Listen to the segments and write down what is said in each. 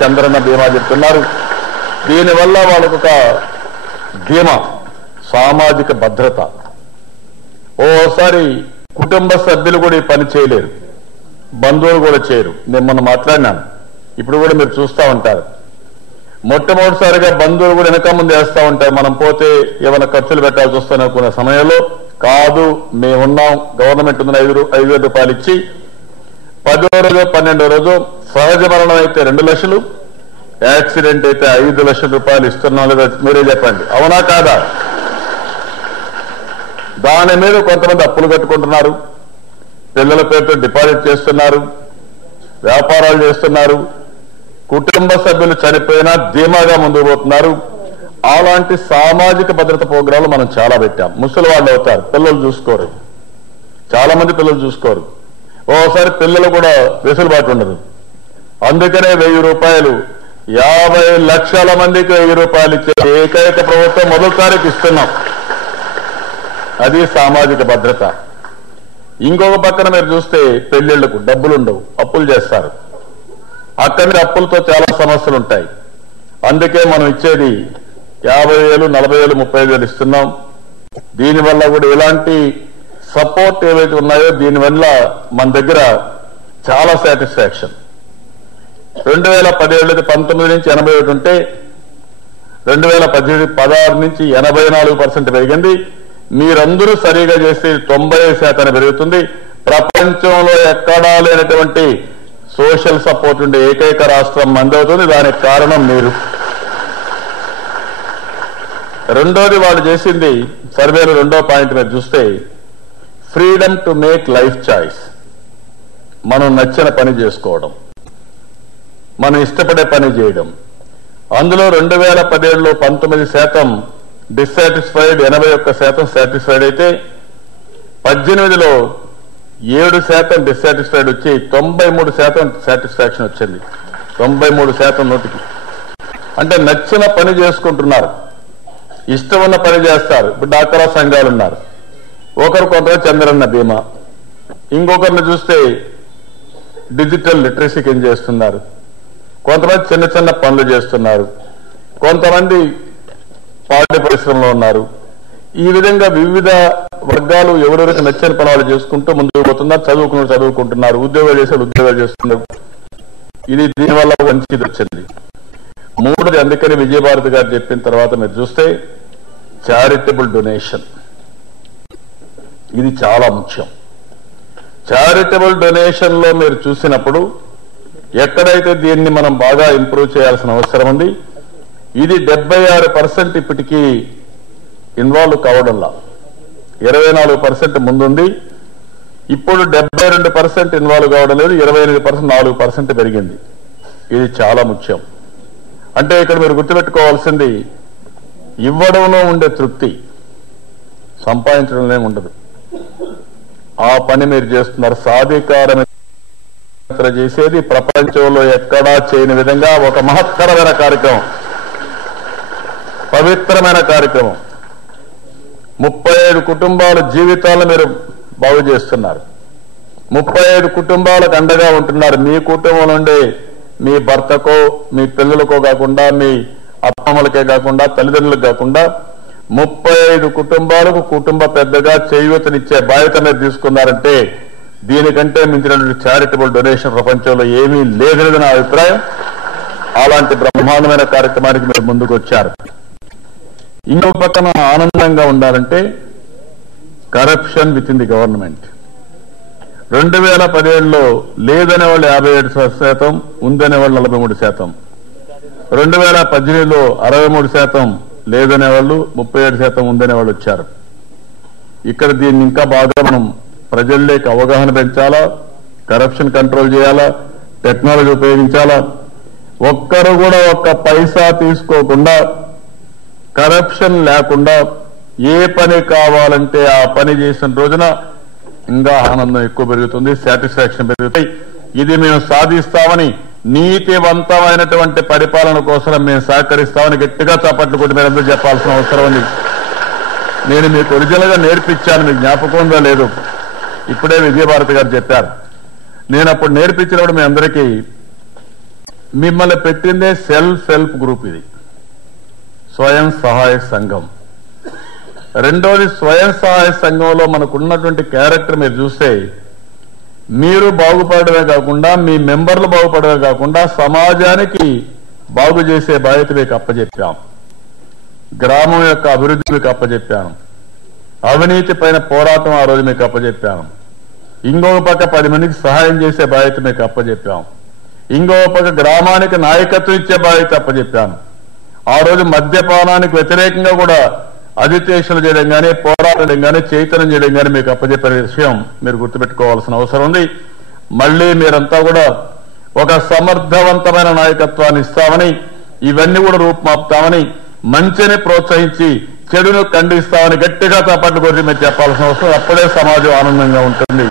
చంద్రన్న బీమా చెప్తున్నారు. దీనివల్ల వాళ్ళకు ఒక ధీమా, సామాజిక భద్రత. ఓసారి కుటుంబ సభ్యులు కూడా ఈ పని చేయలేరు, బంధువులు కూడా చేయరు. నేను మొన్న మాట్లాడినాను, ఇప్పుడు కూడా మీరు చూస్తూ ఉంటారు. మొట్టమొదటిసారిగా బంధువులు కూడా వెనక ముందు వేస్తూ ఉంటారు. మనం పోతే ఏమైనా ఖర్చులు పెట్టాల్సి వస్తాను అనుకునే సమయంలో కాదు, మేమున్నాం, గవర్నమెంట్ ఉందని 5,000 రూపాయలు ఇచ్చి 10వ రోజు 12వ రోజు సహజ మరణం అయితే 2 లక్షలు, యాక్సిడెంట్ అయితే 5 లక్షల రూపాయలు ఇస్తున్నాం లేదా మీరే చెప్పండి, అవునా కాదా? దాని మీద కొంతమంది అప్పులు కట్టుకుంటున్నారు, పిల్లల పేరుతో డిపాజిట్ చేస్తున్నారు, వ్యాపారాలు చేస్తున్నారు. కుటుంబ సభ్యులు చనిపోయినా ధీమాగా ముందుకు పోతున్నారు. అలాంటి సామాజిక భద్రత ప్రోగ్రాంలు మనం చాలా పెట్టాం. ముసలి వాళ్ళు అవుతారు, పిల్లలు చూసుకోరు, చాలా మంది పిల్లలు చూసుకోరు. ఓసారి పిల్లలు కూడా వెసులుబాటు ఉండదు. అందుకనే 1000 రూపాయలు 50 లక్షల మందికి 1000 రూపాయలు ఇచ్చే ఏకైక ప్రభుత్వం మొదటిసారికి ఇస్తున్నాం. అది సామాజిక భద్రత. ఇంకొక పక్కన మీరు చూస్తే పెళ్లిళ్లకు డబ్బులు ఉండవు, అప్పులు చేస్తారు. అక్కడి అప్పులతో చాలా సమస్యలు ఉంటాయి. అందుకే మనం ఇచ్చేది 50,000, 40,000, 35,000 ఇస్తున్నాం. దీనివల్ల కూడా ఇలాంటి సపోర్ట్ ఏవైతే ఉన్నాయో దీనివల్ల మన దగ్గర చాలా సాటిస్ఫాక్షన్. 2017 19 నుంచి 81 ఉంటే 2018 16 నుంచి 84% పెరిగింది. మీరందరూ సరిగా చేస్తే 90% పెరుగుతుంది. ప్రపంచంలో ఎక్కడా లేనటువంటి సోషల్ సపోర్ట్ ఉండే ఏకైక రాష్ట్రం మంది అవుతుంది. దానికి కారణం మీరు. రెండోది వాళ్ళు చేసింది సర్వేలో 2వ పాయింట్ మీరు చూస్తే freedom to make life choice. మనం నచ్చిన పని చేసుకోవడం, మనం ఇష్టపడే పని చేయడం. అందులో 2017లో 19% డిస్సాటిస్ఫైడ్, 81% సాటిస్ఫైడ్ అయితే 18లో 7% డిస్సాటిస్ఫైడ్ వచ్చి 93% సాటిస్ఫాక్షన్ వచ్చింది. 93% నోటికి. అంటే నచ్చిన పని చేసుకుంటున్నారు, ఇష్టం ఉన్న పని చేస్తారు. ఇప్పుడు డాక్టర్ల సంఘాలు ఉన్నారు, ఒకరు కొంతమంది చంద్రన్న బీమా, ఇంకొకరిని చూస్తే డిజిటల్ లిటరసీ కింద చేస్తున్నారు, కొంతమంది చిన్న చిన్న పనులు చేస్తున్నారు, కొంతమంది పాడి పరిశ్రమలో ఉన్నారు. ఈ విధంగా వివిధ వర్గాలు ఎవరెవరికి నచ్చని పనులు చేసుకుంటూ ముందుకు పోతున్నారు. చదువుకుంటున్నారు, ఉద్యోగాలు చేసే ఉద్యోగాలు చేస్తున్నారు. ఇది దీనివల్ల మంచిది వచ్చింది. మూడోది, అందుకని విజయభారతి గారు చెప్పిన తర్వాత మీరు చూస్తే చారిటబుల్ డొనేషన్. ఇది చాలా ముఖ్యం. చారిటబుల్ డొనేషన్ లో మీరు చూసినప్పుడు ఎక్కడైతే దీన్ని మనం బాగా ఇంప్రూవ్ చేయాల్సిన అవసరం ఉంది. ఇది 76% ఇప్పటికీ ఇన్వాల్వ్ కావడంలా, 24% ముందుంది. ఇప్పుడు 72% ఇన్వాల్వ్ కావడం లేదు, 28% 4% పెరిగింది. ఇది చాలా ముఖ్యం. అంటే ఇక్కడ మీరు గుర్తుపెట్టుకోవాల్సింది ఇవ్వడంలో ఉండే తృప్తి సంపాదించడంలో ఉండదు. ఆ పని మీరు చేస్తున్నారు. సాధికారం చేసేది ప్రపంచంలో ఎక్కడా చేయని విధంగా ఒక మహత్తరమైన కార్యక్రమం, పవిత్రమైన కార్యక్రమం. 35 కుటుంబాల జీవితాలను మీరు బాగు చేస్తున్నారు. 35 కుటుంబాలకు అండగా ఉంటున్నారు. మీ కుటుంబం నుండి మీ భర్తకో మీ పిల్లలకో కాకుండా, మీ అత్తమ్మలకే కాకుండా, తల్లిదండ్రులకు కాకుండా 35 కుటుంబాలకు కుటుంబ పెద్దగా చేయూతనిచ్చే బాధ్యత మీరు తీసుకున్నారంటే దీనికంటే మించినటువంటి చారిటబుల్ డొనేషన్ ప్రపంచంలో ఏమీ లేదనేది నా అభిప్రాయం. అలాంటి బ్రహ్మాండమైన కార్యక్రమానికి మీరు ముందుకు వచ్చారు. ఇంకొక పక్కన ఆనందంగా ఉండాలంటే corruption within the government. 2017లో లేదనే వాళ్ళు 57%, ఉందనే వాళ్ళు 43%. 2018లో 63% లేదనే వాళ్ళు, 37% ఉందనే వాళ్ళు వచ్చారు. ఇక్కడ దీన్ని ఇంకా బాగా మనం ప్రజల్లోకి అవగాహన పెంచాలా, కరప్షన్ కంట్రోల్ చేయాలా, టెక్నాలజీ ఉపయోగించాలా. ఒక్కరు కూడా ఒక్క పైసా తీసుకోకుండా, కరప్షన్ లేకుండా ఏ పని కావాలంటే ఆ పని చేసిన రోజున ఇంకా ఆనందం ఎక్కువ పెరుగుతుంది, సాటిస్ఫాక్షన్ పెరుగుతాయి. ఇది మేము సాధిస్తామని, నీతివంతమైనటువంటి పరిపాలన కోసం మేము సహకరిస్తామని గట్టిగా చప్పట్లు కొట్టి మీరందరూ చెప్పాల్సిన అవసరం ఉంది. నేను మీకు ఒరిజినల్ గా నేర్పించాను, మీకు జ్ఞాపకం ఉందా లేదు? ఇప్పుడే విజయభారతి గారు చెప్పారు. నేను అప్పుడు నేర్పించినప్పుడు మీ అందరికీ మిమ్మల్ని పెట్టిందే సెల్ఫ్ హెల్ప్ గ్రూప్. ఇది స్వయం సహాయక సంఘం. రెండోది, స్వయం సహాయక సంఘంలో మనకున్నటువంటి క్యారెక్టర్ మీరు చూస్తే, మీరు బాగుపడమే కాకుండా, మీ మెంబర్లు బాగుపడమే కాకుండా, సమాజానికి బాగు చేసే బాధ్యత మీకు అప్పచెప్పాం. గ్రామం యొక్క అభివృద్ధి మీకు అప్పచెప్పాను. అవినీతి పైన పోరాటం ఆ రోజు మీకు అప్పచెప్పాను. ఇంకొక పక్క 10 మందికి సహాయం చేసే బాధ్యత మీకు అప్పచెప్పాం. ఇంకొక పక్క గ్రామానికి నాయకత్వం ఇచ్చే బాధ్యత అప్పచెప్పాను. ఆ రోజు మద్యపానానికి వ్యతిరేకంగా కూడా అజిటేషన్లు చేయడం కానీ, పోరాటం కానీ, చైతన్యం చేయడం కానీ మీకు అప్పచెప్పే విషయం మీరు గుర్తుపెట్టుకోవాల్సిన అవసరం ఉంది. మళ్లీ మీరంతా కూడా ఒక సమర్థవంతమైన నాయకత్వాన్ని ఇస్తామని, ఇవన్నీ కూడా రూపుమాపుతామని, మంచిని ప్రోత్సహించి చెడును ఖండిస్తామని గట్టిగా చప్పట్లు కొట్టి మీరు చెప్పాల్సిన అవసరం. అప్పుడే సమాజం ఆనందంగా ఉంటుంది.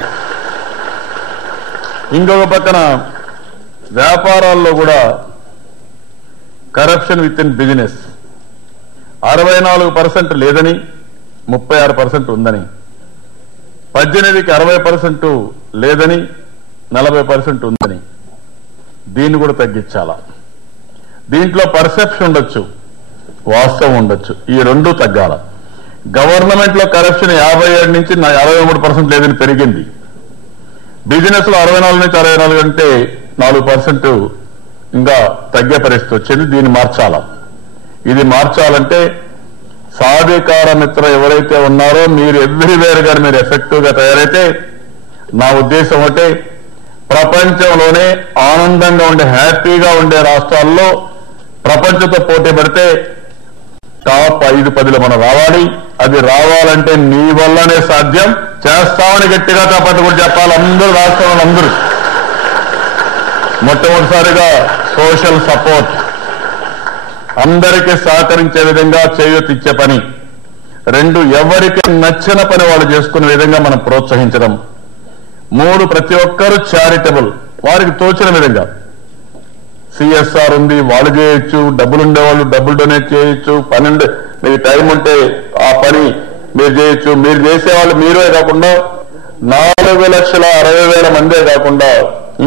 ఇంకొక పక్కన వ్యాపారాల్లో కూడా కరప్షన్ విత్ ఇన్ బిజినెస్ 64% లేదని 36% ఉందని, 18కి 60% లేదని 40% ఉందని, దీన్ని కూడా తగ్గించాలా. దీంట్లో పర్సెప్షన్ ఉండొచ్చు, వాస్తవం ఉండొచ్చు. ఈ రెండూ తగ్గాల. గవర్నమెంట్ లో కరప్షన్ 57 నుంచి 63% లేదని పెరిగింది. బిజినెస్ లో 64 నుంచి 64 అంటే 4% ఇంకా తగ్గే పరిస్థితి వచ్చింది. దీన్ని మార్చాలా. ఇది మార్చాలంటే సాధికార మిత్ర ఎవరైతే ఉన్నారో మీరు ఎవ్రీవేర్ గా మీరు ఎఫెక్టివ్ గా తయారైతే, నా ఉద్దేశం అంటే ప్రపంచంలోనే ఆనందంగా ఉండే, హ్యాపీగా ఉండే రాష్ట్రాల్లో ప్రపంచంతో పోటీ పడితే టాప్ 5-10లో మనం రావాలి. అది రావాలంటే నీ వల్లనే సాధ్యం. చేస్తామని గట్టిగా చప్పట్లు కూడా చెప్పాలి అందరూ, రాష్ట్రంలో అందరూ. మొట్టమొదటిసారిగా సోషల్ సపోర్ట్, అందరికీ సహకరించే విధంగా చేయూతిచ్చే పని. 2, ఎవరికి నచ్చిన పని వాళ్ళు చేసుకునే విధంగా మనం ప్రోత్సహించడం. 3, ప్రతి ఒక్కరూ చారిటబుల్, వారికి తోచిన విధంగా. సిఎస్ఆర్ ఉంది, వాళ్ళు చేయొచ్చు. డబ్బులు ఉండేవాళ్ళు డబ్బులు డొనేట్ చేయొచ్చు. 12 మీకు టైం ఉంటే ఆ పని మీరు చేయొచ్చు. మీరు చేసేవాళ్ళు మీరే కాకుండా 4,60,000 మందే కాకుండా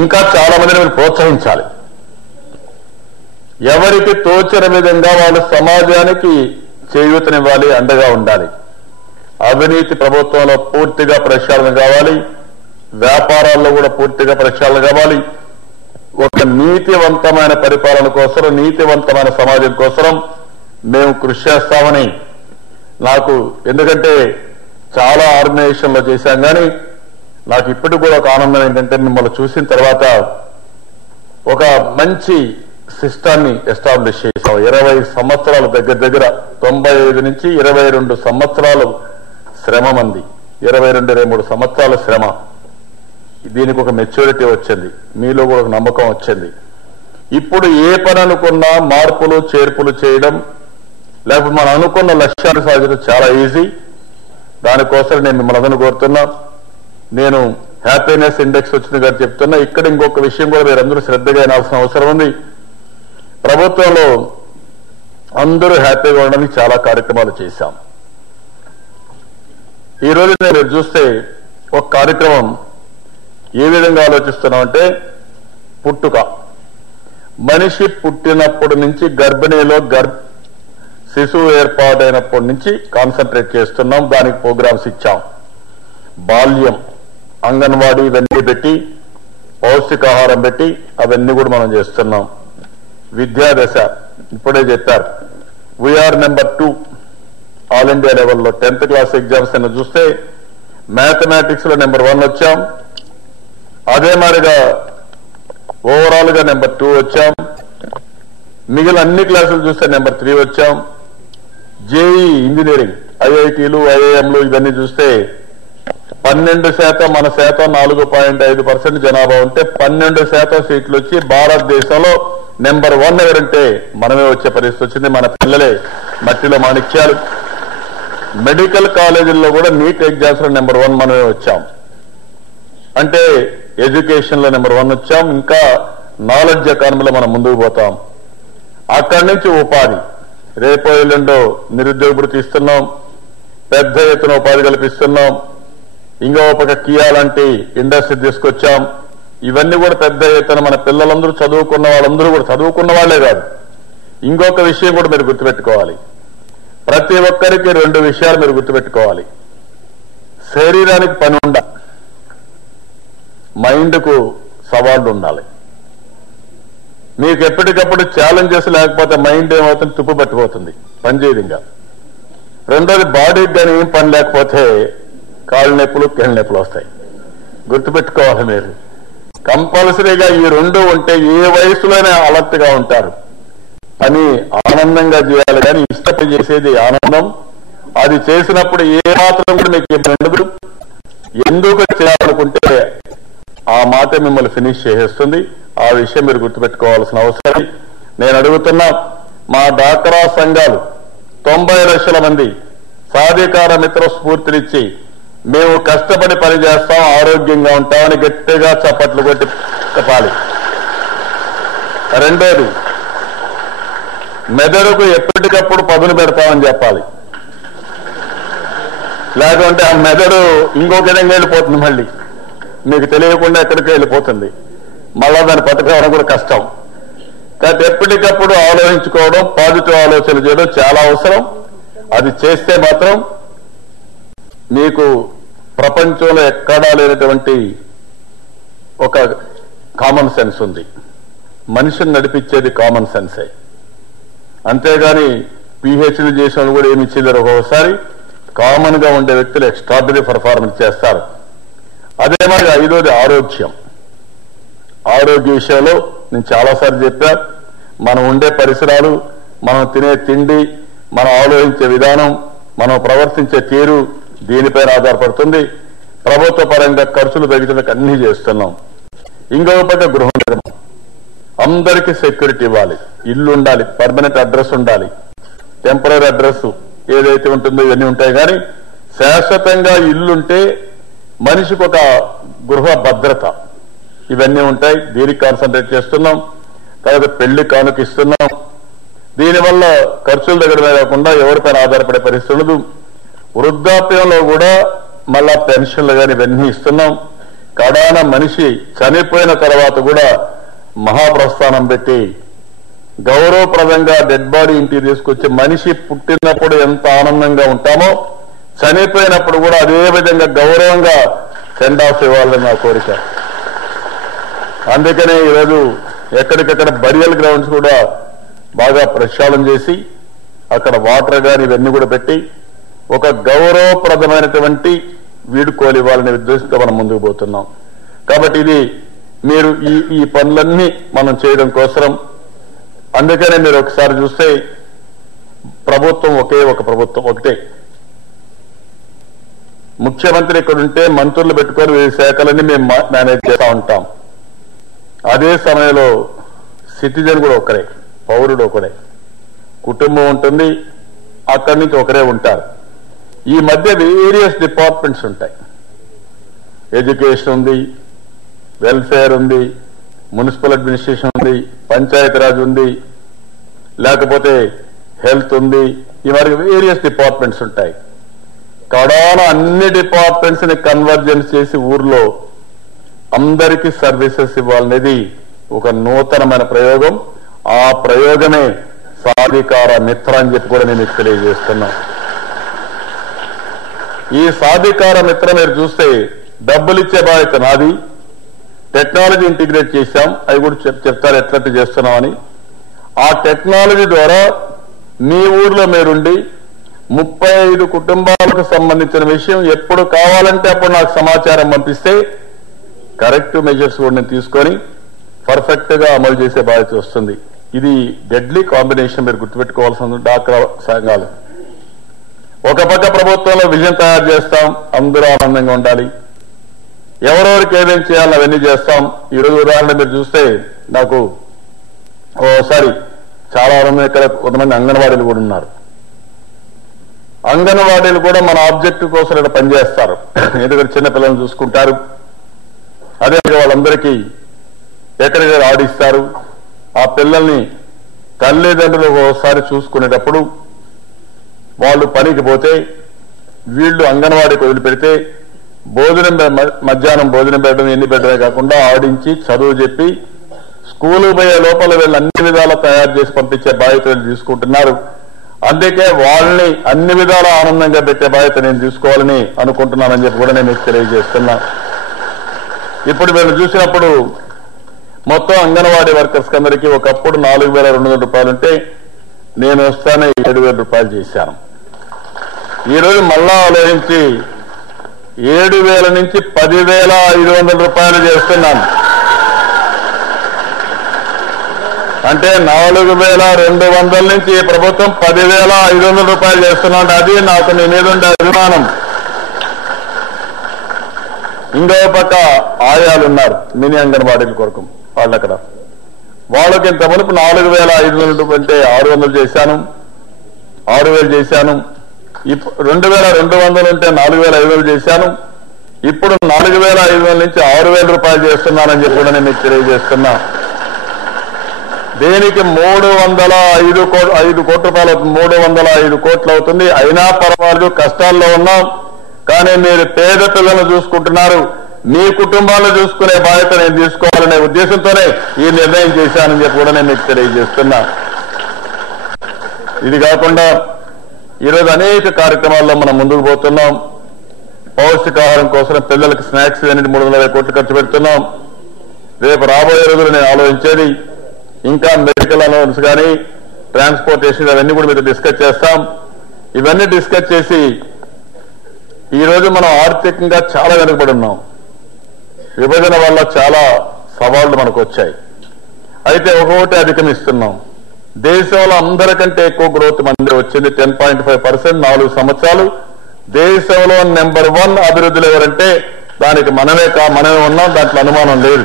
ఇంకా చాలా మందిని మీరు ప్రోత్సహించాలి. ఎవరికి తోచిన విధంగా వాళ్ళు సమాజానికి చేయూతనివ్వాలి, అండగా ఉండాలి. అవినీతి ప్రభుత్వంలో పూర్తిగా ప్రక్షాళన కావాలి. వ్యాపారాల్లో కూడా పూర్తిగా ప్రక్షాళన కావాలి. ఒక నీతివంతమైన పరిపాలన కోసం, నీతివంతమైన సమాజం కోసం మేము కృషి చేస్తామని నాకు, ఎందుకంటే చాలా ఆర్గనైజేషన్లో చేశాం, కానీ నాకు ఇప్పటికి కూడా ఒక ఆనందం ఏంటంటే మిమ్మల్ని చూసిన తర్వాత ఒక మంచి సిస్టాన్ని ఎస్టాబ్లిష్ చేశాం. 20 సంవత్సరాలు దగ్గర 95 నుంచి 22 సంవత్సరాలు శ్రమ మంది, 22-23 సంవత్సరాల శ్రమ. దీనికి ఒక మెచ్యూరిటీ వచ్చింది, మీలో కూడా ఒక నమ్మకం వచ్చింది. ఇప్పుడు ఏ పని అనుకున్నా మార్పులు చేర్పులు చేయడం, లేకపోతే మనం అనుకున్న లక్ష్యాలు సాధించడం చాలా ఈజీ. దానికోసం నేను మిమ్మల్ని అందరినీ కోరుతున్నా. నేను హ్యాపీనెస్ ఇండెక్స్ వచ్చింది గారు చెప్తున్నా. ఇక్కడ ఇంకొక విషయం కూడా మీరందరూ శ్రద్ధగా వినాల్సిన అవసరం ఉంది. ప్రభుత్వంలో అందరూ హ్యాపీగా ఉండడానికి చాలా కార్యక్రమాలు చేశాం. ఈ రోజు మీరు చూస్తే ఒక కార్యక్రమం ఏ విధంగా ఆలోచిస్తున్నామంటే, పుట్టుక. మనిషి పుట్టినప్పటి నుంచి గర్భిణీలో శిశువు ఏర్పాటైనప్పటి నుంచి కాన్సన్ట్రేట్ చేస్తున్నాం. దానికి ప్రోగ్రామ్స్ ఇచ్చాం. బాల్యం, అంగన్వాడీ ఇవన్నీ పెట్టి, పౌష్టికాహారం పెట్టి అవన్నీ కూడా మనం చేస్తున్నాం. విద్యాదశ ఇప్పుడే చెప్పారు, వీఆర్ నెంబర్ 2 ఆల్ ఇండియా లెవెల్లో. 10th క్లాస్ ఎగ్జామ్స్ అని చూస్తే మ్యాథమెటిక్స్ లో నెంబర్ 1 వచ్చాం. అదే మాదిరిగా ఓవరాల్ గా నెంబర్ 2 వచ్చాం. మిగిలిన అన్ని క్లాసులు చూస్తే నెంబర్ 3 వచ్చాం. జేఈ, ఇంజనీరింగ్, ఐఐటీలు, ఐఐఎంలు ఇవన్నీ చూస్తే 12% మన శాతం 4.5% జనాభా ఉంటే 12% సీట్లు వచ్చి భారతదేశంలో నెంబర్ 1 ఎవరంటే మనమే వచ్చే పరిస్థితి వచ్చింది. మన పిల్లలే మట్టిలో మాణిక్యాలు. మెడికల్ కాలేజీల్లో కూడా నీట్ ఎగ్జామ్స్ లో నెంబర్ 1 మనమే వచ్చాం. అంటే ఎడ్యుకేషన్ లో నెంబర్ 1 వచ్చాం. ఇంకా నాలెడ్జ్ ఎకానమీలో మనం ముందుకు పోతాం. అక్కడి నుంచి ఉపాధి, రేపో ఎల్లుండో నిరుద్యోగ భృతి ఇస్తున్నాం, పెద్ద ఎత్తున ఉపాధి కల్పిస్తున్నాం. ఇంకో పక్క కియా లాంటి ఇండస్ట్రీ తీసుకొచ్చాం. ఇవన్నీ కూడా పెద్ద ఎత్తున మన పిల్లలందరూ చదువుకున్న వాళ్ళందరూ కూడా చదువుకున్న వాళ్లే కాదు. ఇంకొక విషయం కూడా మీరు గుర్తుపెట్టుకోవాలి. ప్రతి ఒక్కరికి 2 విషయాలు మీరు గుర్తుపెట్టుకోవాలి. శరీరానికి పని ఉండాలి, మైండ్కు సవాళ్లు ఉండాలి. మీకు ఎప్పటికప్పుడు ఛాలెంజెస్ లేకపోతే మైండ్ ఏమవుతుంది, తుప్పు పట్టిపోతుంది, పనిచేయదు. ఇంకా రెండోది, బాడీకి కానీ ఏం పని లేకపోతే కాళ్ళు నొప్పులు కీళ్ళ నొప్పులు వస్తాయి. గుర్తుపెట్టుకోవాలి మీరు. కంపల్సరీగా ఈ 2 ఉంటే ఏ వయసులోనే అలర్ట్ గా ఉంటారు. పని ఆనందంగా చేయాలి, కానీ ఇష్టపడి చేసేది ఆనందం. అది చేసినప్పుడు ఏ మాత్రం కూడా మీకు ఇబ్బంది ఉండదు. ఎందుకు చేయాలనుకుంటే ఆ మాట మిమ్మల్ని ఫినిష్ చేసేస్తుంది. ఆ విషయం మీరు గుర్తుపెట్టుకోవాల్సిన అవసరం. నేను అడుగుతున్నా, మా డాక్రా సంఘాలు 90 లక్షల మంది సాధికార మిత్ర స్ఫూర్తినిచ్చి మేము కష్టపడి పని చేస్తాం, ఆరోగ్యంగా ఉంటామని గట్టిగా చప్పట్లు కొట్టి చెప్పాలి. రెండోది, మెదడుకు ఎప్పటికప్పుడు పదును పెడతామని చెప్పాలి. లేకుంటే ఆ మెదడు ఇంకొక విధంగా వెళ్ళిపోతుంది, మళ్ళీ మీకు తెలియకుండా ఎక్కడికి వెళ్ళిపోతుంది. మళ్ళా దాన్ని పట్టుకోవడం కూడా కష్టం. కాబట్టి ఎప్పటికప్పుడు ఆలోచించుకోవడం, పాజిటివ్ ఆలోచనలు చేయడం చాలా అవసరం. అది చేస్తే మాత్రం మీకు ప్రపంచంలో ఎక్కడా లేనటువంటి ఒక కామన్ సెన్స్ ఉంది. మనిషిని నడిపించేది కామన్ సెన్సే. అంతేగాని పిహెచ్డీ చేసిన వాళ్ళు కూడా ఏమి ఇచ్చేదారు. ఒక్కొక్కసారి కామన్ గా ఉండే వ్యక్తులు ఎక్స్ట్రాడినరీ పర్ఫార్మెన్స్ చేస్తారు. అదే మరి 5వది ఆరోగ్యం. ఆరోగ్య విషయంలో నేను చాలాసార్లు చెప్పా, మనం ఉండే పరిసరాలు, మనం తినే తిండి, మనం ఆలోచించే విధానం, మనం ప్రవర్తించే తీరు దీనిపైన ఆధారపడుతుంది. ప్రభుత్వ పరంగా ఖర్చులు తగ్గించడానికి అన్ని చేస్తున్నాం. ఇంకొక పక్క గృహ నిర్మాణం, అందరికీ సెక్యూరిటీ ఇవ్వాలి. ఇల్లు ఉండాలి, పర్మనెంట్ అడ్రస్ ఉండాలి. టెంపరీ అడ్రస్ ఏదైతే ఉంటుందో ఇవన్నీ ఉంటాయి. కానీ శాశ్వతంగా ఇల్లుంటే మనిషికి ఒక గృహ భద్రత, ఇవన్నీ ఉంటాయి. దీనికి కాన్సన్ట్రేట్ చేస్తున్నాం. తర్వాత పెళ్లి కానుక ఇస్తున్నాం. దీనివల్ల ఖర్చుల దగ్గర కాకుండా ఎవరిపైన ఆధారపడే పరిస్థితి ఉండదు. వృద్ధాప్యంలో కూడా మళ్ళా పెన్షన్లు కానీ ఇవన్నీ ఇస్తున్నాం. కడాన మనిషి చనిపోయిన తర్వాత కూడా మహాప్రస్థానం పెట్టి గౌరవప్రదంగా డెడ్ బాడీ ఇంటికి తీసుకొచ్చి, మనిషి పుట్టినప్పుడు ఎంత ఆనందంగా ఉంటామో చనిపోయినప్పుడు కూడా అదే విధంగా గౌరవంగా సెండ్ ఆఫ్ ఇవ్వాలని నా కోరిక. అందుకనే ఈరోజు ఎక్కడికక్కడ బరియల్ గ్రౌండ్స్ కూడా బాగా ప్రక్షాళన చేసి అక్కడ వాటర్ గాని ఇవన్నీ కూడా పెట్టి ఒక గౌరవప్రదమైనటువంటి వీడుకోలు ఇవ్వాలనే ఉద్దేశంతో మనం ముందుకు పోతున్నాం. కాబట్టి ఇది మీరు ఈ పనులన్నీ మనం చేయడం కోసం. అందుకనే మీరు ఒకసారి చూస్తే ప్రభుత్వం ఒక ప్రభుత్వం ఒకటే. ముఖ్యమంత్రి ఇక్కడుంటే మంత్రులు పెట్టుకొని వివిధ శాఖలన్నీ మేము మేనేజ్ చేస్తూ ఉంటాం. అదే సమయంలో సిటిజన్ కూడా ఒకరే, పౌరుడు ఒకరే, కుటుంబం ఉంటుంది, అక్కడి నుంచి ఒకరే ఉంటారు. ఈ మధ్య వేరియస్ డిపార్ట్మెంట్స్ ఉంటాయి. ఎడ్యుకేషన్ ఉంది, వెల్ఫేర్ ఉంది, మున్సిపల్ అడ్మినిస్ట్రేషన్ ఉంది, పంచాయతీరాజ్ ఉంది, లేకపోతే హెల్త్ ఉంది. ఈ మరి వేరియస్ డిపార్ట్మెంట్స్ ఉంటాయి. కడాన అన్ని డిపార్ట్మెంట్స్ ని కన్వర్జెన్స్ చేసి ఊర్లో అందరికీ సర్వీసెస్ ఇవ్వాలనేది ఒక నూతనమైన ప్రయోగం. ఆ ప్రయోగమే సాధికార మిత్ర అని చెప్పి కూడా నేను మీకు తెలియజేస్తున్నా. ఈ సాధికార మిత్ర మీరు చూస్తే డబ్బులు ఇచ్చే బాధ్యత నాది. టెక్నాలజీ ఇంటిగ్రేట్ చేశాం, అవి కూడా చెప్తారు ఎట్లా చేస్తున్నామని. ఆ టెక్నాలజీ ద్వారా మీ ఊర్లో మీరుండి 35 కుటుంబాలకు సంబంధించిన విషయం ఎప్పుడు కావాలంటే అప్పుడు నాకు సమాచారం పంపిస్తే కరెక్టివ్ మెజర్స్ కూడా నేను తీసుకొని పర్ఫెక్ట్ గా అమలు చేసే బాధ్యత వస్తుంది. ఇది డెడ్లీ కాంబినేషన్ మీరు గుర్తుపెట్టుకోవాల్సిన డాక్రా సంఘాలు. ఒక పక్క ప్రభుత్వంలో విజన్ తయారు చేస్తాం, అందరూ ఆనందంగా ఉండాలి, ఎవరెవరికి ఏమేమి చేయాలని అవన్నీ చేస్తాం. ఈరోజు ఉదాహరణ మీరు చూస్తే నాకు ఓసారి చాలా మంది ఇక్కడ కొంతమంది అంగన్వాడీలు కూడా ఉన్నారు. అంగన్వాడీలు కూడా మన ఆబ్జెక్టివ్ కోసం ఇక్కడ పనిచేస్తారు. ఎందుకంటే చిన్నపిల్లలను చూసుకుంటారు. అదే వాళ్ళందరికీ ఎక్కడికక్కడ ఆడిస్తారు. ఆ పిల్లల్ని తల్లిదండ్రులు ఒకసారి చూసుకునేటప్పుడు వాళ్ళు పనికి పోతే వీళ్ళు అంగన్వాడీకి వదిలిపెడితే మధ్యాహ్నం భోజనం పెట్టడం ఎన్ని పెట్టడమే కాకుండా ఆడించి చదువు చెప్పి స్కూలు పోయే లోపల వీళ్ళు అన్ని విధాలా తయారు చేసి పంపించే బాధ్యతలు తీసుకుంటున్నారు. అందుకే వాళ్ళని అన్ని విధాలా ఆనందంగా పెట్టే బాధ్యత నేను తీసుకోవాలని అనుకుంటున్నానని చెప్పి కూడా నేను మీకు తెలియజేస్తున్నా. ఇప్పుడు వీళ్ళు చూసినప్పుడు మొత్తం అంగన్వాడీ వర్కర్స్ అందరికీ ఒకప్పుడు 4,200 రూపాయలుంటే నేను వస్తానే 7,000 రూపాయలు చేశాను. ఈరోజు మళ్ళా ఆలోచించి 7,000 నుంచి 10,500 రూపాయలు చేస్తున్నాను. అంటే 4,200 నుంచి ఈ ప్రభుత్వం 10,500 రూపాయలు చేస్తున్నాను. అది నాకు నీ మీద ఉండే అభిమానం. ఇంకో పక్క ఆయాలున్నారు మినీ అంగన్వాడీల కొరకు వాళ్ళక్కడ. వాళ్ళకి ఇంత మునుపు 4,500 అంటే 600 చేశాను, 6,000 చేశాను. 2,200 ఉంటే 4,500 చేశాను. ఇప్పుడు 4,500 నుంచి 6,000 రూపాయలు చేస్తున్నానని చెప్పి కూడా నేను మీకు తెలియజేస్తున్నా. దీనికి 305 కోట్ల రూపాయలు 305 కోట్లు అవుతుంది. అయినా పర్వాలేదు, కష్టాల్లో ఉన్నాం. కానీ మీరు పేద పిల్లలను చూసుకుంటున్నారు, మీ కుటుంబాలను చూసుకునే బాధ్యత నేను తీసుకోవాలనే ఉద్దేశంతోనే ఈ నిర్ణయం చేశానని చెప్పి కూడా నేను మీకు తెలియజేస్తున్నా. ఇది కాకుండా ఈరోజు అనేక కార్యక్రమాల్లో మనం ముందుకు పోతున్నాం. పౌష్టికాహారం కోసం పిల్లలకు స్నాక్స్ అనేది 320 కోట్లు ఖర్చు పెడుతున్నాం. రేపు రాబోయే రోజులు నేను ఆలోచించేది ఇంకా మెడికల్ అలవెన్స్ కానీ ట్రాన్స్పోర్టేషన్ అవన్నీ కూడా మీరు డిస్కస్ చేస్తాం. ఇవన్నీ డిస్కస్ చేసి ఈరోజు మనం ఆర్థికంగా చాలా వెనుకబడి ఉన్నాం. విభజన వల్ల చాలా సవాళ్లు మనకు వచ్చాయి. అయితే ఒక్కొక్కటి అధిగమిస్తున్నాం. దేశంలో అందరికంటే ఎక్కువ గ్రోత్ మనదే వచ్చింది, 10.5%. 4 సంవత్సరాలు దేశంలో నెంబర్ 1 అభివృద్ధులు ఎవరంటే దానికి మనమే ఉన్నాం, దాంట్లో అనుమానం లేదు.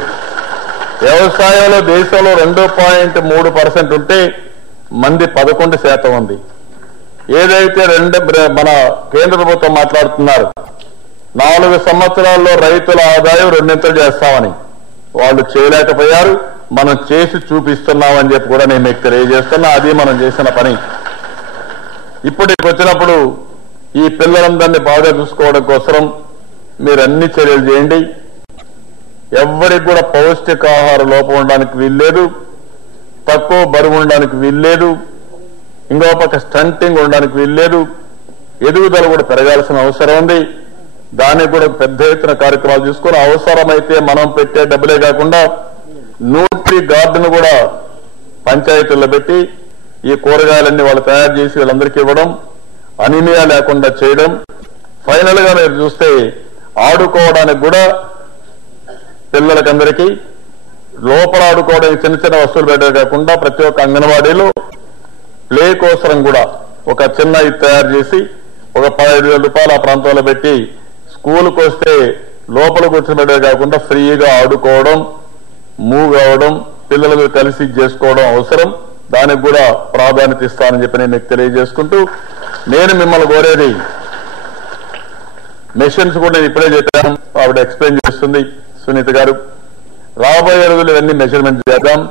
వ్యవసాయంలో దేశంలో 2.3% ఉంటే మంది 11% ఉంది. ఏదైతే మన కేంద్ర ప్రభుత్వం మాట్లాడుతున్నారు 4 సంవత్సరాల్లో రైతుల ఆదాయం 2 చేస్తామని, వాళ్ళు చేయలేకపోయారు. మనం చేసి చూపిస్తున్నామని చెప్పి కూడా నేను మీకు తెలియజేస్తున్నా. అది మనం చేసిన పని. ఇప్పటికి వచ్చినప్పుడు ఈ పిల్లలందరినీ బాగా చూసుకోవడం కోసం మీరు అన్ని చర్యలు చేయండి. ఎవరికి కూడా పౌష్టికాహార లోపం ఉండడానికి వీల్లేదు, తక్కువ బరువు ఉండడానికి వీల్లేదు, ఇంకో పక్క స్టంటింగ్ ఉండడానికి వీల్లేదు. ఎదుగుదల కూడా పెరగాల్సిన అవసరం ఉంది. దానికి కూడా పెద్ద ఎత్తున కార్యక్రమాలు తీసుకుని అవసరమైతే మనం పెట్టే డబ్బులే కాకుండా న్యూట్రీ గార్డెన్ కూడా పంచాయతీల్లో పెట్టి ఈ కూరగాయలన్నీ వాళ్ళు తయారు చేసి వీళ్ళందరికీ ఇవ్వడం, అనీమియా లేకుండా చేయడం. ఫైనల్ గా మీరు చూస్తే ఆడుకోవడానికి కూడా పిల్లలకందరికీ లోపల ఆడుకోవడానికి చిన్న చిన్న వస్తువులు పెట్టే కాకుండా ప్రతి ఒక్క అంగన్వాడీలో ప్లే కోసం కూడా ఒక చిన్న ఇది తయారు చేసి ఒక 15,000 రూపాయలు ఆ ప్రాంతంలో పెట్టి స్కూల్కి వస్తే లోపల కూర్చోబెట్టే కాకుండా ఫ్రీగా ఆడుకోవడం, మూవ్ కావడం, పిల్లలతో కలిసి చేసుకోవడం అవసరం. దానికి కూడా ప్రాధాన్యత ఇస్తానని చెప్పి నేను మీకు తెలియజేసుకుంటూ, నేను మిమ్మల్ని కోరేది మెషిన్స్ కూడా నేను ఇప్పుడే చెప్పాను, ఆవిడ ఎక్స్ప్లెయిన్ చేస్తుంది సునీత గారు. రాబోయే రోజులు ఇవన్నీ మెజర్మెంట్ చేద్దాం.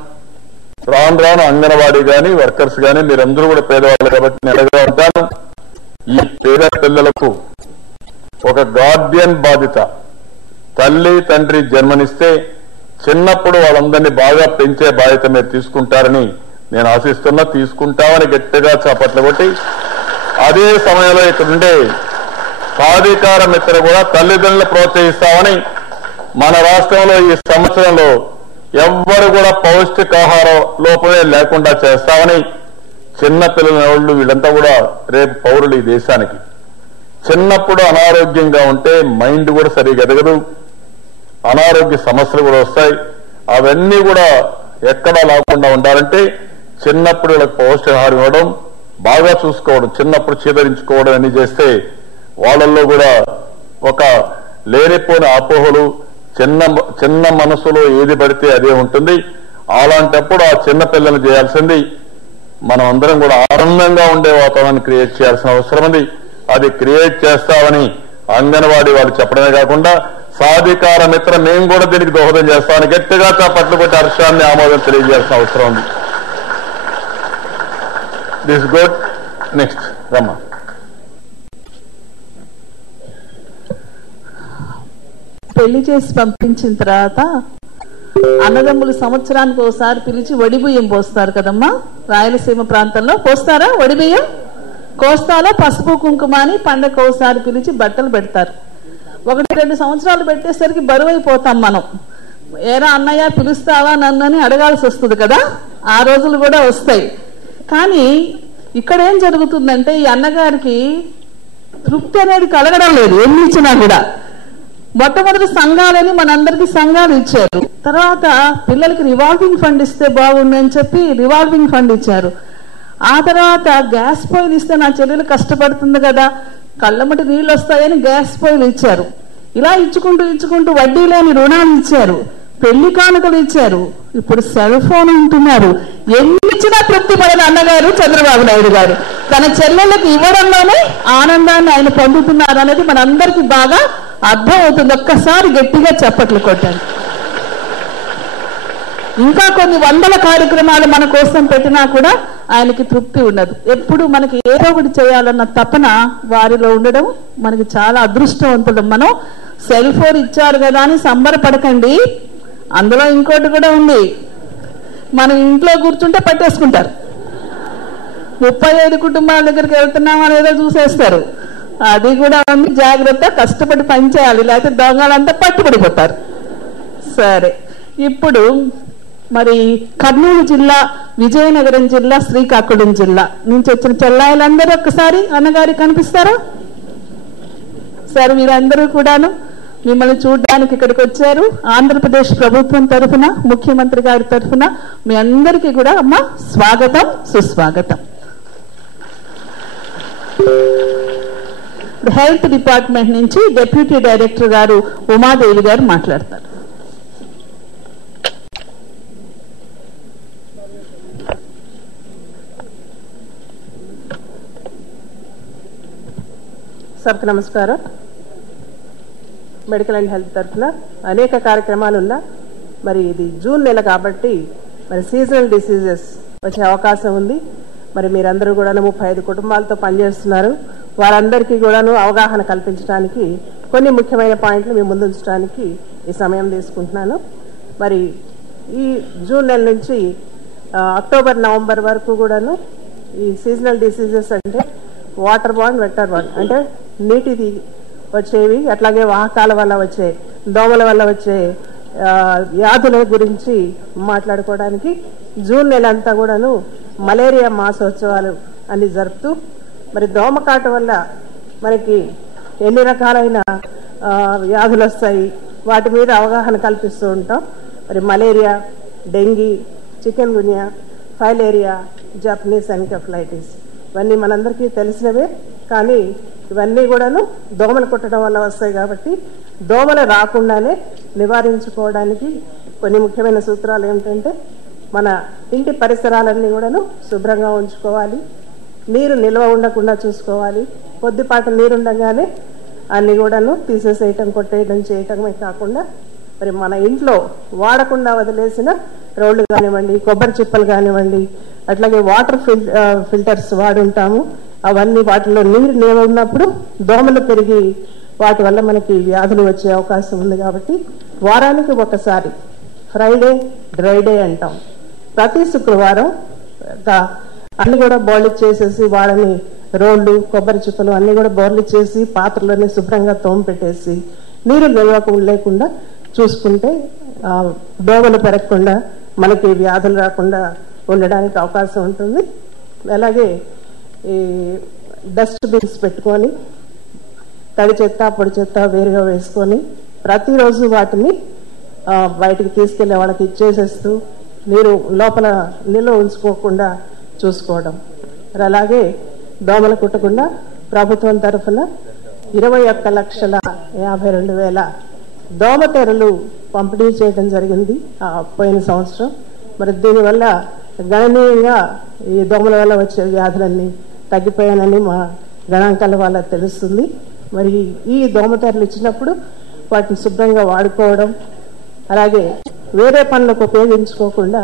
రాను రాను అంగన్వాడీ కానీ వర్కర్స్ కానీ మీరందరూ కూడా పేదవాళ్ళు కాబట్టి నేను ఎలాగా ఉంటాను. ఈ పేద పిల్లలకు ఒక గార్డియన్ బాధ్యత. తల్లి తండ్రి జన్మనిస్తే చిన్నప్పుడు వాళ్ళందరినీ బాగా పెంచే బాధ్యత మీరు తీసుకుంటారని నేను ఆశిస్తున్నా. తీసుకుంటామని గట్టిగా చప్పట్లు కొట్టి అదే సమయంలో ఇక్కడుండే సాధికార మిత్ర కూడా తల్లిదండ్రులు ప్రోత్సహిస్తామని మన రాష్ట్రంలో ఈ సంవత్సరంలో ఎవ్వరు కూడా పౌష్టికాహార లోపమే లేకుండా చేస్తామని చిన్న పిల్లల వీళ్ళంతా కూడా రేపు పౌరులు ఈ దేశానికి. చిన్నప్పుడు అనారోగ్యంగా ఉంటే మైండ్ కూడా సరిగా ఎదగదు, అనారోగ్య సమస్యలు కూడా వస్తాయి. అవన్నీ కూడా ఎక్కడా లేకుండా ఉండాలంటే చిన్నప్పుడు వీళ్ళకి పౌష్టికాహారం ఇవ్వడం, బాగా చూసుకోవడం, చిన్నప్పుడు చీదరించుకోవడం అన్ని చేస్తే వాళ్ళల్లో కూడా ఒక లేనిపోని అపోహలు, చిన్న మనసులో ఏది పడితే అదే ఉంటుంది. అలాంటప్పుడు ఆ చిన్న పిల్లలు చేయాల్సింది మనం అందరం కూడా ఆనందంగా ఉండే వాతావరణాన్ని క్రియేట్ చేయాల్సిన అవసరం ఉంది. అది క్రియేట్ చేస్తామని అంగన్వాడీ వాళ్ళు చెప్పడమే కాకుండా సాధికార మిత్ర మేము కూడా దీనికి దోహదం చేస్తామని గట్టిగా చప్పట్లు కొట్టి హర్షాన్ని ఆమోదం తెలియజేయాల్సిన అవసరం ఉంది. This good. నెక్స్ట్ రమ్మా. పెళ్లి చేసి పంపించిన తర్వాత అన్నదమ్ములు సంవత్సరానికి ఒకసారి పిలిచి వడిబియ్యం పోస్తారు కదమ్మా. రాయలసీమ ప్రాంతంలో పోస్తారా వడిబియ్యం? కోస్తాలో పసుపు కుంకుమ అని పండగ ఒకసారి పిలిచి బట్టలు పెడతారు. 1-2 సంవత్సరాలు పెట్టేసరికి బరువైపోతాం మనం. ఏరా అన్నయ్య పిలుస్తావా నన్నని అడగాల్సి వస్తుంది కదా. ఆ రోజులు కూడా వస్తాయి. కానీ ఇక్కడ ఏం జరుగుతుందంటే ఈ అన్నగారికి తృప్తి అనేది కలగడం లేదు. ఎన్ని ఇచ్చినా కూడా మొట్టమొదటి సంఘాలని మనందరికీ సంఘాలు ఇచ్చారు. తర్వాత పిల్లలకి రివాల్వింగ్ ఫండ్ ఇస్తే బాగుండు అని చెప్పి రివాల్వింగ్ ఫండ్ ఇచ్చారు. ఆ తర్వాత గ్యాస్ పొయ్యిలు ఇస్తే నా చెల్లెలు కష్టపడుతుంది కదా, కళ్ళమటి నీళ్ళు వస్తాయని గ్యాస్ పొయ్యిలు ఇచ్చారు. ఇలా ఇచ్చుకుంటూ వడ్డీ లేని రుణాలు ఇచ్చారు, పెళ్లి కానుకలు ఇచ్చారు, ఇప్పుడు సెల్ ఫోన్ ఉంటున్నారు. ఎన్ని ఇచ్చినా తృప్తి పడని అన్నగారు చంద్రబాబు నాయుడు గారు తన చెల్లెళ్ళకి ఇవ్వడంలోనే ఆనందాన్ని ఆయన పొందుతున్నారు అనేది మనందరికీ బాగా అర్థం అవుతుంది. ఒక్కసారి గట్టిగా చప్పట్లు కొట్టండి. ఇంకా కొన్ని వందల కార్యక్రమాలు మన కోసం పెట్టినా కూడా ఆయనకి తృప్తి ఉండదు. ఎప్పుడు మనకి ఏదో ఒకటి చేయాలన్న తపన వారిలో ఉండడం మనకి చాలా అదృష్టవంతులం. మనం సెల్ ఫోన్ ఇచ్చారు కదా అని సంబరపడకండి. అందులో ఇంకోటి కూడా ఉంది. మనం ఇంట్లో కూర్చుంటే పట్టేసుకుంటారు. 35 కుటుంబాల దగ్గరికి వెళ్తున్నాం అనేదో చూసేస్తారు. అది కూడా ఉంది. జాగ్రత్త, కష్టపడి పనిచేయాలి, లేకపోతే దొంగలంతా పట్టుబడిపోతారు. సరే, ఇప్పుడు మరి కర్నూలు జిల్లా, విజయనగరం జిల్లా, శ్రీకాకుళం జిల్లా నుంచి వచ్చిన చెల్లాయిలందరూ ఒక్కసారి అన్నగారి కనిపిస్తారా? సరే, మీరందరూ కూడాను మిమ్మల్ని చూడడానికి ఇక్కడికి వచ్చారు. ఆంధ్రప్రదేశ్ ప్రభుత్వం తరఫున, ముఖ్యమంత్రి గారి తరఫున మీ అందరికీ కూడా అమ్మ స్వాగతం, సుస్వాగతం. హెల్త్ డిపార్ట్మెంట్ నుంచి డిప్యూటీ డైరెక్టర్ గారు ఉమాదేవి గారు మాట్లాడతారు. सबको नमस्कार. మెడికల్ అండ్ హెల్త్ తరఫున అనేక కార్యక్రమాలు ఉన్నా మరి ఇది జూన్ నెల కాబట్టి మరి సీజనల్ డిసీజెస్ వచ్చే అవకాశం ఉంది. మరి మీరందరూ కూడా 35 కుటుంబాలతో పనిచేస్తున్నారు. వారందరికీ కూడాను అవగాహన కల్పించడానికి కొన్ని ముఖ్యమైన పాయింట్లు మీ ముందు ఉంచడానికి ఈ సమయం తీసుకుంటున్నాను. మరి ఈ జూన్ నెల నుంచి అక్టోబర్, నవంబర్ వరకు కూడాను ఈ సీజనల్ డిసీజెస్ అంటే వాటర్ బాండ్, వెక్టర్ బాండ్ అంటే నీటిది వచ్చేవి, అట్లాగే వాహకాల వల్ల వచ్చే, దోమల వల్ల వచ్చే వ్యాధుల గురించి మాట్లాడుకోవడానికి జూన్ నెల అంతా కూడాను మలేరియా మాసోత్సవాలు అన్ని జరుపుతూ మరి దోమకాట వల్ల మనకి ఎన్ని రకాలైన వ్యాధులు వస్తాయి వాటి మీద అవగాహన కల్పిస్తూ ఉంటాం. మరి malaria, dengue, chikungunya, filaria, Japanese encephalitis ఇవన్నీ మనందరికీ తెలిసినవే. కానీ ఇవన్నీ కూడాను దోమలు కుట్టడం వల్ల వస్తాయి కాబట్టి దోమలు రాకుండానే నివారించుకోవడానికి కొన్ని ముఖ్యమైన సూత్రాలు ఏమిటంటే మన ఇంటి పరిసరాలన్నీ కూడాను శుభ్రంగా ఉంచుకోవాలి, నీరు నిల్వ ఉండకుండా చూసుకోవాలి. కొద్దిపాటి నీరుండగానే అన్ని కూడాను తీసేసేయటం, కొట్టేయడం చేయటమే కాకుండా మరి మన ఇంట్లో వాడకుండా వదిలేసిన రోడ్లు కానివ్వండి, కొబ్బరి చిప్పలు కానివ్వండి, అట్లాగే వాటర్ ఫిల్టర్స్ వాడుంటాము. అవన్నీ వాటిలో నీరు నిల్వ ఉన్నప్పుడు దోమలు పెరిగి వాటి వల్ల మనకి వ్యాధులు వచ్చే అవకాశం ఉంది. కాబట్టి వారానికి ఒకసారి ఫ్రైడే, డ్రై డే అంటాం, ప్రతి శుక్రవారం అన్ని కూడా బోర్లు చేసేసి వాళ్ళని రోడ్లు, కొబ్బరి చిప్పలు అన్ని కూడా బోర్లు చేసి పాత్రలని శుభ్రంగా తోమ పెట్టేసి నీరు నిల్వకు లేకుండా చూసుకుంటే దోమలు పెరగకుండా మనకి వ్యాధులు రాకుండా ఉండడానికి అవకాశం ఉంటుంది. అలాగే ఈ డస్ట్ బిన్స్ పెట్టుకొని తడి చెత్త, పొడి చెత్త వేరుగా వేసుకొని ప్రతిరోజు వాటిని బయటికి తీసుకెళ్లే వాళ్ళకి ఇచ్చేసేస్తూ నీరు లోపల నిల్వ ఉంచుకోకుండా చూసుకోవడం. అలాగే దోమలు కుట్టకుండా ప్రభుత్వం తరఫున 21,52,000 దోమతెరలు పంపిణీ చేయడం జరిగింది పోయిన సంవత్సరం. మరి దీనివల్ల గణనీయంగా ఈ దోమల వల్ల వచ్చే వ్యాధులన్నీ తగ్గిపోయానని మా గణాంకాల వల్ల తెలుస్తుంది. మరి ఈ దోమతెరలు ఇచ్చినప్పుడు వాటిని శుభ్రంగా వాడుకోవడం, అలాగే వేరే పనులకు ఉపయోగించుకోకుండా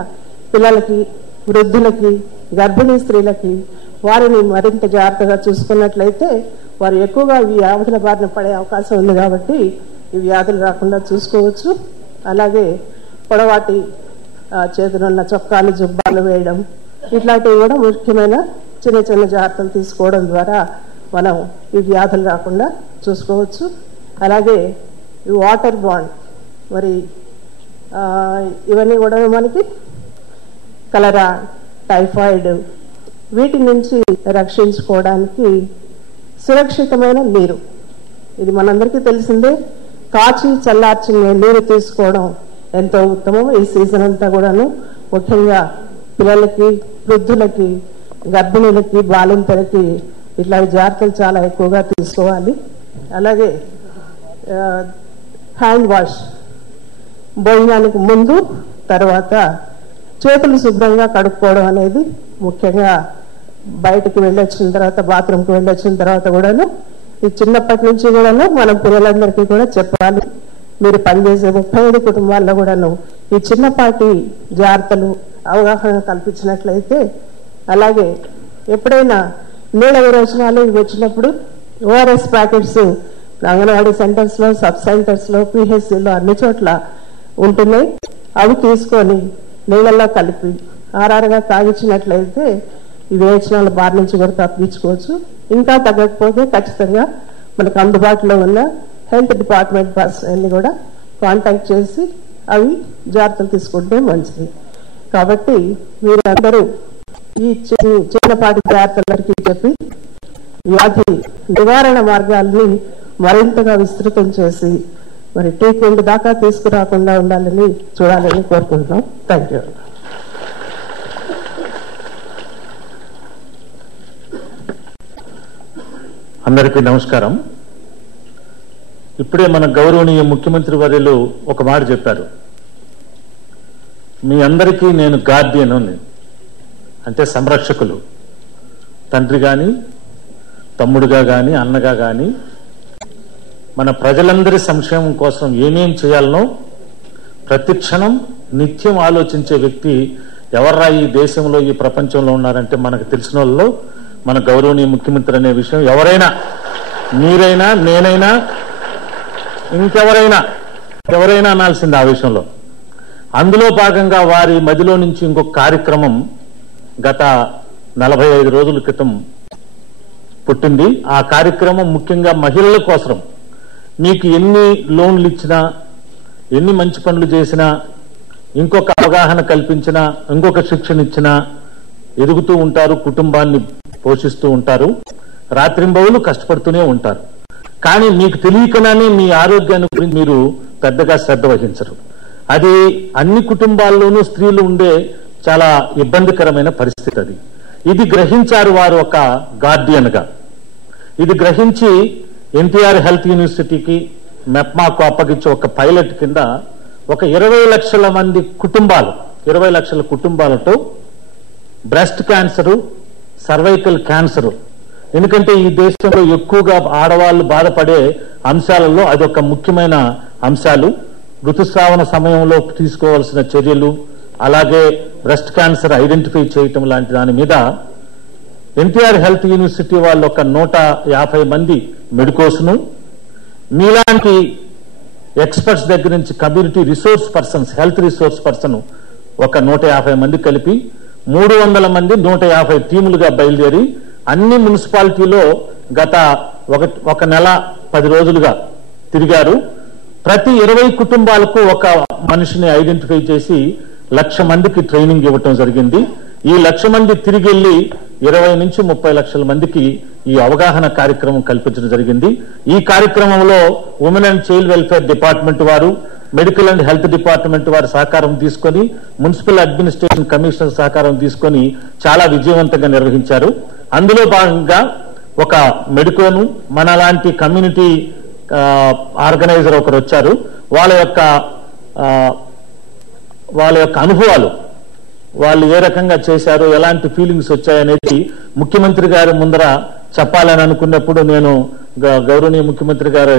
పిల్లలకి, వృద్ధులకి, గర్భిణీ స్త్రీలకి వారిని మరింత జాగ్రత్తగా చూసుకున్నట్లయితే వారు ఎక్కువగా ఈ వ్యాధుల బారిన పడే అవకాశం ఉంది. కాబట్టి ఈ వ్యాధులు రాకుండా చూసుకోవచ్చు. అలాగే పొడవాటి చేతులున్న చొక్కాలు జుబ్బాలు వేయడం ఇట్లాంటివి కూడా ముఖ్యమైన చిన్న చిన్న జాగ్రత్తలు తీసుకోవడం ద్వారా మనం ఈ వ్యాధులు రాకుండా చూసుకోవచ్చు. అలాగే ఈ వాటర్ బాండ్ మరి ఇవన్నీ కూడా మనకి కలరా, టైఫాయిడ్ వీటి నుంచి రక్షించుకోవడానికి సురక్షితమైన నీరు, ఇది మనందరికీ తెలిసిందే. కాచి చల్లార్చిన నీరు తీసుకోవడం ఎంతో ఉత్తమం. ఈ సీజన్ అంతా కూడాను ముఖ్యంగా పిల్లలకి, వృద్ధులకి, గర్భిణులకి, బాలింతలకి ఇట్లాంటి జాగ్రత్తలు చాలా ఎక్కువగా తీసుకోవాలి. అలాగే హ్యాండ్ వాష్ భోజనానికి ముందు తర్వాత చేతులు శుభ్రంగా కడుక్కోవడం అనేది ముఖ్యంగా బయటకు వెళ్ళొచ్చిన తర్వాత, బాత్రూమ్కి వెళ్ళొచ్చిన తర్వాత కూడాను ఈ చిన్నప్పటి నుంచి కూడాను మనం పిల్లలందరికీ కూడా చెప్పాలి. మీరు పనిచేసే 35 కుటుంబాల్లో కూడాను ఈ చిన్నపాటి జాగ్రత్తలు అవగాహన కల్పించినట్లయితే, అలాగే ఎప్పుడైనా నీళ్ళ విరోచనాలు ఇవి వచ్చినప్పుడు ఓఆర్ఎస్ ప్యాకెట్స్ అంగన్వాడీ సెంటర్స్లో, సబ్ సెంటర్స్లో, పిహెచ్సిలో అన్ని చోట్ల ఉంటున్నాయి. అవి తీసుకొని నీళ్ళల్లో కలిపి ఆరారుగా తాగించినట్లయితే ఈ విరోచనాల బారి నుంచి కూడా తప్పించుకోవచ్చు. ఇంకా తగ్గకపోతే ఖచ్చితంగా మనకు అందుబాటులో ఉన్న హెల్త్ డిపార్ట్మెంట్ పర్సన్ని కూడా కాంటాక్ట్ చేసి అవి జాగ్రత్తలు తీసుకుంటే మంచిది. కాబట్టి మీరు అందరూ ఈ చిన్నపాటి జాగ్రత్తలకి చెప్పి వ్యాధి నివారణ మార్గాల్ని మరింతగా విస్తృతం చేసి మరి ట్రీట్మెంట్ దాకా తీసుకురాకుండా ఉండాలని చూడాలని కోరుకుంటున్నాం. Thank you. అందరికీ నమస్కారం. ఇప్పుడే మన గౌరవనీయ ముఖ్యమంత్రి వర్యులు ఒక మాట చెప్పారు. మీ అందరికీ నేను గార్డియన్, అంటే సంరక్షకులు, తండ్రి కానీ, తమ్ముడుగా కానీ, అన్నగా కానీ మన ప్రజలందరి సంక్షేమం కోసం ఏమేం చేయాలనో ప్రతి క్షణం నిత్యం ఆలోచించే వ్యక్తి ఎవర్రా ఈ దేశంలో, ఈ ప్రపంచంలో ఉన్నారంటే మనకు తెలిసిన వాళ్ళు మన గౌరవనీయ ముఖ్యమంత్రి అనే విషయం ఎవరైనా, మీరైనా, నేనైనా, ఇంకెవరైనా అనాల్సింది ఆ విషయంలో. అందులో భాగంగా వారి మదిలో నుంచి ఇంకొక కార్యక్రమం గత 45 రోజుల క్రితం పుట్టింది. ఆ కార్యక్రమం ముఖ్యంగా మహిళల కోసం. మీకు ఎన్ని లోన్లు ఇచ్చినా, ఎన్ని మంచి పనులు చేసినా, ఇంకొక అవగాహన కల్పించినా, ఇంకొక శిక్షణ ఇచ్చినా ఎదుగుతూ ఉంటారు, కుటుంబాన్ని పోషిస్తూ ఉంటారు, రాత్రింబవలు కష్టపడుతూనే ఉంటారు. కానీ మీకు తెలియకనే మీ ఆరోగ్యాన్ని గురించి మీరు పెద్దగా శ్రద్ధ వహించరు. అది అన్ని కుటుంబాల్లోనూ స్త్రీలు ఉండే చాలా ఇబ్బందికరమైన పరిస్థితి. అది ఇది గ్రహించారు వారు ఒక గార్డియన్ గా. ఇది గ్రహించి ఎన్టీఆర్ హెల్త్ యూనివర్సిటీకి, మెప్మాకు అప్పగించే ఒక పైలట్ కింద ఒక 20 లక్షల మంది కుటుంబాలు, 20 లక్షల కుటుంబాలతో బ్రెస్ట్ క్యాన్సరు, సర్వైకల్ క్యాన్సరు, ఎందుకంటే ఈ దేశంలో ఎక్కువగా ఆడవాళ్లు బాధపడే అంశాలలో అదొక ముఖ్యమైన అంశాలు. ఋతుస్రావణ సమయంలో తీసుకోవాల్సిన చర్యలు, అలాగే బ్రెస్ట్ క్యాన్సర్ ఐడెంటిఫై చేయటం లాంటి దాని మీద ఎన్టీఆర్ హెల్త్ యూనివర్సిటీ వాళ్ళు ఒక 150 మంది మెడికోస్ను, మీలాంటి ఎక్స్పర్ట్స్ దగ్గర నుంచి community resource persons, health resource person ఒక 150 మంది కలిపి 300 మంది 150 టీములుగా బయలుదేరి అన్ని మున్సిపాలిటీలో గత ఒక నెల 10 రోజులుగా తిరిగారు. ప్రతి 20 కుటుంబాలకు ఒక మనిషిని ఐడెంటిఫై చేసి 1,00,000 మందికి ట్రైనింగ్ ఇవ్వటం జరిగింది. ఈ 1,00,000 మంది తిరిగి వెళ్లి 20 నుంచి 30 లక్షల మందికి ఈ అవగాహన కార్యక్రమం కల్పించడం జరిగింది. ఈ కార్యక్రమంలో women and child welfare department వారు, మెడికల్ అండ్ హెల్త్ డిపార్ట్మెంట్ వారి సహకారం తీసుకొని, మున్సిపల్ అడ్మినిస్ట్రేషన్ కమిషనర్ సహకారం తీసుకొని చాలా విజయవంతంగా నిర్వహించారు. అందులో భాగంగా ఒక మెడికోను, మనలాంటి కమ్యూనిటీ ఆర్గనైజర్ ఒకరు వచ్చారు. వాళ్ళ యొక్క అనుభవాలు, వాళ్ళు ఏ రకంగా చేశారు, ఎలాంటి ఫీలింగ్స్ వచ్చాయనేది ముఖ్యమంత్రి గారి ముందర చెప్పాలని అనుకున్నప్పుడు నేను గౌరవనీయ ముఖ్యమంత్రి గారి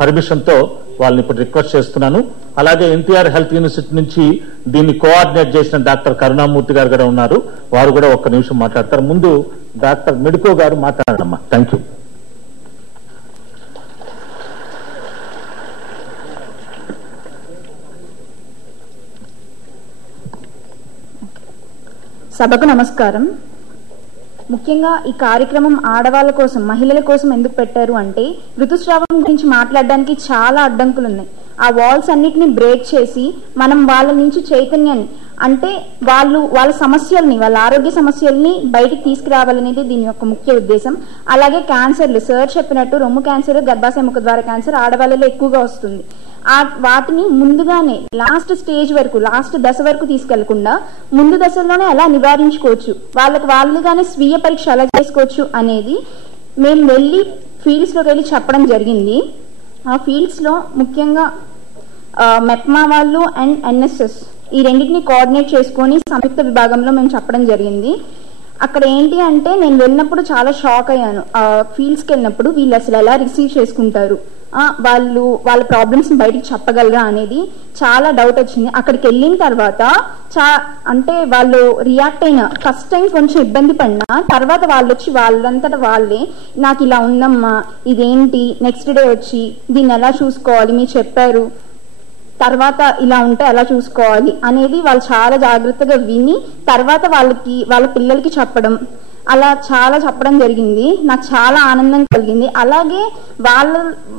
పర్మిషన్తో వాళ్ళని ఇప్పుడు రిక్వెస్ట్ చేస్తున్నాను. అలాగే ఎన్టీఆర్ హెల్త్ యూనివర్సిటీ నుంచి దీన్ని కోఆర్డినేట్ చేసిన డాక్టర్ కరుణామూర్తి గారు కూడా ఉన్నారు. వారు కూడా ఒక్క నిమిషం మాట్లాడతారు. ముందు డాక్టర్ మెడికో గారు మాట్లాడమ్మా. Thank you. సభకు నమస్కారం. ముఖ్యంగా ఈ కార్యక్రమం ఆడవాళ్ళ కోసం, మహిళల కోసం ఎందుకు పెట్టారు అంటే, ఋతుస్రావం గురించి మాట్లాడడానికి చాలా అడ్డంకులు ఉన్నాయి. ఆ వాల్స్ అన్నిటిని బ్రేక్ చేసి మనం వాళ్ళ నుంచి చైతన్యాన్ని, అంటే వాళ్ళ సమస్యల్ని, వాళ్ళ ఆరోగ్య సమస్యల్ని బయటికి తీసుకురావాలనేది దీని యొక్క ముఖ్య ఉద్దేశం. అలాగే క్యాన్సర్లు, సార్ చెప్పినట్టు రొమ్ము క్యాన్సర్, గర్భాశయ ముఖద్వార క్యాన్సర్ ఆడవాళ్ళలో ఎక్కువగా వస్తుంది. వాటిని ముందుగానే లాస్ట్ స్టేజ్ వరకు, లాస్ట్ దశ వరకు తీసుకెళ్లకుండా ముందు దశల్లోనే ఎలా నివారించుకోవచ్చు, వాళ్ళుగానే స్వీయ పరీక్ష ఎలా చేసుకోవచ్చు అనేది మేము వెళ్ళి ఫీల్డ్స్లోకి వెళ్ళి చెప్పడం జరిగింది. ఆ ఫీల్డ్స్లో ముఖ్యంగా మెప్మా వాళ్ళు అండ్ ఎన్ఎస్ఎస్ ఈ రెండింటిని కోఆర్డినేట్ చేసుకొని సంయుక్త విభాగంలో మేము చెప్పడం జరిగింది. అక్కడ ఏంటి అంటే, నేను వెళ్ళినప్పుడు చాలా షాక్ అయ్యాను. ఫీల్డ్స్కి వెళ్ళినప్పుడు వీళ్ళు అసలు ఎలా రిసీవ్ చేసుకుంటారు, వాళ్ళ ప్రాబ్లమ్స్ బయటికి చెప్పగలరా అనేది చాలా డౌట్ వచ్చింది. అక్కడికి వెళ్ళిన తర్వాత అంటే వాళ్ళు రియాక్ట్ అయిన ఫస్ట్ టైం కొంచెం ఇబ్బంది పడినా, తర్వాత వాళ్ళు వచ్చి వాళ్ళంతటా వాళ్ళే నాకు ఇలా ఉందమ్మా, ఇదేంటి, నెక్స్ట్ డే వచ్చి దీన్ని ఎలా చూసుకోవాలి, మీరు చెప్పారు, తర్వాత ఇలా ఉంటే ఎలా చూసుకోవాలి అనేది వాళ్ళు చాలా జాగ్రత్తగా విని తర్వాత వాళ్ళ పిల్లలకి చెప్పడం, అలా చాలా చెప్పడం జరిగింది. నాకు చాలా ఆనందం కలిగింది. అలాగే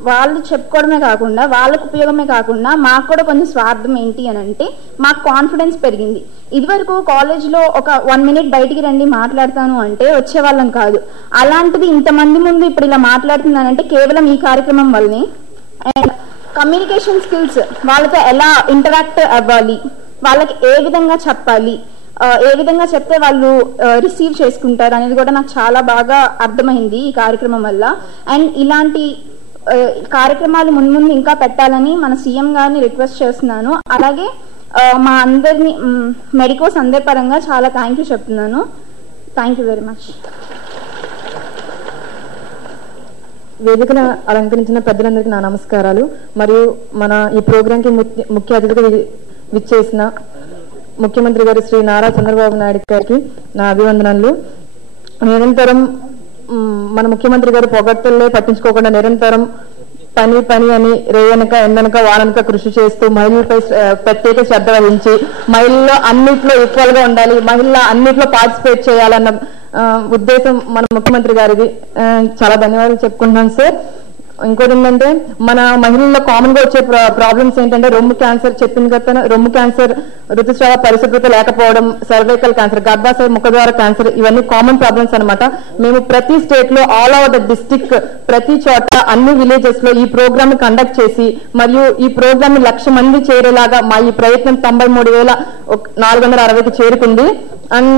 వాళ్ళు చెప్పుకోవడమే కాకుండా, వాళ్ళకు ఉపయోగమే కాకుండా మాకు కూడా కొంచెం స్వార్థం ఏంటి అని అంటే, మాకు కాన్ఫిడెన్స్ పెరిగింది. ఇదివరకు కాలేజ్లో ఒక 1 minute బయటికి రండి మాట్లాడతాను అంటే వచ్చేవాళ్ళం కాదు. అలాంటిది ఇంతమంది ముందు ఇప్పుడు ఇలా మాట్లాడుతున్నానంటే కేవలం ఈ కార్యక్రమం వల్లనే. అండ్ కమ్యూనికేషన్ స్కిల్స్, వాళ్ళతో ఎలా ఇంటరాక్ట్ అవ్వాలి, వాళ్ళకి ఏ విధంగా చెప్పాలి, ఏ విధంగా చెప్తే వాళ్ళు రిసీవ్ చేసుకుంటారు అనేది కూడా నాకు చాలా బాగా అర్థమైంది ఈ కార్యక్రమం వల్ల. అండ్ ఇలాంటి కార్యక్రమాలు ముందు ఇంకా పెట్టాలని మన సీఎం గారిని రిక్వెస్ట్ చేస్తున్నాను. అలాగే మా అందరిని, మెడికోస్ అందరి పరంగా చాలా థ్యాంక్ యూ చెప్తున్నాను. Thank you very much. వేదికను అలంకరించిన పెద్దలందరికీ నా నమస్కారాలు. మరియు మన ఈ ప్రోగ్రాంకి ముఖ్య అతిథిగా విచ్చేసిన ముఖ్యమంత్రి గారు శ్రీ నారా చంద్రబాబు నాయుడు గారికి నా అభివందనలు. నిరంతరం మన ముఖ్యమంత్రి గారు పొగడ్తలే పట్టించుకోకుండా నిరంతరం పని అని రేయనక ఎండనక వాననక కృషి చేస్తూ మహిళలపై ప్రత్యేక శ్రద్ధ వహించి మహిళల్లో అన్నిట్లో ఈక్వల్ గా ఉండాలి, మహిళ అన్నిట్లో పార్టిసిపేట్ చేయాలన్న ఉద్దేశం మన ముఖ్యమంత్రి గారిది. చాలా ధన్యవాదాలు చెప్పుకుంటున్నాను సార్. ఇంకోటి ఏంటంటే, మన మహిళల్లో కామన్ గా వచ్చే ప్రాబ్లమ్స్ ఏంటంటే, రొమ్ము క్యాన్సర్ చెప్పిన కదా, రొమ్ము క్యాన్సర్, ఋతుస్రావ పరిశుభ్రత లేకపోవడం, సర్వైకల్ క్యాన్సర్, గర్భాశయ ముఖద్వార క్యాన్సర్, ఇవన్నీ కామన్ ప్రాబ్లమ్స్ అనమాట. మేము ప్రతి స్టేట్ లో ఆల్ ఓవర్ ద డిస్టిక్, ప్రతి చోట అన్ని విలేజెస్ లో ఈ ప్రోగ్రామ్ కండక్ట్ చేసి, మరియు ఈ ప్రోగ్రామ్ 1,00,000 మంది చేరేలాగా మా ఈ ప్రయత్నం 93,460కి చేరుకుంది. అండ్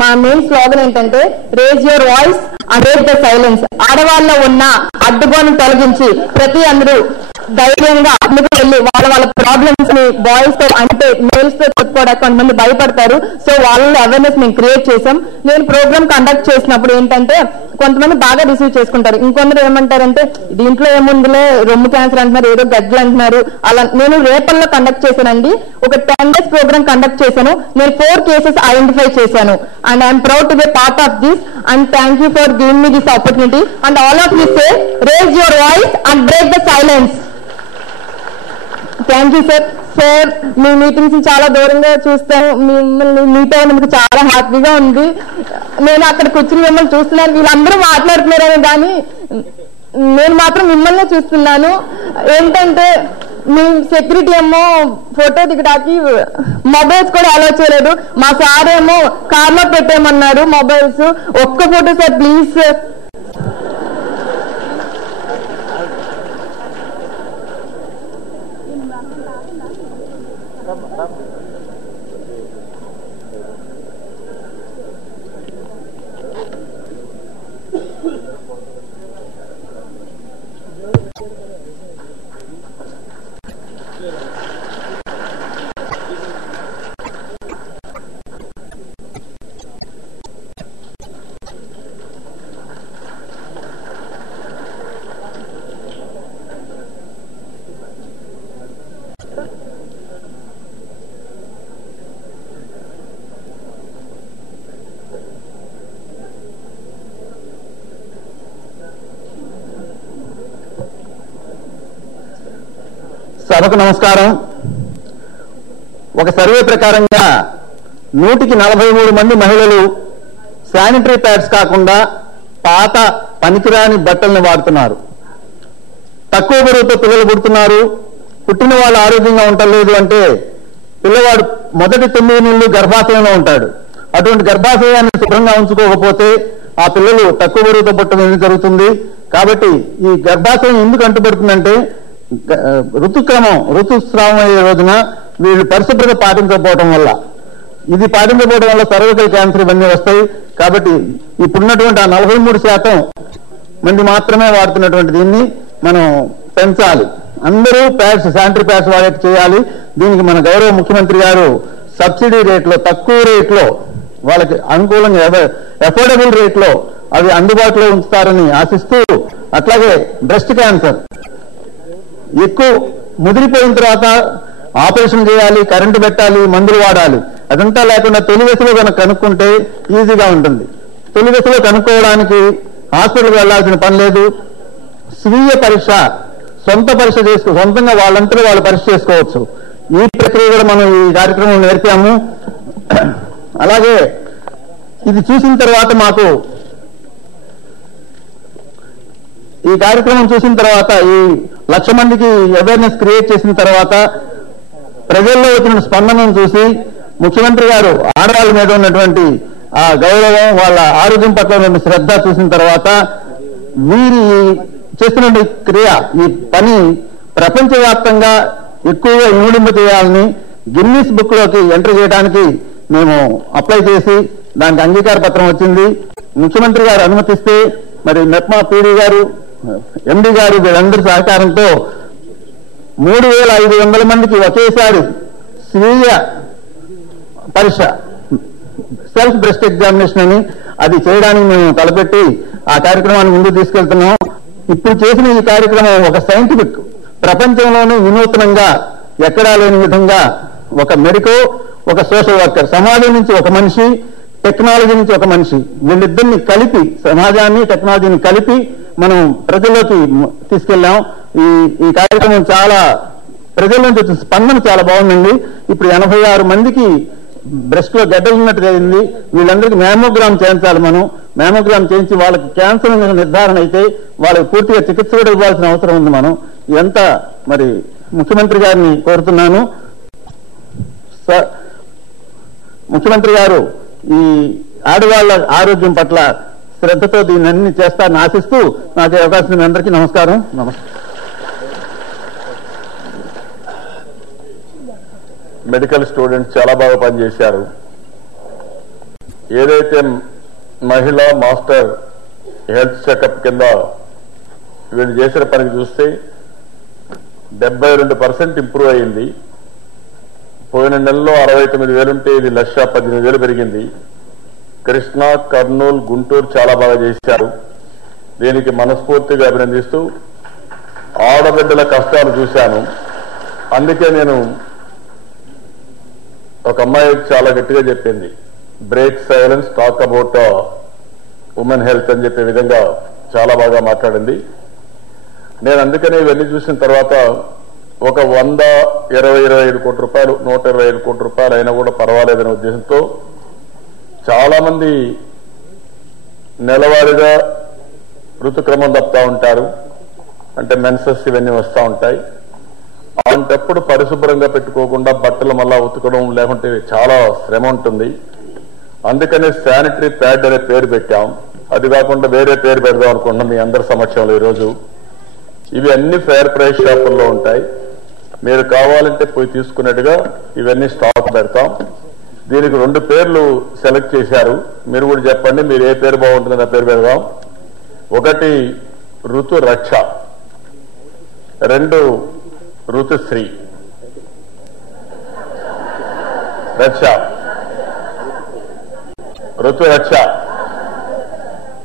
మా మెయిన్ స్లోగన్ ఏంటంటే, raise your voice and break the silence. ఆడవాళ్ళలో ఉన్న అడ్డుగోను తొలగించి ప్రతి అందరూ ధైర్యంగా అందుకు వెళ్ళి వాళ్ళ ప్రాబ్లమ్స్ ని బాయ్స్ తో అంటే మేల్స్ తో చెప్పుకోవడానికి కొంతమంది భయపడతారు. సో వాళ్ళలో అవేర్నెస్ మేము క్రియేట్ చేసాం. నేను ప్రోగ్రామ్ కండక్ట్ చేసినప్పుడు ఏంటంటే, కొంతమంది బాగా రిసీవ్ చేసుకుంటారు, ఇంకొందరు ఏమంటారంటే దీంట్లో ఏముందిలే, రొమ్ము క్యాన్సర్ అంటున్నారు, ఏదో గడ్డలు అంటున్నారు. అలా నేను రేపల్లో కండక్ట్ చేశానండి. ఒక 10 days ప్రోగ్రామ్ కండక్ట్ చేశాను. నేను 4 cases ఐడెంటిఫై చేశాను. And I'm proud to be part of this. And thank you for giving me this opportunity. And all of you say raise your voice and break the silence. Thank you sir. Sir, మీ meetings చాలా దూరంగా చూస్తాను, మిమ్మల్ని meet అయినందుకు చాలా హ్యాపీగా ఉంది. నేను అక్కడ కూర్చుని మిమ్మల్ని చూస్తున్నాను, వీళ్ళందరూ మాట్లాడుతున్నారని, కానీ నేను మాత్రం మిమ్మల్ని చూస్తున్నాను. ఏంటంటే, మీ సెక్యూరిటీ ఏమో ఫోటో దిగడానికి మొబైల్స్ కూడా అలౌ చేయలేదు. మా సార్ ఏమో కార్లో పెట్టేయమన్నారు మొబైల్స్. ఒక్క ఫోటో సార్ ప్లీజ్ సార్. సభకు నమస్కారం. ఒక సర్వే ప్రకారంగా 143 మంది మహిళలు శానిటరీ ప్యాడ్స్ కాకుండా పాత పనికిరాని బట్టల్ని వాడుతున్నారు. తక్కువ బరువుతో పిల్లలు పుడుతున్నారు. పుట్టిన వాళ్ళు ఆరోగ్యంగా ఉండలేదు అంటే పిల్లవాడు మొదటి 9 నెలలు గర్భాశయంలో ఉంటాడు. అటువంటి గర్భాశయాన్ని శుభ్రంగా ఉంచుకోకపోతే ఆ పిల్లలు తక్కువ బరువుతో పుట్టడం ఎందుకు జరుగుతుంది? కాబట్టి ఈ గర్భాశయం ఎందుకు అంటుపడుతుందంటే ఋతుస్రావం అయ్యే రోజున వీళ్ళు పరిశుభ్రత పాటించకపోవడం వల్ల, ఇది పాటించకపోవడం వల్ల సర్వైకల్ క్యాన్సర్ ఇవన్నీ వస్తాయి. కాబట్టి ఇప్పుడున్నటువంటి ఆ 43% మంది మాత్రమే వాడుతున్నటువంటి దీన్ని మనం పెంచాలి. అందరూ ప్యాడ్స్, శానిటరీ ప్యాడ్స్ వాడేట్టు చేయాలి. దీనికి మన గౌరవ ముఖ్యమంత్రి గారు సబ్సిడీ రేట్లో, తక్కువ రేట్లో, వాళ్ళకి అనుకూలంగా అఫోర్డబుల్ రేట్లో అవి అందుబాటులో ఉంచుతారని ఆశిస్తూ, అట్లాగే బ్రెస్ట్ క్యాన్సర్ ఎక్కువ ముదిరిపోయిన తర్వాత ఆపరేషన్ చేయాలి, కరెంటు పెట్టాలి, మందులు వాడాలి. అదంతా లేకుండా తొలి దశలో కనుక కనుక్కుంటే ఈజీగా ఉంటుంది. తొలి దశలో కనుక్కోవడానికి హాస్పిటల్కి వెళ్లాల్సిన పని లేదు. స్వీయ పరీక్ష, సొంత పరీక్ష సొంతంగా వాళ్ళంతా వాళ్ళు పరీక్ష చేసుకోవచ్చు. ఈ ప్రక్రియ కూడా మనం ఈ కార్యక్రమం నేర్పాము. అలాగే ఇది చూసిన తర్వాత మాకు ఈ కార్యక్రమం చూసిన తర్వాత ఈ 1,00,000 మందికి అవేర్నెస్ క్రియేట్ చేసిన తర్వాత ప్రజల్లో వచ్చిన స్పందనను చూసి ముఖ్యమంత్రి గారు ఆడవాళ్ళ మీద ఉన్నటువంటి ఆ గౌరవం, వాళ్ళ ఆరోగ్యం పట్ల ఉన్న శ్రద్ధ చూసిన తర్వాత వీరి చేస్తున్న క్రియ, ఈ పని ప్రపంచవ్యాప్తంగా ఎక్కువగా ఇనుడింప చేయాలని గిన్నీస్ బుక్ లోకి ఎంటర్ చేయడానికి మేము అప్లై చేసి దానికి అంగీకార పత్రం వచ్చింది. ముఖ్యమంత్రి గారు అనుమతిస్తే మరి మెప్మా పీడీ గారు, ఎండి గారు వీళ్ళందరి సహకారంతో 3,500 మందికి ఒకేసారి స్వీయ పరీక్ష, సెల్ఫ్ బ్రెస్ట్ ఎగ్జామినేషన్ అని అది చేయడానికి మేము తలపెట్టి ఆ కార్యక్రమాన్ని ముందుకు తీసుకెళ్తున్నాం. ఇప్పుడు చేసిన ఈ కార్యక్రమం ఒక సైంటిఫిక్, ప్రపంచంలోనే వినూత్నంగా ఎక్కడా లేని విధంగా ఒక మెడికో, ఒక సోషల్ వర్కర్, సమాజం నుంచి ఒక మనిషి, టెక్నాలజీ నుంచి ఒక మనిషి, వీళ్ళిద్దరిని కలిపి, సమాజాన్ని టెక్నాలజీని కలిపి మనం ప్రజల్లోకి తీసుకెళ్లాం. ఈ కార్యక్రమం చాలా ప్రజల నుంచి వచ్చిన స్పందన చాలా బాగుందండి. ఇప్పుడు 86 మందికి బ్రెస్ట్ లో గడ్డలు ఉన్నట్టుగా అయింది. వీళ్ళందరికీ మ్యామోగ్రామ్ చేయించాలి. మనం మ్యామోగ్రామ్ చేయించి వాళ్ళకి క్యాన్సర్ నిర్ధారణ అయితే వాళ్ళకి పూర్తిగా చికిత్స కూడా ఇవ్వాల్సిన అవసరం ఉంది. మనం ఇదంతా మరి ముఖ్యమంత్రి గారిని కోరుతున్నాను. ముఖ్యమంత్రి గారు ఈ ఆడవాళ్ల ఆరోగ్యం పట్ల శ్రద్ధతో దీన్ని అన్ని చేస్తారని ఆశిస్తూ నాకు అవకాశం అందరికీ నమస్కారం. మెడికల్ స్టూడెంట్స్ చాలా బాగా పనిచేశారు. ఏదైతే మహిళా మాస్టర్ హెల్త్ చెకప్ కింద వీళ్ళు చేసిన పనికి చూస్తే 72% ఇంప్రూవ్ అయింది. పోయిన నెలలో 69,000 ఉంటే ఇది 1,18,000 పెరిగింది. కృష్ణా, కర్నూలు, గుంటూరు చాలా బాగా చేశారు. దీనికి మనస్ఫూర్తిగా అభినందిస్తూ ఆడబిడ్డల కష్టాలు చూశాను. అందుకే నేను ఒక అమ్మాయి చాలా గట్టిగా చెప్పింది, break silence, talk about women health అని చెప్పే విధంగా చాలా బాగా మాట్లాడింది. నేను అందుకనే ఇవన్నీ చూసిన తర్వాత ఒక 125 కోట్ల రూపాయలు, 125 కోట్ల రూపాయలు అయినా కూడా పర్వాలేదనే ఉద్దేశంతో చాలా మంది నెలవారీగా ఋతుక్రమం తప్పుతూ ఉంటారు, అంటే మెన్సెస్ ఇవన్నీ వస్తూ ఉంటాయి. అలాంటప్పుడు పరిశుభ్రంగా పెట్టుకోకుండా బట్టలు మళ్ళా ఉతకడం లేకుంటే చాలా శ్రమ ఉంటుంది. అందుకనే శానిటరీ ప్యాడ్ అనే పేరు పెట్టాం. అది కాకుండా వేరే పేరు పెడదాం అనుకున్నాం మీ అందరి సమక్షంలో ఈరోజు. ఇవి అన్ని ఫెయిర్ ప్రైస్ షాపుల్లో ఉంటాయి. మీరు కావాలంటే పోయి తీసుకున్నట్టుగా ఇవన్నీ స్టాక్ పెడతాం. దీనికి 2 పేర్లు సెలెక్ట్ చేశారు. మీరు కూడా చెప్పండి మీరు ఏ పేరు బాగుంటుందని ఆ పేరు పెడదాం. ఒకటి ఋతు రక్ష, 2 ఋతుశ్రీ. రక్ష, ఋతు రక్ష,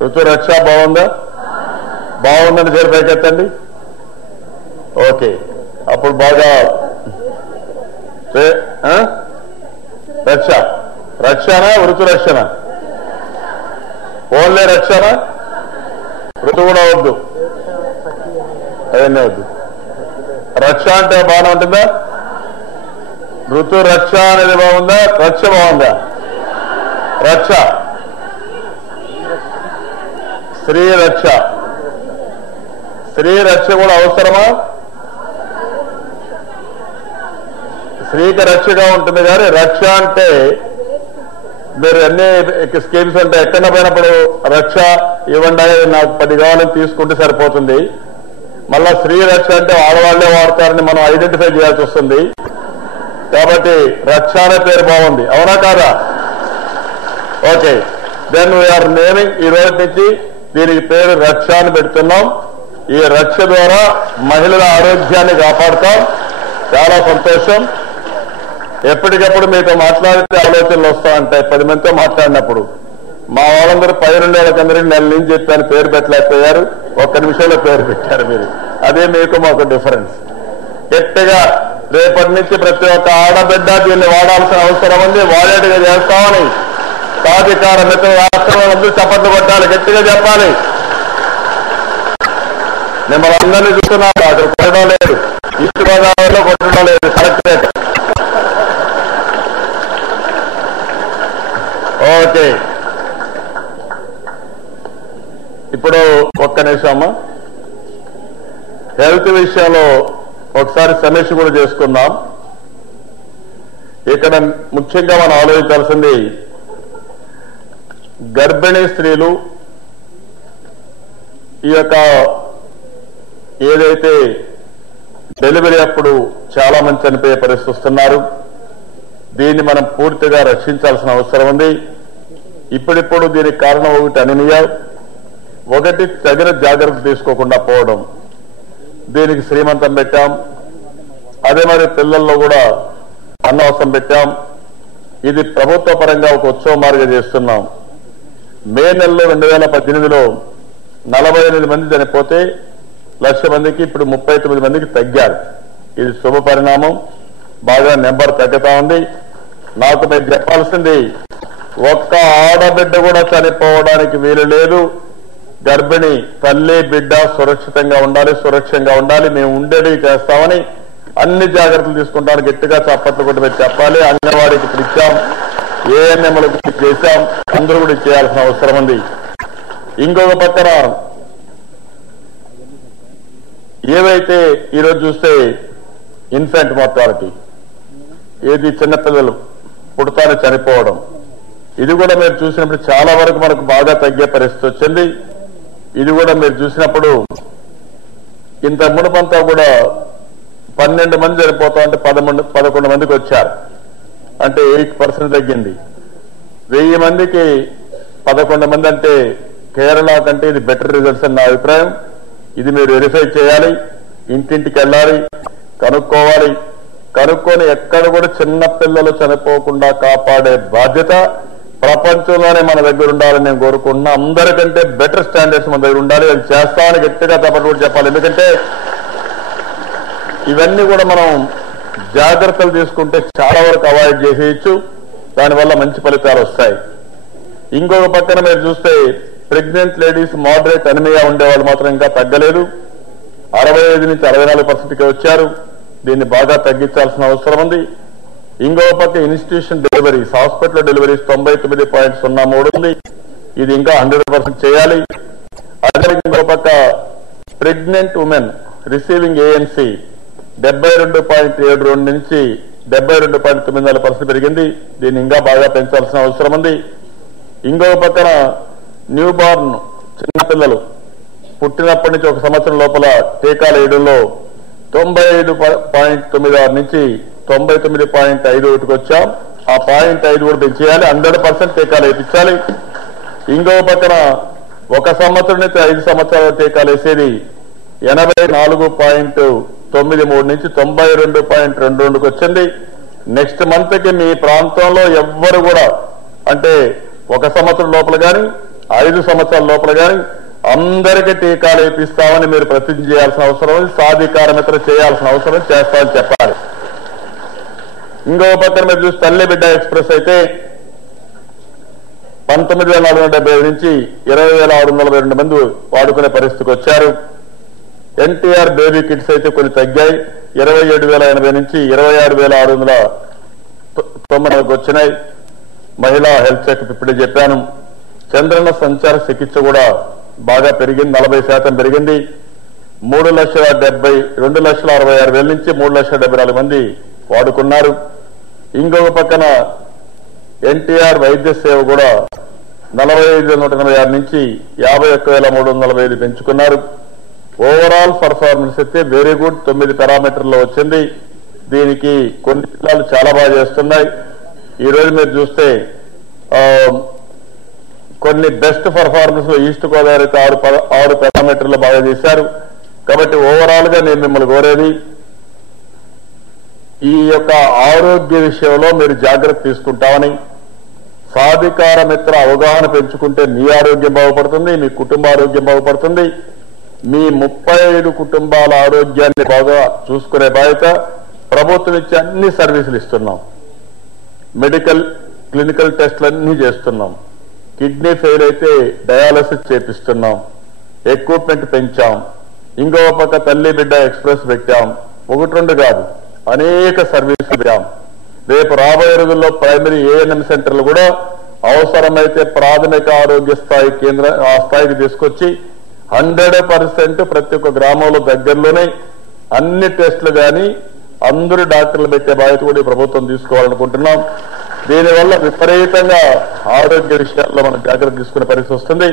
ఋతు రక్ష బాగుందా? బాగుందని పేరు పైకెత్తండి. ఓకే, అప్పుడు బాగా రక్ష, రక్షనా ఋతు రక్షణ, ఓన్లీ రక్షణ, ఋతు కూడా వద్దు, అవన్నీ వద్దు. రక్ష అంటే బాగానే ఉంటుందా? ఋతు రక్ష అనేది బాగుందా? రక్ష బాగుందా? రక్ష, స్త్రీ రక్ష, స్త్రీ రక్ష కూడా అవసరమా? స్త్రీకి రక్షగా ఉంటుంది కానీ రక్ష అంటే మీరు అన్ని స్కీమ్స్ అంటే ఎక్కడ పోయినప్పుడు రక్ష ఇవ్వండి నాకు 10 కావాలని తీసుకుంటే సరిపోతుంది. మళ్ళా స్త్రీ రక్ష అంటే ఆడవాళ్లే వాడతారని మనం ఐడెంటిఫై చేయాల్సి వస్తుంది. కాబట్టి రక్ష అనే పేరు బాగుంది, అవునా కాదా? ఓకే, దెన్ వీఆర్ నేమింగ్ ఈ రోజు నుంచి దీనికి పేరు రక్ష అని పెడుతున్నాం. ఈ రక్ష ద్వారా మహిళల ఆరోగ్యాన్ని కాపాడుతాం. చాలా సంతోషం. ఎప్పటికప్పుడు మీతో మాట్లాడితే ఆలోచనలు వస్తా ఉంటాయి. 10 మందితో మాట్లాడినప్పుడు మా వాళ్ళందరూ 12 ఏళ్ళకందరికీ నెల నుంచి చెప్పాను, పేరు పెట్టలేకపోయారు. 1 నిమిషంలో పేరు పెట్టారు మీరు. అదే మీకు మాకు డిఫరెన్స్. గట్టిగా రేపటి నుంచి ప్రతి ఒక్క ఆడబిడ్డ దీన్ని వాడాల్సిన అవసరం ఉంది. వాడేట్టుగా చేస్తామని సాధికార మిత్ర రాష్ట్రంలో చప్పట్లు కొట్టాలి, గట్టిగా చెప్పాలి. మిమ్మల్ని అందరినీ చూస్తున్నారు, అక్కడ కొట్టడం లేదు, ఈస్ట్ గోదావరిలో కొట్టడం లేదు, కలెక్టరేట్. ఓకే, ఇప్పుడు 1 నిమిషం అమ్మా. హెల్త్ విషయంలో ఒకసారి సమీక్ష కూడా చేసుకుందాం. ఇక్కడ ముఖ్యంగా మనం ఆలోచించాల్సింది గర్భిణీ స్త్రీలు ఈ యొక్క ఏదైతే డెలివరీ అప్పుడు చాలా మంది చనిపోయే పరిస్థితి వస్తున్నారు. దీన్ని మనం పూర్తిగా రక్షించాల్సిన అవసరం ఉంది. ఇప్పుడిప్పుడు దీనికి కారణం ఒకటి అనీమియా, ఒకటి తగిన జాగ్రత్త తీసుకోకుండా పోవడం. దీనికి శ్రీమంతం పెట్టాం. అదే మరి పిల్లల్లో కూడా అన్నవసం పెట్టాం. ఇది ప్రభుత్వ పరంగా ఒక ఉత్సవ మార్గం చేస్తున్నాం. మే నెలలో 2018లో 48 మంది చనిపోతే 1,00,000 మందికి ఇప్పుడు 39 మందికి తగ్గారు. ఇది శుభ పరిణామం. బాగా నెంబర్ తగ్గుతా ఉంది. నాకు మీరు చెప్పాల్సింది, ఒక్క ఆడబిడ్డ కూడా చనిపోవడానికి వీలు లేదు. గర్భిణి తల్లి బిడ్డ సురక్షితంగా ఉండాలి, సురక్షంగా ఉండాలి. మేము ఉండేది చేస్తామని అన్ని జాగ్రత్తలు తీసుకుంటాను. గట్టిగా చప్పట్లు కొట్టి మీరు చెప్పాలి. అంగన్వాడీకి పిలిచాం, ఏఎన్ఎంలకు చేశాం, అందరూ కూడా చేయాల్సిన అవసరం ఉంది. ఇంకొక పక్కన ఏవైతే ఈరోజు చూస్తే ఇన్ఫెంట్ మార్టాలిటీ, ఏది చిన్నపిల్లలు పుడతానే చనిపోవడం, ఇది కూడా మీరు చూసినప్పుడు చాలా వరకు మనకు బాగా తగ్గే పరిస్థితి వచ్చింది. ఇది కూడా మీరు చూసినప్పుడు ఇంత మునుపంతా కూడా 12 మంది చనిపోతా ఉంటే 11 మందికి వచ్చారు, అంటే 8% తగ్గింది. 1000 మందికి 11 మంది అంటే కేరళ కంటే ఇది బెటర్ రిజల్ట్స్ అని నా అభిప్రాయం. ఇది మీరు వెరిఫై చేయాలి, ఇంటింటికి వెళ్ళాలి, కనుక్కోవాలి. కనుక్కొని ఎక్కడ కూడా చిన్న పిల్లలు చనిపోకుండా కాపాడే బాధ్యత ప్రపంచంలోనే మన దగ్గర ఉండాలని నేను కోరుకుంటున్నా. అందరికంటే బెటర్ స్టాండర్డ్స్ మన దగ్గర ఉండాలి. అది చేస్తామని గట్టిగా తప్పట్లు కూడా చెప్పాలి. ఎందుకంటే ఇవన్నీ కూడా మనం జాగ్రత్తలు తీసుకుంటే చాలా వరకు అవాయిడ్ చేసేయచ్చు. దానివల్ల మంచి ఫలితాలు వస్తాయి. ఇంకొక పక్కన మీరు చూస్తే ప్రెగ్నెంట్ లేడీస్ మోడరేట్ అనీమియా ఉండేవాళ్ళు మాత్రం ఇంకా తగ్గలేదు. 65 నుంచి 64%కి వచ్చారు. దీన్ని బాగా తగ్గించాల్సిన అవసరం ఉంది. ఇంకొక పక్క ఇన్స్టిట్యూషన్ డెలివరీస్, హాస్పిటల్ డెలివరీస్ 99.03 ఉంది. ఇది ఇంకా 100% చేయాలి. అదే ఇంకొక పక్క ప్రెగ్నెంట్ ఉమెన్ రిసీవింగ్ ఏఎన్సీ 72.72 నుంచి 72.94% పెరిగింది. దీన్ని ఇంకా బాగా పెంచాల్సిన అవసరం ఉంది. ఇంకొక పక్కన న్యూ బార్న్ చిన్నపిల్లలు పుట్టినప్పటి నుంచి 1 సంవత్సరం లోపల టీకాలు వేయడంలో 95.96 నుంచి 99.51కి వచ్చాం. ఆ 0.5 కూడా పెంచేయాలి. 100% టీకాలు వేయించాలి. ఇంకొక పక్కన 1 సంవత్సరం నుంచి 5 సంవత్సరాల టీకాలు వేసేది 84.93 నుంచి 92.22కి వచ్చింది. నెక్స్ట్ మంత్ కి మీ ప్రాంతంలో ఎవ్వరు కూడా అంటే 1 సంవత్సరం లోపల కానీ 5 సంవత్సరాల లోపల కానీ అందరికీ టీకాలు వేపిస్తామని మీరు ప్రతిజ్ఞ చేయాల్సిన అవసరం ఉంది. సాధికార మిత్ర చేయాల్సిన అవసరం, చేస్తామని చెప్పాలి. ఇంకో పక్కన మీరు చూసి తల్లి బిడ్డ ఎక్స్ప్రెస్ అయితే 19,475 నుంచి 20,622 మంది వాడుకునే పరిస్థితికి వచ్చారు. ఎన్టీఆర్ బేబీ కిట్స్ అయితే కొన్ని తగ్గాయి. 27,080 నుంచి 26,609 వచ్చినాయి. మహిళా హెల్త్ చెకప్ ఇప్పుడే చెప్పాను. చంద్రన్న సంచార చికిత్స కూడా బాగా పెరిగింది, 40% పెరిగింది. 2,66,000 నుంచి 3,74,000 మంది వాడుకున్నారు. ఇంకొక పక్కన ఎన్టీఆర్ వైద్య సేవ కూడా 45,186 నుంచి 51,345 పెంచుకున్నారు. ఓవరాల్ పర్ఫార్మెన్స్ అయితే వెరీ గుడ్, 9 పారామీటర్లో వచ్చింది. దీనికి కొన్ని జిల్లాలు చాలా బాగా చేస్తున్నాయి. ఈ రోజు మీరు చూస్తే కొన్ని బెస్ట్ పర్ఫార్మెన్స్ లో ఈస్ట్ గోదావరి అయితే 6 పారామీటర్లు బాగా చేశారు. కాబట్టి ఓవరాల్ గా నేను మిమ్మల్ని కోరేది, ఈ యొక్క ఆరోగ్య విషయంలో మీరు జాగ్రత్త తీసుకుంటామని, సాధికార మిత్ర అవగాహన పెంచుకుంటే మీ ఆరోగ్యం బాగుపడుతుంది, మీ కుటుంబ ఆరోగ్యం బాగుపడుతుంది. మీ 35 కుటుంబాల ఆరోగ్యాన్ని బాగా చూసుకునే బాధ్యత ప్రభుత్వం ఇచ్చే అన్ని సర్వీసులు ఇస్తున్నాం. మెడికల్ క్లినికల్ టెస్టులన్నీ చేస్తున్నాం. కిడ్నీ ఫెయిల్ అయితే డయాలసిస్ చేపిస్తున్నాం. ఎక్విప్మెంట్ పెంచాం. ఇంకో పక్క తల్లి బిడ్డ ఎక్స్ప్రెస్ పెట్టాం. 1-2 కాదు, అనేక సర్వీసులు పెట్టాం. రేపు రాబోయే రోజుల్లో ప్రైమరీ ఏఎన్ఎం సెంటర్లు కూడా అవసరమైతే ప్రాథమిక ఆరోగ్య స్థాయి ఆ స్థాయికి తీసుకొచ్చి 100% ప్రతి ఒక్క గ్రామంలో దగ్గరలోనే అన్ని టెస్టులు కానీ అందరూ డాక్టర్లు పెట్టే బాధ్యత కూడా ఈ ప్రభుత్వం తీసుకోవాలనుకుంటున్నాం. దీనివల్ల విపరీతంగా ఆరోగ్య విషయాల్లో మనం జాగ్రత్త తీసుకునే పరిస్థితి వస్తుంది.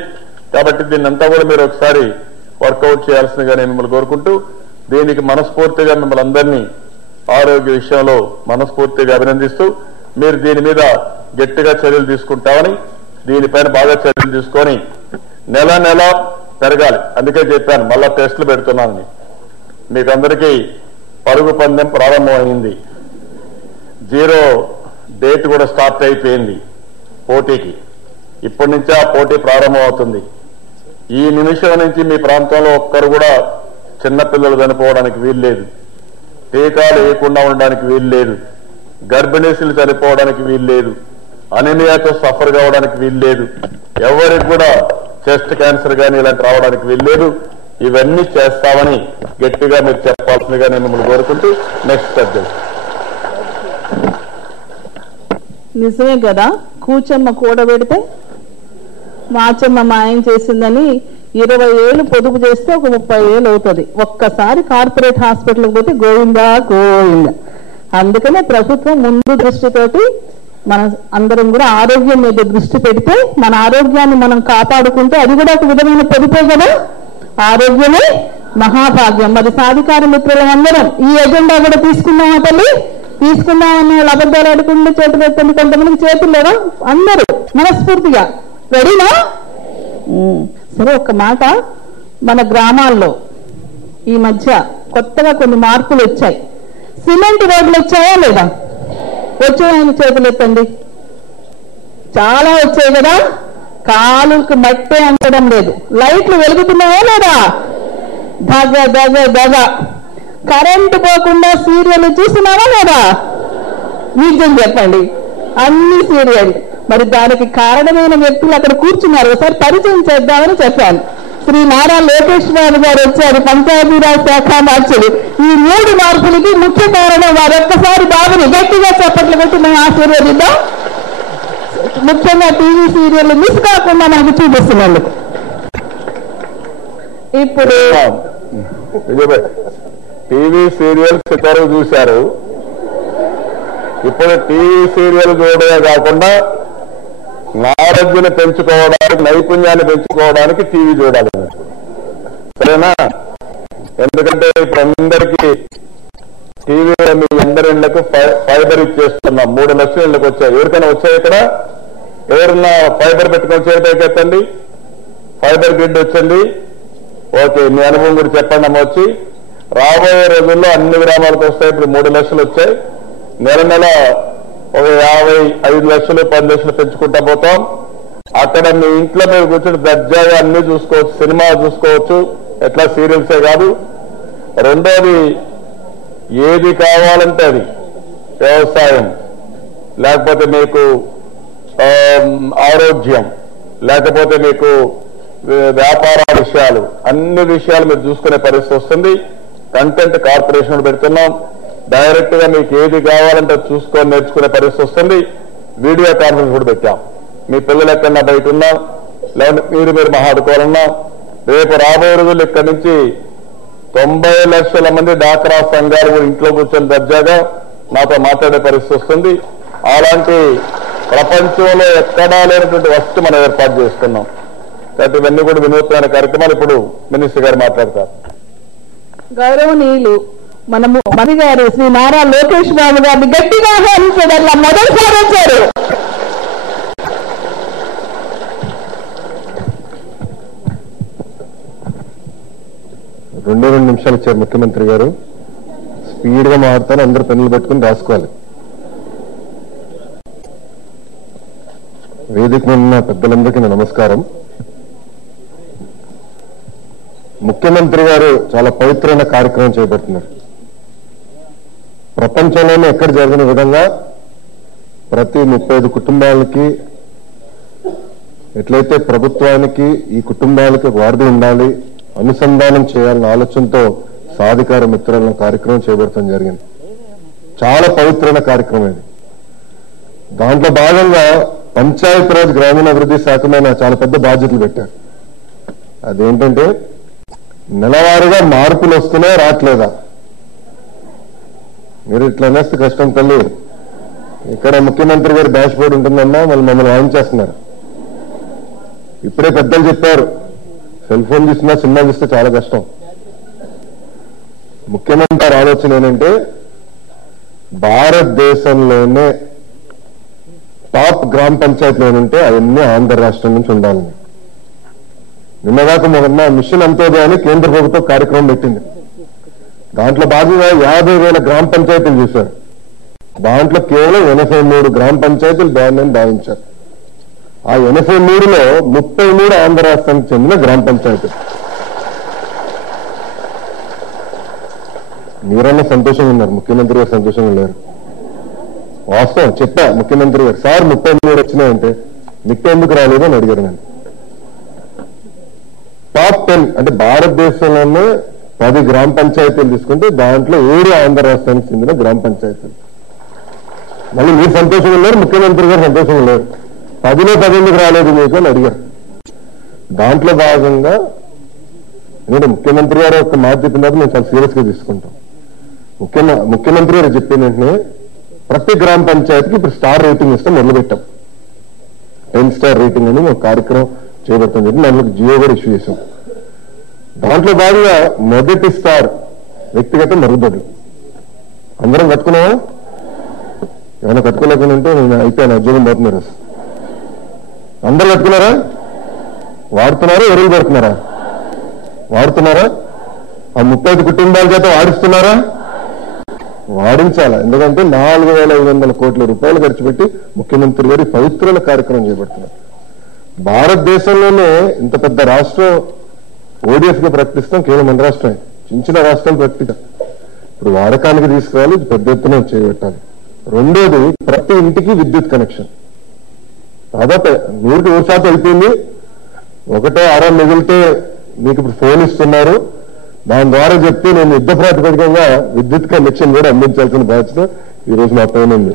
కాబట్టి దీన్నంతా కూడా మీరు ఒకసారి వర్కౌట్ చేయాల్సిందిగా నేను మిమ్మల్ని కోరుకుంటూ, దీనికి మనస్ఫూర్తిగా మిమ్మల్ని అందరినీ ఆరోగ్య విషయంలో మనస్ఫూర్తిగా అభినందిస్తూ, మీరు దీని మీద గట్టిగా చర్యలు తీసుకుంటామని, దీనిపైన బాగా చర్యలు తీసుకొని నెల నెల పెరగాలి. అందుకే చెప్పాను మళ్ళా టెస్టులు పెడుతున్నానని. మీకందరికీ పరుగు పందెం ప్రారంభమైంది. 0 డేట్ కూడా స్టార్ట్ అయిపోయింది పోటీకి. ఇప్పటి నుంచే ఆ పోటీ ప్రారంభం అవుతుంది. ఈ నిమిషం నుంచి మీ ప్రాంతంలో ఒక్కరు కూడా చిన్నపిల్లలు చనిపోవడానికి వీల్లేదు, టీకాలు వేయకుండా ఉండడానికి వీల్లేదు, గర్భిణీసులు చనిపోవడానికి వీల్లేదు, అనీమియాతో సఫర్ కావడానికి వీల్లేదు, ఎవరికి కూడా చెస్ట్ క్యాన్సర్ కానీ ఇలాంటి రావడానికి వీల్లేదు. ఇవన్నీ చేస్తామని గట్టిగా మీరు చెప్పాల్సిందిగా నేను మిమ్మల్ని కోరుకుంటూ నెక్స్ట్ సబ్జెక్ట్. నిజమే కదా, కూచమ్మ కూడబెడితే మాచమ్మ మాయం చేసిందని 20 ఏళ్ళు పొదుపు చేస్తే ఒక 30 ఏళ్ళు అవుతుంది. ఒక్కసారి కార్పొరేట్ హాస్పిటల్కి పోతే గోవిందా గోవిందా. అందుకనే ప్రభుత్వం ముందు దృష్టితోటి మన అందరం కూడా ఆరోగ్యం మీద దృష్టి పెడితే మన ఆరోగ్యాన్ని మనం కాపాడుకుంటే అది కూడా ఒక విధమైన పొదుపే కదా. ఆరోగ్యమే మహాభాగ్యం. మరి సాధికార మిత్రులందరం ఈ ఎజెండా కూడా తీసుకున్నామా తల్లి? తీసుకున్నామని వాళ్ళు అబద్ధాలు ఆడుకుంటూ చేతులు ఎత్తండి, కొంతమందికి చేతులు లేవా? అందరూ మనస్ఫూర్తిగా రెడీనా? సరే, ఒక్క మాట, మన గ్రామాల్లో ఈ మధ్య కొత్తగా కొన్ని మార్పులు వచ్చాయి. సిమెంట్ రోడ్లు వచ్చాయా లేదా? వచ్చాయని చేతులు ఎత్తండి. చాలా వచ్చాయి కదా. కాలుకి మట్టే అంటడం లేదు. లైట్లు వెలుగుతున్నాయా లేదా? దగ దగ దగ. కరెంటు పోకుండా సీరియల్ చూస్తున్నావా లేదా? నిజం చెప్పండి, అన్ని సీరియల్. మరి దానికి కారణమైన వ్యక్తులు అక్కడ కూర్చున్నారు. ఒకసారి పరిచయం చేద్దామని చెప్పాను. శ్రీ నారా లోకేష్ బాబు గారు వచ్చారు, పంచాయతీరాజ్ శాఖ మార్చులు. ఈ 3 మార్పులకి ముఖ్య కారణం వారు. ఒక్కసారి బాబుని గట్టిగా చప్పట్లు పెట్టి మేము ఆశీర్వదిద్దాం. ముఖ్యంగా టీవీ సీరియల్ మిస్ కాకుండా మనకు చూపిస్తున్నందుకు. ఇప్పుడు టీవీ సీరియల్స్ ఇతరు చూశారు. ఇప్పుడు టీవీ సీరియల్ చూడమే కాకుండా ఆరోగ్యాన్ని పెంచుకోవడానికి, నైపుణ్యాన్ని పెంచుకోవడానికి టీవీ చూడాలి. సరేనా? ఎందుకంటే ఇప్పుడు అందరికీ టీవీలో మీ అందరి ఇళ్లకు ఫైబర్ ఇచ్చేస్తున్నాం. 3 లక్షల ఇళ్లకు వచ్చాయి. ఎవరికైనా వచ్చాయి? ఇక్కడ ఎవరన్నా ఫైబర్ పెట్టుకొని చేతికి ఎత్తండి. ఫైబర్ గ్రిడ్ వచ్చింది. ఓకే, మీ అనుభవం కూడా చెప్పండి అమ్మ. వచ్చి రాబోయే రోజుల్లో అన్ని గ్రామాలకు వస్తాయి. ఇప్పుడు 3 లక్షలు వచ్చాయి. నెల నెల ఒక 55 లక్షలు 10 లక్షలు పెంచుకుంటా పోతాం. అక్కడ మీ ఇంట్లో మీరు కూర్చొని దర్జాగా అన్ని చూసుకోవచ్చు, సినిమా చూసుకోవచ్చు, ఎట్లా సీరియల్సే కాదు. రెండోది, ఏది కావాలంటే అది, వ్యవసాయం లేకపోతే మీకు ఆరోగ్యం లేకపోతే మీకు వ్యాపార విషయాలు, అన్ని విషయాలు మీరు చూసుకునే పరిస్థితి వస్తుంది. కంటెంట్ కార్పొరేషన్ పెడుతున్నాం. డైరెక్ట్ గా మీకు ఏది కావాలంటే చూసుకొని నేర్చుకునే పరిస్థితి వస్తుంది. వీడియో కాన్ఫరెన్స్ కూడా పెట్టాం. మీ పిల్లలు ఎక్కడన్నా బయట ఉన్నా, లేదంటే మీరు మాట్లాడుకోవాలన్నా, రేపు రాబోయే రోజులు ఇక్కడి నుంచి 90 లక్షల మంది డాక్రా సంఘాలు కూడా ఇంట్లో కూర్చొని దర్జాగా నాతో మాట్లాడే పరిస్థితి వస్తుంది. అలాంటి ప్రపంచంలో ఎక్కడా లేనటువంటి వస్తు మనం ఏర్పాటు చేసుకున్నాం. కాబట్టి ఇవన్నీ కూడా వినూత్నమైన కార్యక్రమాలు. ఇప్పుడు మినిస్టర్ గారు మాట్లాడతారు. గౌరవనీయులు మనము మంత్రి గారు శ్రీ నారా లోకేష్ బాబు గారిని గట్టిగా ఆహ్వానించారు. మొదటిసారి వచ్చారు. రెండు నిమిషాలు ఇచ్చారు ముఖ్యమంత్రి గారు. స్పీడ్ గా మాట్లాడతాను, అందరూ పెన్నులు పెట్టుకుని రాసుకోవాలి. వేదిక ఉన్న పెద్దలందరికీ నా నమస్కారం. ముఖ్యమంత్రి గారు చాలా పవిత్రమైన కార్యక్రమం చేపడుతున్నారు. ప్రపంచంలోనే ఎక్కడ జరిగిన విధంగా ప్రతి 35 కుటుంబాలకి ఎట్లయితే ప్రభుత్వానికి ఈ కుటుంబాలకి వారధి ఉండాలి, అనుసంధానం చేయాలన్న ఆలోచనతో సాధికార మిత్రుల కార్యక్రమం చేపడటం జరిగింది. చాలా పవిత్రమైన కార్యక్రమం ఇది. దాంట్లో భాగంగా పంచాయతీరాజ్ గ్రామీణాభివృద్ధి శాఖ మీద చాలా పెద్ద బాధ్యతలు పెట్టారు. అదేంటంటే నెలవారీగా మార్పులు వస్తూనే రావట్లేదా? మీరు ఇట్లా అనేస్తే కష్టం తల్లి. ఇక్కడ ముఖ్యమంత్రి గారి డాష్ బోర్డు ఉంటుందన్నా మమ్మల్ని వాయించేస్తున్నారు. ఇప్పుడే పెద్దలు చెప్పారు, సెల్ ఫోన్ తీసినా సినిమా తీస్తే చాలా కష్టం. ముఖ్యమంత్రి ఆలోచన ఏంటంటే భారతదేశంలోనే టాప్ గ్రామ పంచాయతీలు ఏమంటే అవన్నీ ఆంధ్ర రాష్ట్రం నుంచి ఉండాలని. నిన్నగాక మొన్న మిషన్ అంత్యోదయ అని కేంద్ర ప్రభుత్వం కార్యక్రమం పెట్టింది. దాంట్లో భాగంగా 50,000 గ్రామ పంచాయతీలు చూశారు. దాంట్లో కేవలం 83 గ్రామ పంచాయతీలు బాగుందని భావించారు. ఆ 83లో 33 ఆంధ్ర రాష్ట్రానికి చెందిన గ్రామ పంచాయతీలు. మీరన్నా సంతోషంగా ఉన్నారు, ముఖ్యమంత్రి గారు సంతోషంగా లేరు. వాస్తవం చెప్పా ముఖ్యమంత్రి గారు, సార్ 33 వచ్చినాయంటే మీకు ఎందుకు రాలేదు అని అడిగారు. నేను టాప్ 10 అంటే భారతదేశంలోనే 10 గ్రామ పంచాయతీలు తీసుకుంటే దాంట్లో 7 ఆంధ్ర రాష్ట్రానికి చెందిన గ్రామ పంచాయతీలు. మళ్ళీ మీరు సంతోషంగా లేరు, ముఖ్యమంత్రి గారు సంతోషంగా లేరు. 10లో 10 ఎందుకు రాలేదు మీకు అని అడిగారు. దాంట్లో భాగంగా నేను ముఖ్యమంత్రి గారు ఒక మాట చెప్పిన తర్వాత మేము చాలా సీరియస్ గా తీసుకుంటాం. ముఖ్యమంత్రి గారు చెప్పిన వెంటనే ప్రతి గ్రామ పంచాయతీకి ఇప్పుడు స్టార్ రేటింగ్ ఇస్తాం మొదలుపెట్టాం. 10 స్టార్ రేటింగ్ అని ఒక కార్యక్రమం చేపడతాం చెప్పి దాంట్లో జియో కూడా ఇష్యూ చేశాం. దాంట్లో భాగంగా మొదటి స్టార్ వ్యక్తిగత మరుగుదొడ్లు. అందరం కట్టుకున్నావా? ఏమైనా కట్టుకోలేకుండా ఉంటే నేను అయిపోయాను, ఉద్యోగం పోతున్నారు. అందరూ కట్టుకున్నారా? వాడుతున్నారా? ఎరువులు పెడుతున్నారా? వాడుతున్నారా? ఆ 35 కుటుంబాల చేత వాడిస్తున్నారా? వాడించాలా. ఎందుకంటే 4,500 కోట్ల రూపాయలు ఖర్చు పెట్టి ముఖ్యమంత్రి గారి పవిత్రుల కార్యక్రమం చేపడుతున్నారు. భారతదేశంలోనే ఇంత పెద్ద రాష్ట్రం ఓడిఎఫ్ గా ప్రకటిస్తాం కేవలం మన రాష్ట్రమే. చిన్న రాష్ట్రం ప్రకటిక ఇప్పుడు వాడకానికి తీసుకురావాలి, పెద్ద ఎత్తున చేపట్టాలి. రెండోది ప్రతి ఇంటికి విద్యుత్ కనెక్షన్. దాదాపు 100% అయిపోయింది. 1/6 మిగిలితే మీకు ఇప్పుడు ఫోన్ ఇస్తున్నారు. దాని ద్వారా చెప్తే నేను యుద్ధ ప్రాతిపదికంగా విద్యుత్ కనెక్షన్ కూడా అందించాల్సిన బాధ్యత ఈ రోజు మా పైన ఉంది.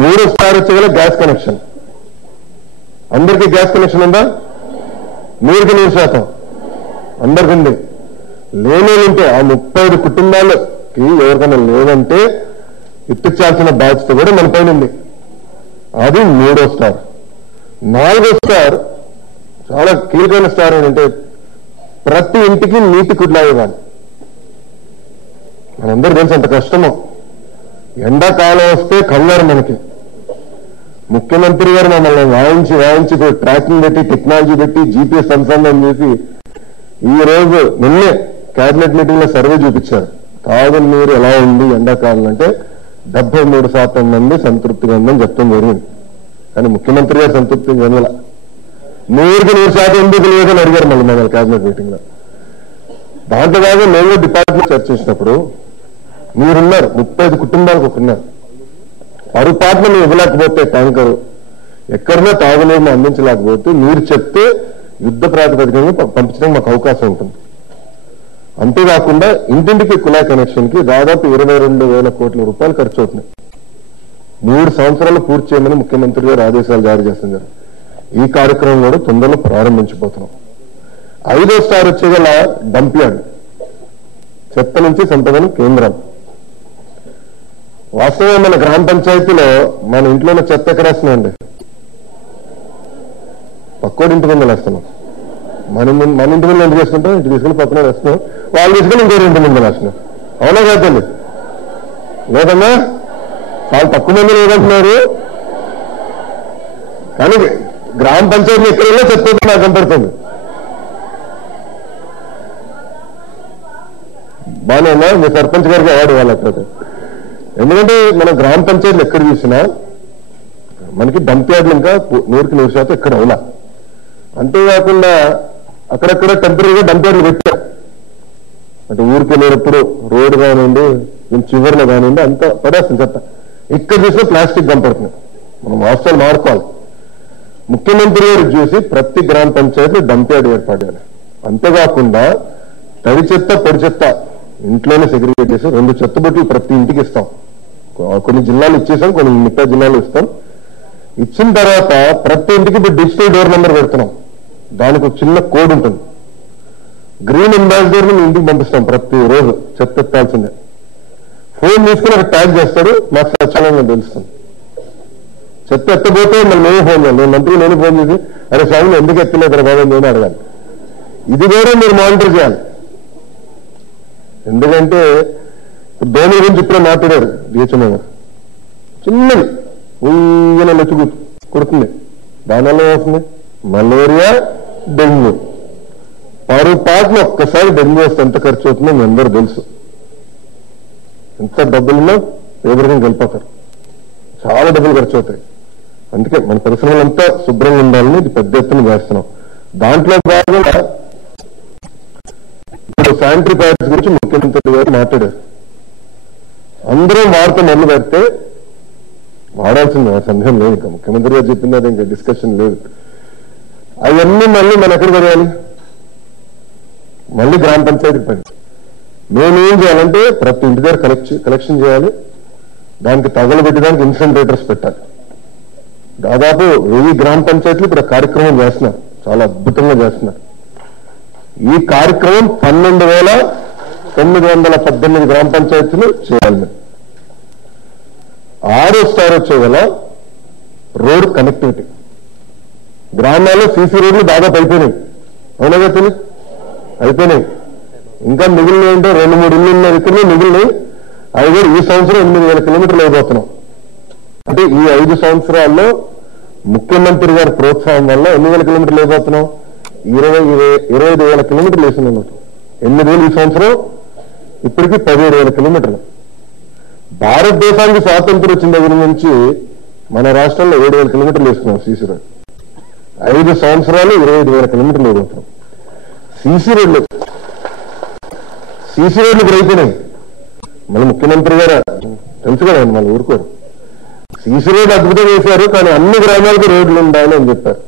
3వ స్టార్ వచ్చేగల గ్యాస్ కనెక్షన్. అందరికీ గ్యాస్ కనెక్షన్ ఉందా? 100% అందరికీ ఉంది. లేనంటే ఆ 35 కుటుంబాలకి ఎవరికైనా లేదంటే ఇప్పించాల్సిన బాధ్యత కూడా మన పైన ఉంది. అది 3వ స్టార్. 4వ స్టార్ చాలా కీలకమైన స్టార్ ఏంటంటే ప్రతి ఇంటికి నీటి కుడ్లా ఇవ్వాలి. మనందరూ తెలిసి అంత కష్టమో. ఎండాకాలం వస్తే కంగారు మనకి. ముఖ్యమంత్రి గారు మమ్మల్ని వాయించి ట్రాకింగ్ పెట్టి టెక్నాలజీ పెట్టి జీపీఎస్ అనుసంధానం చేసి ఈ రోజు నిన్నే కేబినెట్ మీటింగ్ లో సర్వే చూపించారు. తాగుని నీరు ఎలా ఉంది ఎండాకాలం అంటే 73% మంది సంతృప్తిగా ఉందని చెప్తాం జరిగింది. కానీ ముఖ్యమంత్రి గారు సంతృప్తి చెందాల. 100% ఎందుకు లేదని అడిగారు మళ్ళీ మన కేబినెట్ మీటింగ్ లో. దాంట్లో కాదు మేము డిపార్ట్మెంట్ చర్చించినప్పుడు మీరున్నారు 35 కుటుంబాలకు ఒకరున్నారు. పొరపాటున మీరు ఇవ్వలేకపోతే ట్యాంకరు ఎక్కడన్నా తాగునీరుని అందించలేకపోతే మీరు చెప్తే యుద్ధ ప్రాతిపదికంగా పంపించడానికి మాకు అవకాశం ఉంటుంది. అంతేకాకుండా ఇంటింటికి కుళాయి కనెక్షన్ కి దాదాపు 22,000 కోట్ల రూపాయలు ఖర్చు అవుతున్నాయి. 3 సంవత్సరాలు పూర్తి చేయమని ముఖ్యమంత్రి గారు ఆదేశాలు జారీ చేస్తున్నారు. ఈ కార్యక్రమం కూడా తొందరలో ప్రారంభించబోతున్నాం. 5వ స్టార్ వచ్చేగల డంప్ యార్డ్, చెత్త నుంచి సంపదన కేంద్రం. వాస్తవం మన గ్రామ పంచాయతీలో మన ఇంట్లోనే చెత్త ఎక్కడ వేస్తున్నామండి? పక్కోడి ఇంటి ముందు వేస్తున్నాం. మన ఇంటి ముందు ఎందుకు వేసుకుంటాం? ఇంటి తీసుకుని పక్కన వేస్తున్నాం, వాళ్ళు తీసుకుని ఇంకో ఇంటి ముందు వేస్తున్నాం. అవునా కాదండి? లేదమ్మా, వాళ్ళు తక్కువ మంది లేదంటున్నారు. కానీ గ్రామ పంచాయతీ ఎక్కడ వెళ్ళో చెత్త నాకు కనపడుతుంది. బాగానేనా? మీ సర్పంచ్ గారికి అవార్డు ఇవ్వాలి అట్లయితే. ఎందుకంటే మన గ్రామ పంచాయతీలు ఎక్కడ చూసినా మనకి డంప్ యార్డ్లు ఇంకా 100% ఎక్కడ అవునా. అంతేకాకుండా అక్కడక్కడ టెంపరీగా డంప్ యార్డ్లు పెట్టారు. అంటే ఊరికి వెళ్ళేటప్పుడు రోడ్డు కానివ్వండి, చివరిలో కానివ్వండి, అంతా పడేస్తుంది చెత్త. ఇక్కడ చూసినా ప్లాస్టిక్ కనపడుతుంది. మనం వాస్తవాలు మార్చుకోవాలి. ముఖ్యమంత్రి గారు చూసి ప్రతి గ్రామ పంచాయతీ డంప్ యార్డ్ ఏర్పాటు చేయాలి. అంతేకాకుండా తడి చెత్త పొడి చెత్త ఇంట్లోనే సెగ్రిగేట్ చేసి 2 చెత్త బొట్లు ప్రతి ఇంటికి ఇస్తాం. కొన్ని జిల్లాలు ఇచ్చేసాం, కొన్ని మిగతా జిల్లాలు ఇస్తాం. ఇచ్చిన తర్వాత ప్రతి ఇంటికి ఇప్పుడు డిజిటల్ డోర్ నెంబర్ పెడుతున్నాం. దానికి ఒక చిన్న కోడ్ ఉంటుంది. గ్రీన్ అంబాసిడర్ ని ఇంటికి పంపిస్తాం. ప్రతి రోజు చెత్త ఎత్తాల్సిందే. ఫోన్ తీసుకుని ఒక ట్యాగ్ చేస్తాడు, నాకు సచివాలయంలో తెలుస్తుంది. చెత్త ఎత్తపోతే మళ్ళీ నేను ఫోన్ చేయాలి. నేను మంత్రికి నేను ఫోన్ చేసి అరే స్వామి ఎందుకు ఎత్తలేదు బాబు నేను అడగాలి. ఇది కూడా మీరు మానిటర్ చేయాలి. ఎందుకంటే ధోని గురించి ఇప్పుడే మాట్లాడారు డిహెచ్ఎం గారు. చిన్నది ఊయన లెచ్చు కొడుతుంది. దానివల్ల వస్తుంది మలేరియా, డెంగ్యూ. పాటలో ఒక్కసారి డెంగ్యూ వస్తే ఎంత ఖర్చు అవుతుందో మీ అందరూ తెలుసు. ఎంత డబ్బులున్నా పేదరికం వెళ్ళిపోతారు. చాలా డబ్బులు ఖర్చు అవుతాయి. అందుకే మన పరిశ్రమలంతా శుభ్రంగా ఉండాలని ఇది పెద్ద ఎత్తున చేస్తున్నాం. దాంట్లో భాగంగా ఇప్పుడు శానిటరీ ప్యాడ్స్ గురించి ముఖ్యమంత్రి గారు మాట్లాడారు. అందరూ వాడతాం మొదలు పెడితే వాడాల్సింది సందేహం లేదు. ఇంకా ముఖ్యమంత్రి గారు చెప్పింది అది ఇంకా డిస్కషన్ లేదు. అవన్నీ మళ్ళీ మనం ఎక్కడ కొనాలి? మళ్ళీ గ్రామ పంచాయతీకి పని. మేమేం చేయాలంటే ప్రతి ఇంటి దగ్గర కలెక్షన్ చేయాలి. దానికి తగలబెట్టడానికి ఇన్సెంట్రేటర్స్ పెట్టాలి. దాదాపు 1000 గ్రామ పంచాయతీలు ఇప్పుడు కార్యక్రమం చేస్తున్నారు. చాలా అద్భుతంగా చేస్తున్నారు. ఈ కార్యక్రమం 12,918 గ్రామ పంచాయతీలు చేయాలి. 6వ స్టార్ వచ్చేగల రోడ్ కనెక్టివిటీ. గ్రామాల్లో సీసీ రోడ్లు దాదాపు అయిపోయినాయి. అవునా తెలియదు? అయిపోయినాయి. ఇంకా మిగిలిన అంటే 2-3 ఇళ్ళు ఉన్న ఇక్కడ మిగిలినాయి. అవి కూడా ఈ సంవత్సరం 8,000 కిలోమీటర్లు అయిపోతున్నాం. అంటే ఈ 5 సంవత్సరాల్లో ముఖ్యమంత్రి గారి ప్రోత్సాహం వల్ల 8,000 కిలోమీటర్లు అయిపోతున్నాం. 25,000 కిలోమీటర్లు వేసినాం. 8,000 ఈ సంవత్సరం, ఇప్పటికీ 17,000 కిలోమీటర్లు. భారతదేశానికి స్వాతంత్రం వచ్చిన దగ్గర నుంచి మన రాష్ట్రంలో 7,000 కిలోమీటర్లు వేసుకున్నాం సీసీ రోడ్. 5 సంవత్సరాలు 25,000 కిలోమీటర్లు అయిపోతున్నాం. సీసీ రోడ్లు ఇప్పుడు అయిపోయినాయి. మన ముఖ్యమంత్రి గారు తెలుసు కదండి, మన ఊరుకోరు. సీసీ రోడ్డు అద్భుతం చేశారు, కానీ అన్ని గ్రామాలకు రోడ్లు ఉండాలి అని చెప్పారు.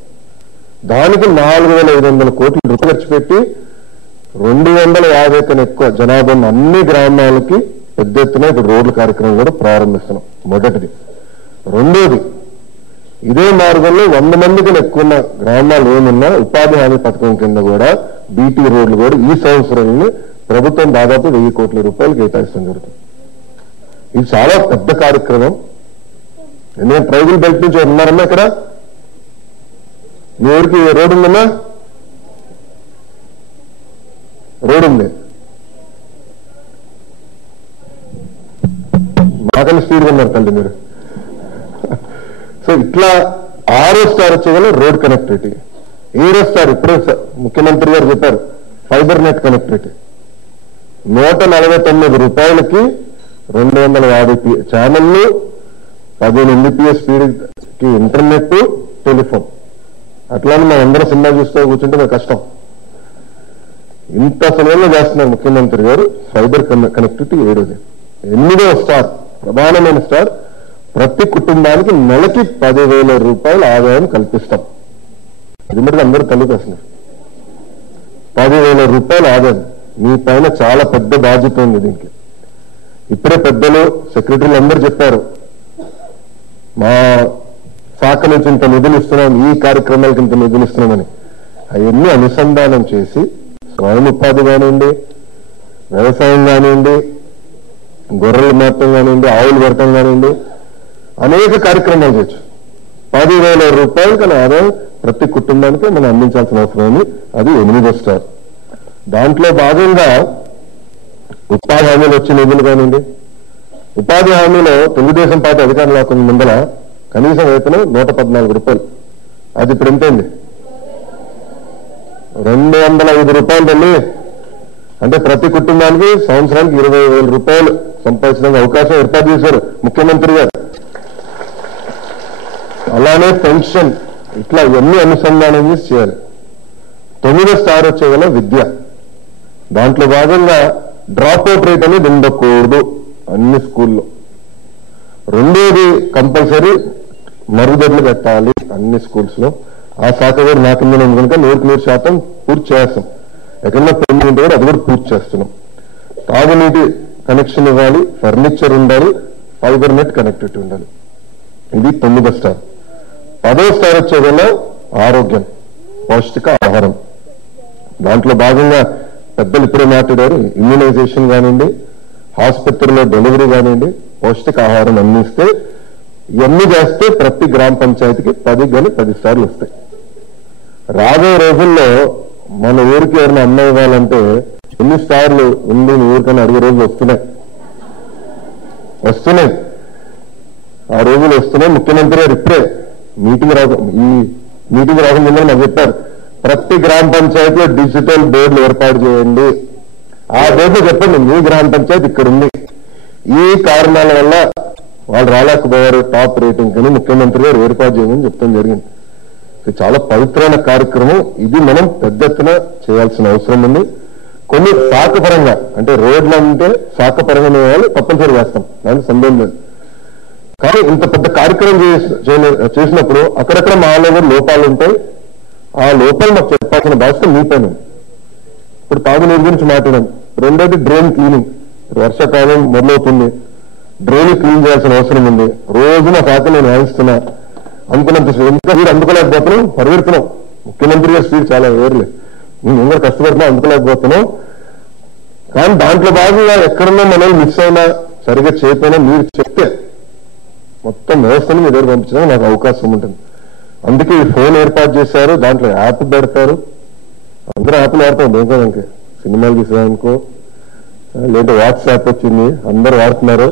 దానికి 4,500 కోట్ల రూపాయలు ఖర్చు పెట్టి 250 కన్నా ఎక్కువ జనాభా ఉన్న అన్ని గ్రామాలకి పెద్ద ఎత్తున ఇప్పుడు రోడ్ల కార్యక్రమం కూడా ప్రారంభిస్తున్నాం. మొదటిది. రెండోది, ఇదే మార్గంలో 100 మంది కన్నా ఎక్కువ ఉన్న గ్రామాలు ఏమున్నా ఉపాధి హామీ పథకం కింద కూడా బీటీ రోడ్లు కూడా ఈ సంవత్సరాన్ని ప్రభుత్వం దాదాపు 1,000 కోట్ల రూపాయలు కేటాయిస్తాం జరుగుతుంది. ఇది చాలా పెద్ద కార్యక్రమం. ఎందుకంటే ట్రైబల్ బెల్ట్ నుంచి ఉన్నారమ్మా ఇక్కడ. మీ ఊరికి రోడ్డు ఉందమ్మా? రోడ్డు ఉంది. మాకన్నా స్పీడ్గా ఉన్నారు తల్లి మీరు. సో ఇట్లా 6వ స్టార్ వచ్చేవాళ్ళు రోడ్ కనెక్టివిటీ. 7వ స్టార్ ఇప్పుడే ముఖ్యమంత్రి గారు చెప్పారు, ఫైబర్ నెట్ కనెక్టివిటీ. 149 రూపాయలకి 250 ఛానళ్లు, 15 Mbps స్పీడ్కి ఇంటర్నెట్, టెలిఫోన్. అట్లానే మనం అందరూ సినిమా చూస్తూ కూర్చుంటే మనకు కష్టం. ఇంత సమయంలో చేస్తున్నారు ముఖ్యమంత్రి గారు ఫైబర్ కనెక్టివిటీ. 7వది. 8వ స్టార్, ప్రధానమైన స్టార్, ప్రతి కుటుంబానికి నెలకి 10,000 రూపాయల ఆదాయం కల్పిస్తాం. ఇది మరి అందరూ కలిపేస్తున్నారు. 10,000 రూపాయల ఆదాయం. మీ పైన చాలా పెద్ద బాధ్యత ఉంది దీనికి. ఇప్పుడే పెద్దలు, సెక్రటరీలు అందరూ చెప్పారు, మా శాఖ నుంచి ఇంత నిధులు ఇస్తున్నాం, ఈ కార్యక్రమాలకు ఇంత నిధులు ఇస్తున్నామని అవన్నీ అనుసంధానం చేసి స్వయం ఉపాధి కానివ్వండి, వ్యవసాయం కానివ్వండి, గొర్రెల మేపం కానివ్వండి, ఆవులు పెడతాం కానివ్వండి, అనేక కార్యక్రమాలు చేయొచ్చు. 10,000 రూపాయలు కానీ ఆదాయం ప్రతి కుటుంబానికి మనం అందించాల్సిన అవసరం ఉంది. అది 8వ స్టార్. దాంట్లో భాగంగా ఉపాధి హామీలు వచ్చే నిధులు కానివ్వండి, ఉపాధి హామీలో తెలుగుదేశం పార్టీ అధికారంలో కొన్ని ముందల కనీస వేతనం 114 రూపాయలు. అది ఇప్పుడు ఎంతైంది? 205 రూపాయలు తల్లి. అంటే ప్రతి కుటుంబానికి సంవత్సరానికి 20,000 రూపాయలు సంపాదించడానికి అవకాశం ఏర్పాటు చేశారు ముఖ్యమంత్రి గారు. అలానే పెన్షన్, ఇట్లా ఎన్ని అనుసంధానం చేసి చేయాలి. 9వ స్టార్ వచ్చే గల విద్య. దాంట్లో భాగంగా డ్రాప్ అవుట్ రేట్ అనేది ఉండకూడదు అన్ని స్కూల్లో. 2వది కంపల్సరీ మరుగుదొడ్లు పెట్టాలి అన్ని స్కూల్స్ లో. ఆ శాఖ కూడా నా కింద ఉంది కనుక 100% పూర్తి చేస్తాం. ఎక్కడన్నా పెండింగ్ ఉంటే కూడా అది కూడా పూర్తి చేస్తున్నాం. తాగునీటి కనెక్షన్ ఇవ్వాలి, ఫర్నిచర్ ఉండాలి, ఫైబర్ నెట్ కనెక్టివిటీ ఉండాలి. ఇది 9వ స్టార్. 10వ స్టార్ వచ్చే వల్ల ఆరోగ్యం, పౌష్టిక ఆహారం. దాంట్లో భాగంగా పెద్దలు ఇప్పుడే మాట్లాడారు, ఇమ్యూనైజేషన్ కానివ్వండి, ఆసుపత్రిలో డెలివరీ కానివ్వండి, పౌష్టిక ఆహారం అందిస్తే ఇవన్నీ చేస్తే ప్రతి గ్రామ పంచాయతీకి 10 స్టార్లు వస్తాయి. రాబోయే రోజుల్లో మన ఊరికి ఎవరైనా అమ్మాయి ఇవ్వాలంటే ఎన్ని స్టార్లు ఉంది నీ ఊరికన్నా అడిగే రోజులు వస్తున్నాయి. ఆ రోజులు వస్తున్నాయి. ముఖ్యమంత్రి గారు ఇప్పుడే ఈ మీటింగ్ రాకముందే నాకు చెప్పారు, ప్రతి గ్రామ పంచాయతీలో డిజిటల్ బోర్డులు ఏర్పాటు చేయండి. ఆ బోర్డులో చెప్పండి మీ గ్రామ పంచాయతీ ఇక్కడ ఉంది, ఈ కారణాల వల్ల వాళ్ళు రాలేకపోయారు టాప్ రేటింగ్ అని ముఖ్యమంత్రి గారు ఏర్పాటు చేయమని చెప్తాం జరిగింది. ఇది చాలా పవిత్రమైన కార్యక్రమం. ఇది మనం పెద్ద ఎత్తున చేయాల్సిన అవసరం ఉంది. కొన్ని శాఖపరంగా అంటే రోడ్లు అంటే శాఖపరంగా వాళ్ళు తప్పనిసరి చేస్తాం, దానికి సందేహం లేదు. కానీ ఇంత పెద్ద కార్యక్రమం చేసినప్పుడు అక్కడక్కడ మాలో కూడా లోపాలు ఉంటాయి. ఆ లోపాలు మాకు చెప్పాల్సిన బాధ్యత మీ పైన. ఇప్పుడు తాగునీరు గురించి మాట్లాడాం. 2వది డ్రైన్ క్లీనింగ్. వర్షాకాలం మొదలవుతుంది, డ్రైన్ క్లీన్ చేయాల్సిన అవసరం ఉంది. రోజు నా శాఖ నేను వాయిస్తున్నా, అనుకున్నంత ఇంకా మీరు అందుకోలేకపోతున్నాం, పరిగెడుతున్నాం. ముఖ్యమంత్రి గారి స్పీడ్ చాలా వేరులే, మేము ఇంకా కష్టపడుతున్నాం, అందుకోలేకపోతున్నాం. కానీ దాంట్లో భాగంగా ఎక్కడన్నా మనల్ని మిస్ అయినా సరిగ్గా చేయకపోయినా మీరు చెప్తే మొత్తం వ్యవస్థను మీ దగ్గర పంపించడానికి నాకు అవకాశం ఉంటుంది. అందుకే ఈ ఫోన్ ఏర్పాటు చేశారు, దాంట్లో యాప్ పెడతారు. అందరూ యాప్లు వాడతాం, దేనికోదానికి సినిమాలు తీసేదానికో, లేదా వాట్సాప్ వచ్చింది అందరూ వాడుతున్నారు.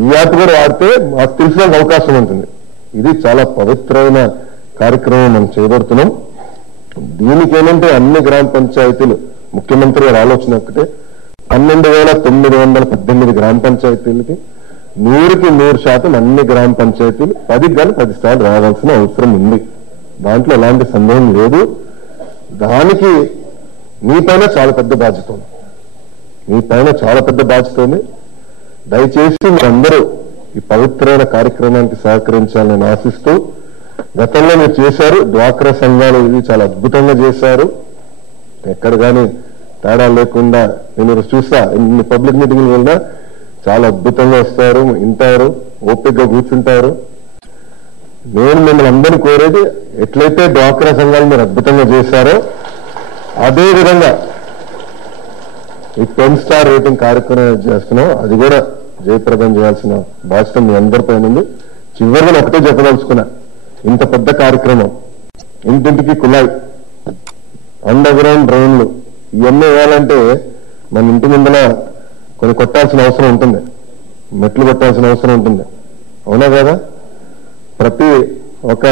ఈ యాప్ కూడా వాడితే మాకు తెలిసడానికి అవకాశం ఉంటుంది. ఇది చాలా పవిత్రమైన కార్యక్రమం మనం చేయబడుతున్నాం. దీనికి ఏంటంటే అన్ని గ్రామ పంచాయతీలు ముఖ్యమంత్రి గారి ఆలోచన ఒక్కటే, 12,918 గ్రామ పంచాయతీలకి 100% అన్ని గ్రామ పంచాయతీలు 10 స్టార్లు రావాల్సిన అవసరం ఉంది. దాంట్లో ఎలాంటి సందేహం లేదు. దానికి మీ పైన చాలా పెద్ద బాధ్యత ఉంది. దయచేసి మీరందరూ ఈ పవిత్రమైన కార్యక్రమానికి సహకరించాలని ఆశిస్తూ, గతంలో మీరు చేశారు, డ్వాక్రా సంఘాలు ఇవి చాలా అద్భుతంగా చేశారు. ఎక్కడ కానీ తేడా లేకుండా నేను చూసా, ఇన్ని పబ్లిక్ మీటింగ్లు వెళ్ళినా చాలా అద్భుతంగా వస్తారు, వింటారు, ఓపికగా కూర్చుంటారు. నేను మిమ్మల్ని అందరినీ కోరేది, ఎట్లయితే డ్వాక్రా సంఘాలు మీరు అద్భుతంగా చేశారో అదే విధంగా ఈ 10 స్టార్ రేటింగ్ కార్యక్రమం చేస్తున్నాం, అది కూడా జయప్రదం చేయాల్సిన బాధ్యత మీ అందరిపైన ఉంది. చివరిగా ఒకటే చెప్పదలుచుకున్నా, ఇంత పెద్ద కార్యక్రమం, ఇంటింటికి కుళాయి, అండర్ గ్రౌండ్ డ్రైన్లు ఇవన్నీ వేయాలంటే మన ఇంటి ముందర కొన్ని కొట్టాల్సిన అవసరం ఉంటుంది, మెట్లు కొట్టాల్సిన అవసరం ఉంటుంది. అవునా కదా? ప్రతి ఒక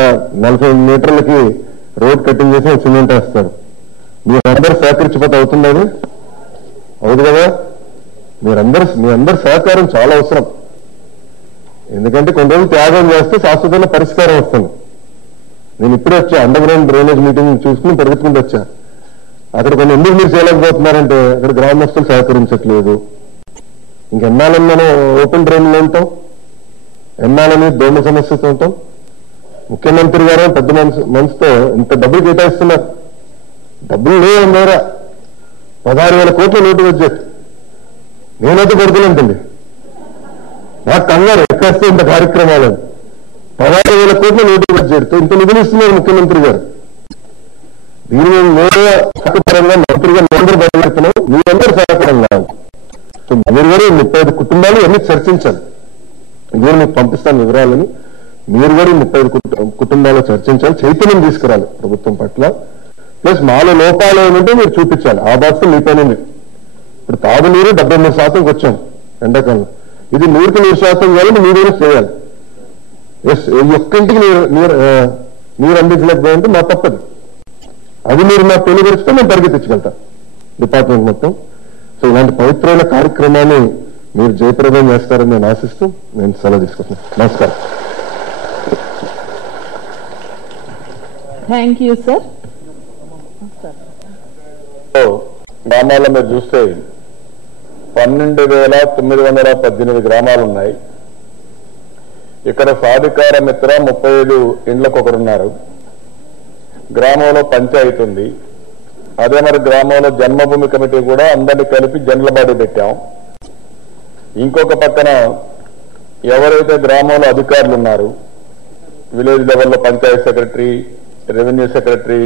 40 మీటర్లకి రోడ్ కటింగ్ చేసి సిమెంట్ వేస్తారు. మీరందరూ సహకరించిపోతే అవుతుంది, అది అవుతుంది కదా? మీ అందరి సహకారం చాలా అవసరం. ఎందుకంటే కొన్ని రోజులు త్యాగం చేస్తే శాశ్వతంగా పరిష్కారం వస్తుంది. నేను ఇప్పుడే వచ్చా, అండర్ గ్రౌండ్ డ్రైనేజ్ మీటింగ్ చూసుకుని పరిగెత్తుకుంటూ వచ్చా. అక్కడ కొన్ని ఎందుకు మీరు చేయలేకపోతున్నారంటే అక్కడ గ్రామస్తులు సహకరించట్లేదు. ఇంకెన్నాళ్ళని మనం ఓపెన్ డ్రైన్లో ఉంటాం, ఎన్నాళ్ళని దోమ సమస్యతో ఉంటాం. ముఖ్యమంత్రి గారు పెద్ద మనసుతో ఇంత డబ్బులు కేటాయిస్తున్నారు. డబ్బులు లేరా? 16,000 కోట్ల నోటు బడ్జెట్. నేనైతే పడుతున్నట్టుంది, నాకు కంగారు ఎక్కేస్తే ఇంత కార్యక్రమాలు. 16,000 కోట్ల నోటు బడ్జెట్తో ఇంత నిధులు ఇస్తున్నారు ముఖ్యమంత్రి గారు. దీని మేము నేరుగా శాఖపరంగా మంత్రిగా అందరూ బయలుదేరుతున్నాం, మీరందరూ సహకారంగా. సో మీరు కూడా 35 కుటుంబాలు అన్ని చర్చించాలి. నేను మీకు పంపిస్తాను వివరాలని. మీరు కూడా 35 కుటుంబాలు చర్చించాలి, చైతన్యం తీసుకురాలి ప్రభుత్వం పట్ల. ప్లస్ మాలో లోపాలు ఏమంటే మీరు చూపించాలి. ఆ బాధ్యత మీపైనే. ఇప్పుడు తాగునీరు 73% వచ్చాం ఎండాకాలం. ఇది 100% కావాలి, మీరైనా చేయాలి. ఎస్, ఒక్కింటికి నీరు అందించలేకపోయింటే మా తప్పదు. అది మీరు మాకు తెలియపరిస్తే మేము పరిగెత్తించగలుగుతాం డిపార్ట్మెంట్ మొత్తం. సో ఇలాంటి పవిత్రమైన కార్యక్రమాన్ని మీరు జయప్రదం చేస్తారని నేను ఆశిస్తూ నేను సెలవు తీసుకుంటున్నాను. నమస్కారం. Thank you sir. గ్రామాల్లో మీరు చూస్తే 12,918 గ్రామాలు ఉన్నాయి. ఇక్కడ సాధికార మిత్ర 35 ఇండ్లకు ఒకరున్నారు. గ్రామంలో పంచాయతీ ఉంది. అదే మరి గ్రామంలో జన్మభూమి కమిటీ కూడా అందరినీ కలిపి జన్లబాడి పెట్టాం. ఇంకొక పక్కన ఎవరైతే గ్రామంలో అధికారులు ఉన్నారు, విలేజ్ లెవెల్లో పంచాయతీ సెక్రటరీ, రెవెన్యూ సెక్రటరీ,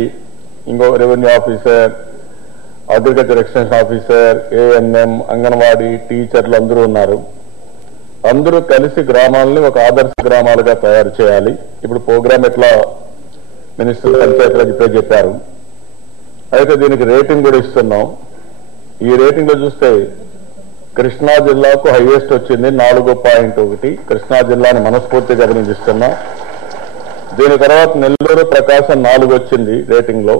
ఇంకో revenue officer, agriculture extension officer, ANM, anganwadi టీచర్లు అందరూ ఉన్నారు. అందరూ కలిసి గ్రామాలని ఒక ఆదర్శ గ్రామాలుగా తయారు చేయాలి. ఇప్పుడు ప్రోగ్రామ్ ఎట్లా మినిస్టర్ పంచాయతీరాజ్ ఇప్పుడే చెప్పారు. అయితే దీనికి రేటింగ్ కూడా ఇస్తున్నాం. ఈ రేటింగ్ లో చూస్తే కృష్ణా జిల్లాకు హైయెస్ట్ వచ్చింది 4.1. కృష్ణా జిల్లాని మనస్ఫూర్తిగా అభినందిస్తున్నాం. దీని తర్వాత నెల్లూరు, ప్రకాశం 4 వచ్చింది రేటింగ్ లో.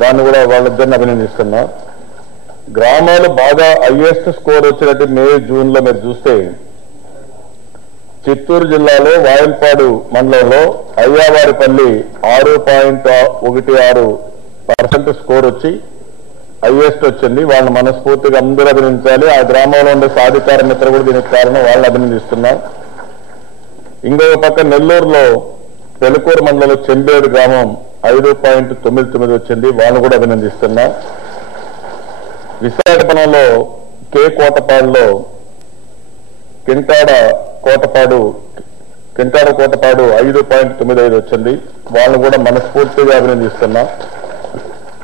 దాన్ని కూడా వాళ్ళిద్దరిని అభినందిస్తున్నా. గ్రామాలు బాగా హైయెస్ట్ స్కోర్ వచ్చినట్టు మే, జూన్ లో మీరు చూస్తే చిత్తూరు జిల్లాలో వాయల్పాడు మండలంలో అయ్యావారిపల్లి 6.16% స్కోర్ వచ్చి హైయెస్ట్ వచ్చింది. వాళ్ళని మనస్ఫూర్తిగా అందరూ అభినందించాలి. ఆ గ్రామంలో ఉండే సాధికార మిత్ర కూడా దీనికి కారణం, వాళ్ళని అభినందిస్తున్నాం. ఇంకొక పక్క నెల్లూరులో పెలుకూరు మండలంలో చెంబేడు గ్రామం 5.99 వచ్చింది. వాళ్ళని కూడా అభినందిస్తున్నాం. విశాఖపట్నంలో కే కోటపాడులో కింటాడ కోటపాడు 5.95 వచ్చింది. వాళ్ళని కూడా మనస్ఫూర్తిగా అభినందిస్తున్నాం.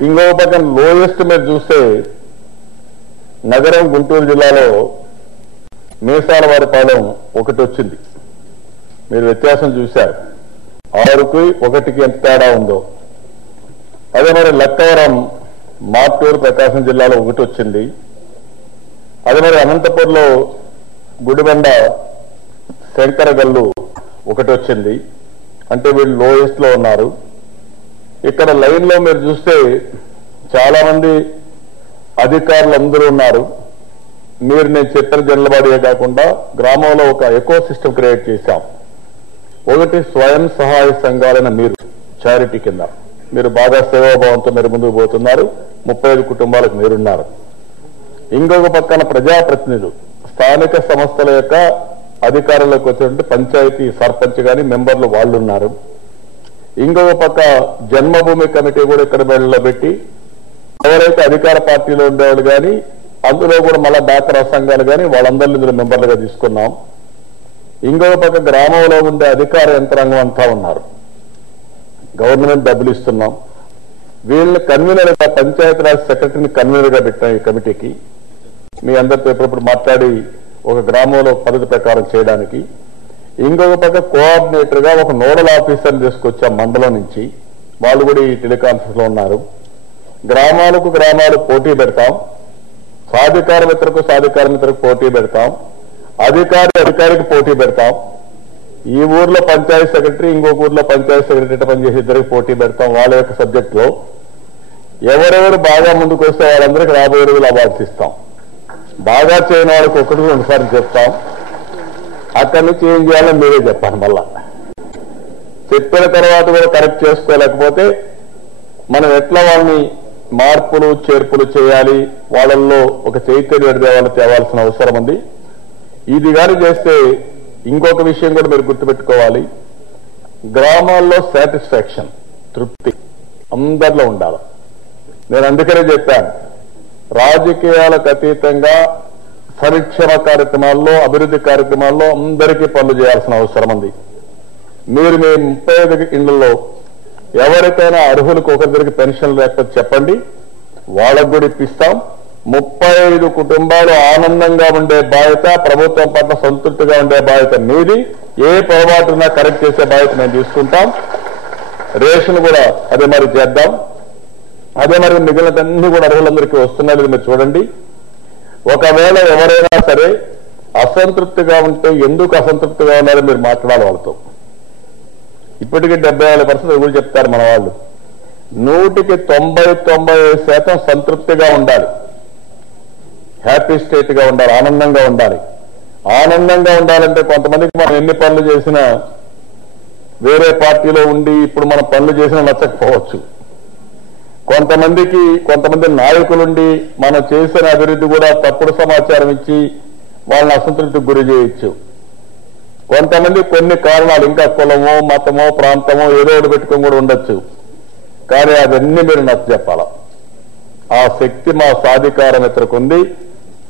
ఇంకొక పక్కన లోయెస్ట్ మీరు చూస్తే నగరం గుంటూరు జిల్లాలో మీసాలవారిపాలెం 1 వచ్చింది. మీరు వ్యత్యాసం చూశారు. 6కి 1కి ఎంత తేడా ఉందో. అదే మరి లక్కవరం మార్టూరు ప్రకాశం జిల్లాలో 1 వచ్చింది. అదే మరి అనంతపూర్లో గుడిబండ శంకరగల్లు 1 వచ్చింది. అంటే వీళ్ళు లోయెస్ట్ లో ఉన్నారు. ఇక్కడ లైన్ లో మీరు చూస్తే చాలా మంది అధికారులు అందరూ ఉన్నారు. మీరు నేను చెప్పిన జన్లబాడియే కాకుండా గ్రామంలో ఒక ఎకో సిస్టమ్ క్రియేట్ చేశాం. ఒకటి స్వయం సహాయ సంఘాలైన మీరు చారిటీ కింద మీరు బాగా సేవాభావంతో మీరు ముందుకు పోతున్నారు. 35 కుటుంబాలకు మీరున్నారు. ఇంకొక పక్కన ప్రజాప్రతినిధులు, స్థానిక సంస్థల యొక్క అధికారంలోకి వచ్చినటువంటి పంచాయతీ సర్పంచ్ గాని మెంబర్లు వాళ్ళు ఉన్నారు. ఇంకొక పక్క జన్మభూమి కమిటీ కూడా ఇక్కడ బయలులో పెట్టి ఎవరైతే అధికార పార్టీలో ఉండేవాళ్ళు కానీ అందులో కూడా మళ్ళా డాక్రా సంఘాలు కానీ వాళ్ళందరినీ ఇందులో మెంబర్లుగా తీసుకున్నాం. ఇంకొక పక్క గ్రామంలో ఉండే అధికార యంత్రాంగం అంతా ఉన్నారు. గవర్నమెంట్ డబ్బులు ఇస్తున్నాం. వీళ్ళని కన్వీనర్ గా పంచాయతీరాజ్ సెక్రటరీని కన్వీనర్ గా పెట్టాం ఈ కమిటీకి. మీ అందరితో ఎప్పుడప్పుడు మాట్లాడి ఒక గ్రామంలో పద్ధతి ప్రకారం చేయడానికి. ఇంకొక పక్క కోఆర్డినేటర్ గా ఒక నోడల్ ఆఫీసర్ని తీసుకొచ్చాం మండలం నుంచి. వాళ్ళు కూడా ఈ టెలికాన్ఫరెన్స్ లో ఉన్నారు. గ్రామాలకు గ్రామాలు పోటీ పెడతాం. సాధికార మిత్రకు పోటీ పెడతాం. అధికారికి పోటీ పెడతాం. ఈ ఊర్లో పంచాయతీ సెక్రటరీ, ఇంకొక ఊర్లో పంచాయతీ సెక్రటరీ పనిచేసి ఇద్దరికి పోటీ పెడతాం. వాళ్ళ యొక్క సబ్జెక్ట్ లో ఎవరెవరు బాగా ముందుకు వస్తే వాళ్ళందరికీ రాబోయే రోజులు అవార్డ్స్ ఇస్తాం. బాగా చేయని వాళ్ళకి 1-2 సార్లు చెప్తాం. అక్కడి నుంచి ఏం చేయాలని మీరే చెప్పాలి. మళ్ళా చెప్పిన తర్వాత కూడా కరెక్ట్ చేసుకోలేకపోతే మనం ఎట్లా వాళ్ళని మార్పులు చేర్పులు చేయాలి, వాళ్ళల్లో ఒక చైతన్యం తేవాల్సిన అవసరం ఉంది. ఇది కానీ చేస్తే ఇంకొక విషయం కూడా మీరు గుర్తుపెట్టుకోవాలి. గ్రామాల్లో సాటిస్ఫాక్షన్, తృప్తి అందరిలో ఉండాలి. నేను అందుకనే చెప్పాను, రాజకీయాలకు అతీతంగా సంక్షేమ కార్యక్రమాల్లో, అభివృద్ధి కార్యక్రమాల్లో అందరికీ పనులు చేయాల్సిన అవసరం ఉంది. మీరు మీ 35 ఇళ్లలో ఎవరికైనా అర్హులకు ఒకరికి పెన్షన్ లేకపోతే చెప్పండి, వాళ్ళకు కూడా ఇప్పిస్తాం. 35 కుటుంబాలు ఆనందంగా ఉండే బాధ్యత, ప్రభుత్వం పట్ల సంతృప్తిగా ఉండే బాధ్యత మీది. ఏ పొరపాటున్నా కరెక్ట్ చేసే బాధ్యత మేము తీసుకుంటాం. రేషన్ కూడా అదే మరి చేద్దాం. అదే మరి మిగిలినవన్నీ కూడా అర్హులందరికీ వస్తున్నాయి మీరు చూడండి. ఒకవేళ ఎవరైనా సరే అసంతృప్తిగా ఉంటే ఎందుకు అసంతృప్తిగా ఉన్నారో మీరు మాట్లాడాలి వాళ్ళతో. ఇప్పటికీ 75% కూడా చెప్తారు మన వాళ్ళు. 100కి 90-95% సంతృప్తిగా ఉండాలి, హ్యాపీ స్టేట్ గా ఉండాలి, ఆనందంగా ఉండాలి. ఆనందంగా ఉండాలంటే కొంతమందికి మనం ఎన్ని పనులు చేసినా వేరే పార్టీలో ఉండి ఇప్పుడు మనం పనులు చేసినా నచ్చకపోవచ్చు. కొంతమంది నాయకులుండి మనం చేసిన అభివృద్ధి కూడా తప్పుడు సమాచారం ఇచ్చి వాళ్ళని అసంతృప్తికి గురి చేయొచ్చు. కొంతమంది కొన్ని కారణాలు ఇంకా కులమో మతమో ప్రాంతమో ఏదో ఒకటి పెట్టుకొని కూడా ఉండొచ్చు. కానీ అవన్నీ మీరు నచ్చ చెప్పాల. ఆ శక్తి మా సాధికార మిత్రకు ఉంది.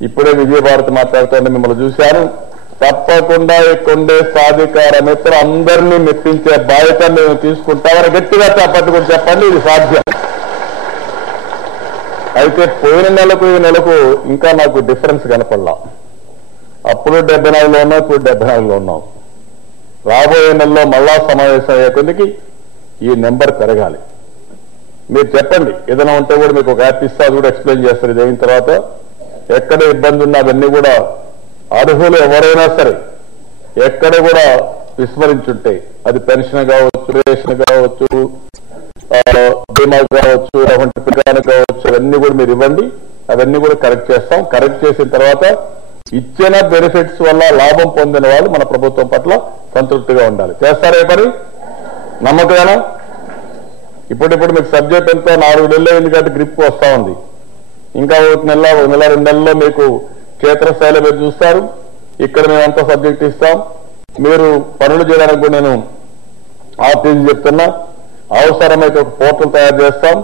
ఇప్పుడే విజయభారతి మాట్లాడుతోంది, మిమ్మల్ని చూశాను. తప్పకుండా ఇక్కడే సాధికార మిత్ర అందరినీ మెప్పించే బాధ్యత మేము తీసుకుంటామని గట్టిగా పట్టుకుని చెప్పండి, ఇది సాధ్యం. అయితే పోయిన నెలకు ఈ నెలకు ఇంకా నాకు డిఫరెన్స్ కనపడలా. అప్పుడు 74లో ఉన్నాం, ఇప్పుడు 74లో ఉన్నాం. రాబోయే నెలలో మళ్ళా సమావేశం అయ్యే కొద్దికి ఈ నెంబర్ పెరగాలి. మీరు చెప్పండి, ఏదైనా ఉంటే కూడా మీకు ఒక యాప్ ఇస్తే అది కూడా ఎక్స్ప్లెయిన్ చేస్తారు. ఇది అయిన తర్వాత ఎక్కడ ఇబ్బంది ఉన్నా అవన్నీ కూడా అర్హులు ఎవరైనా సరే ఎక్కడ కూడా విస్మరించుంటే, అది పెన్షన్ కావచ్చు, రేషన్ కావచ్చు, బీమా కావచ్చు, లేకుంటే పిల్లలు కావచ్చు, అవన్నీ కూడా మీరు ఇవ్వండి. అవన్నీ కూడా కరెక్ట్ చేస్తాం. కరెక్ట్ చేసిన తర్వాత ఇచ్చిన బెనిఫిట్స్ వల్ల లాభం పొందిన వాళ్ళు మన ప్రభుత్వం పట్ల సంతృప్తిగా ఉండాలి. చేస్తారే పని? నమ్మకమేనా? ఇప్పుడు మీకు సబ్జెక్ట్ ఎంతో 4 నెలలు ఎందుకంటే గ్రిప్ వస్తా ఉంది. ఇంకా 1 నెల 2 నెలల్లో మీకు క్షేత్రస్థాయిలో మీరు చూస్తారు. ఇక్కడ మేమంతా సబ్జెక్ట్ ఇస్తాం. మీరు పనులు చేయడానికి కూడా నేను ఆఫీస్ చెప్తున్నా. అవసరమైతే ఒక పోర్టల్ తయారు చేస్తాం.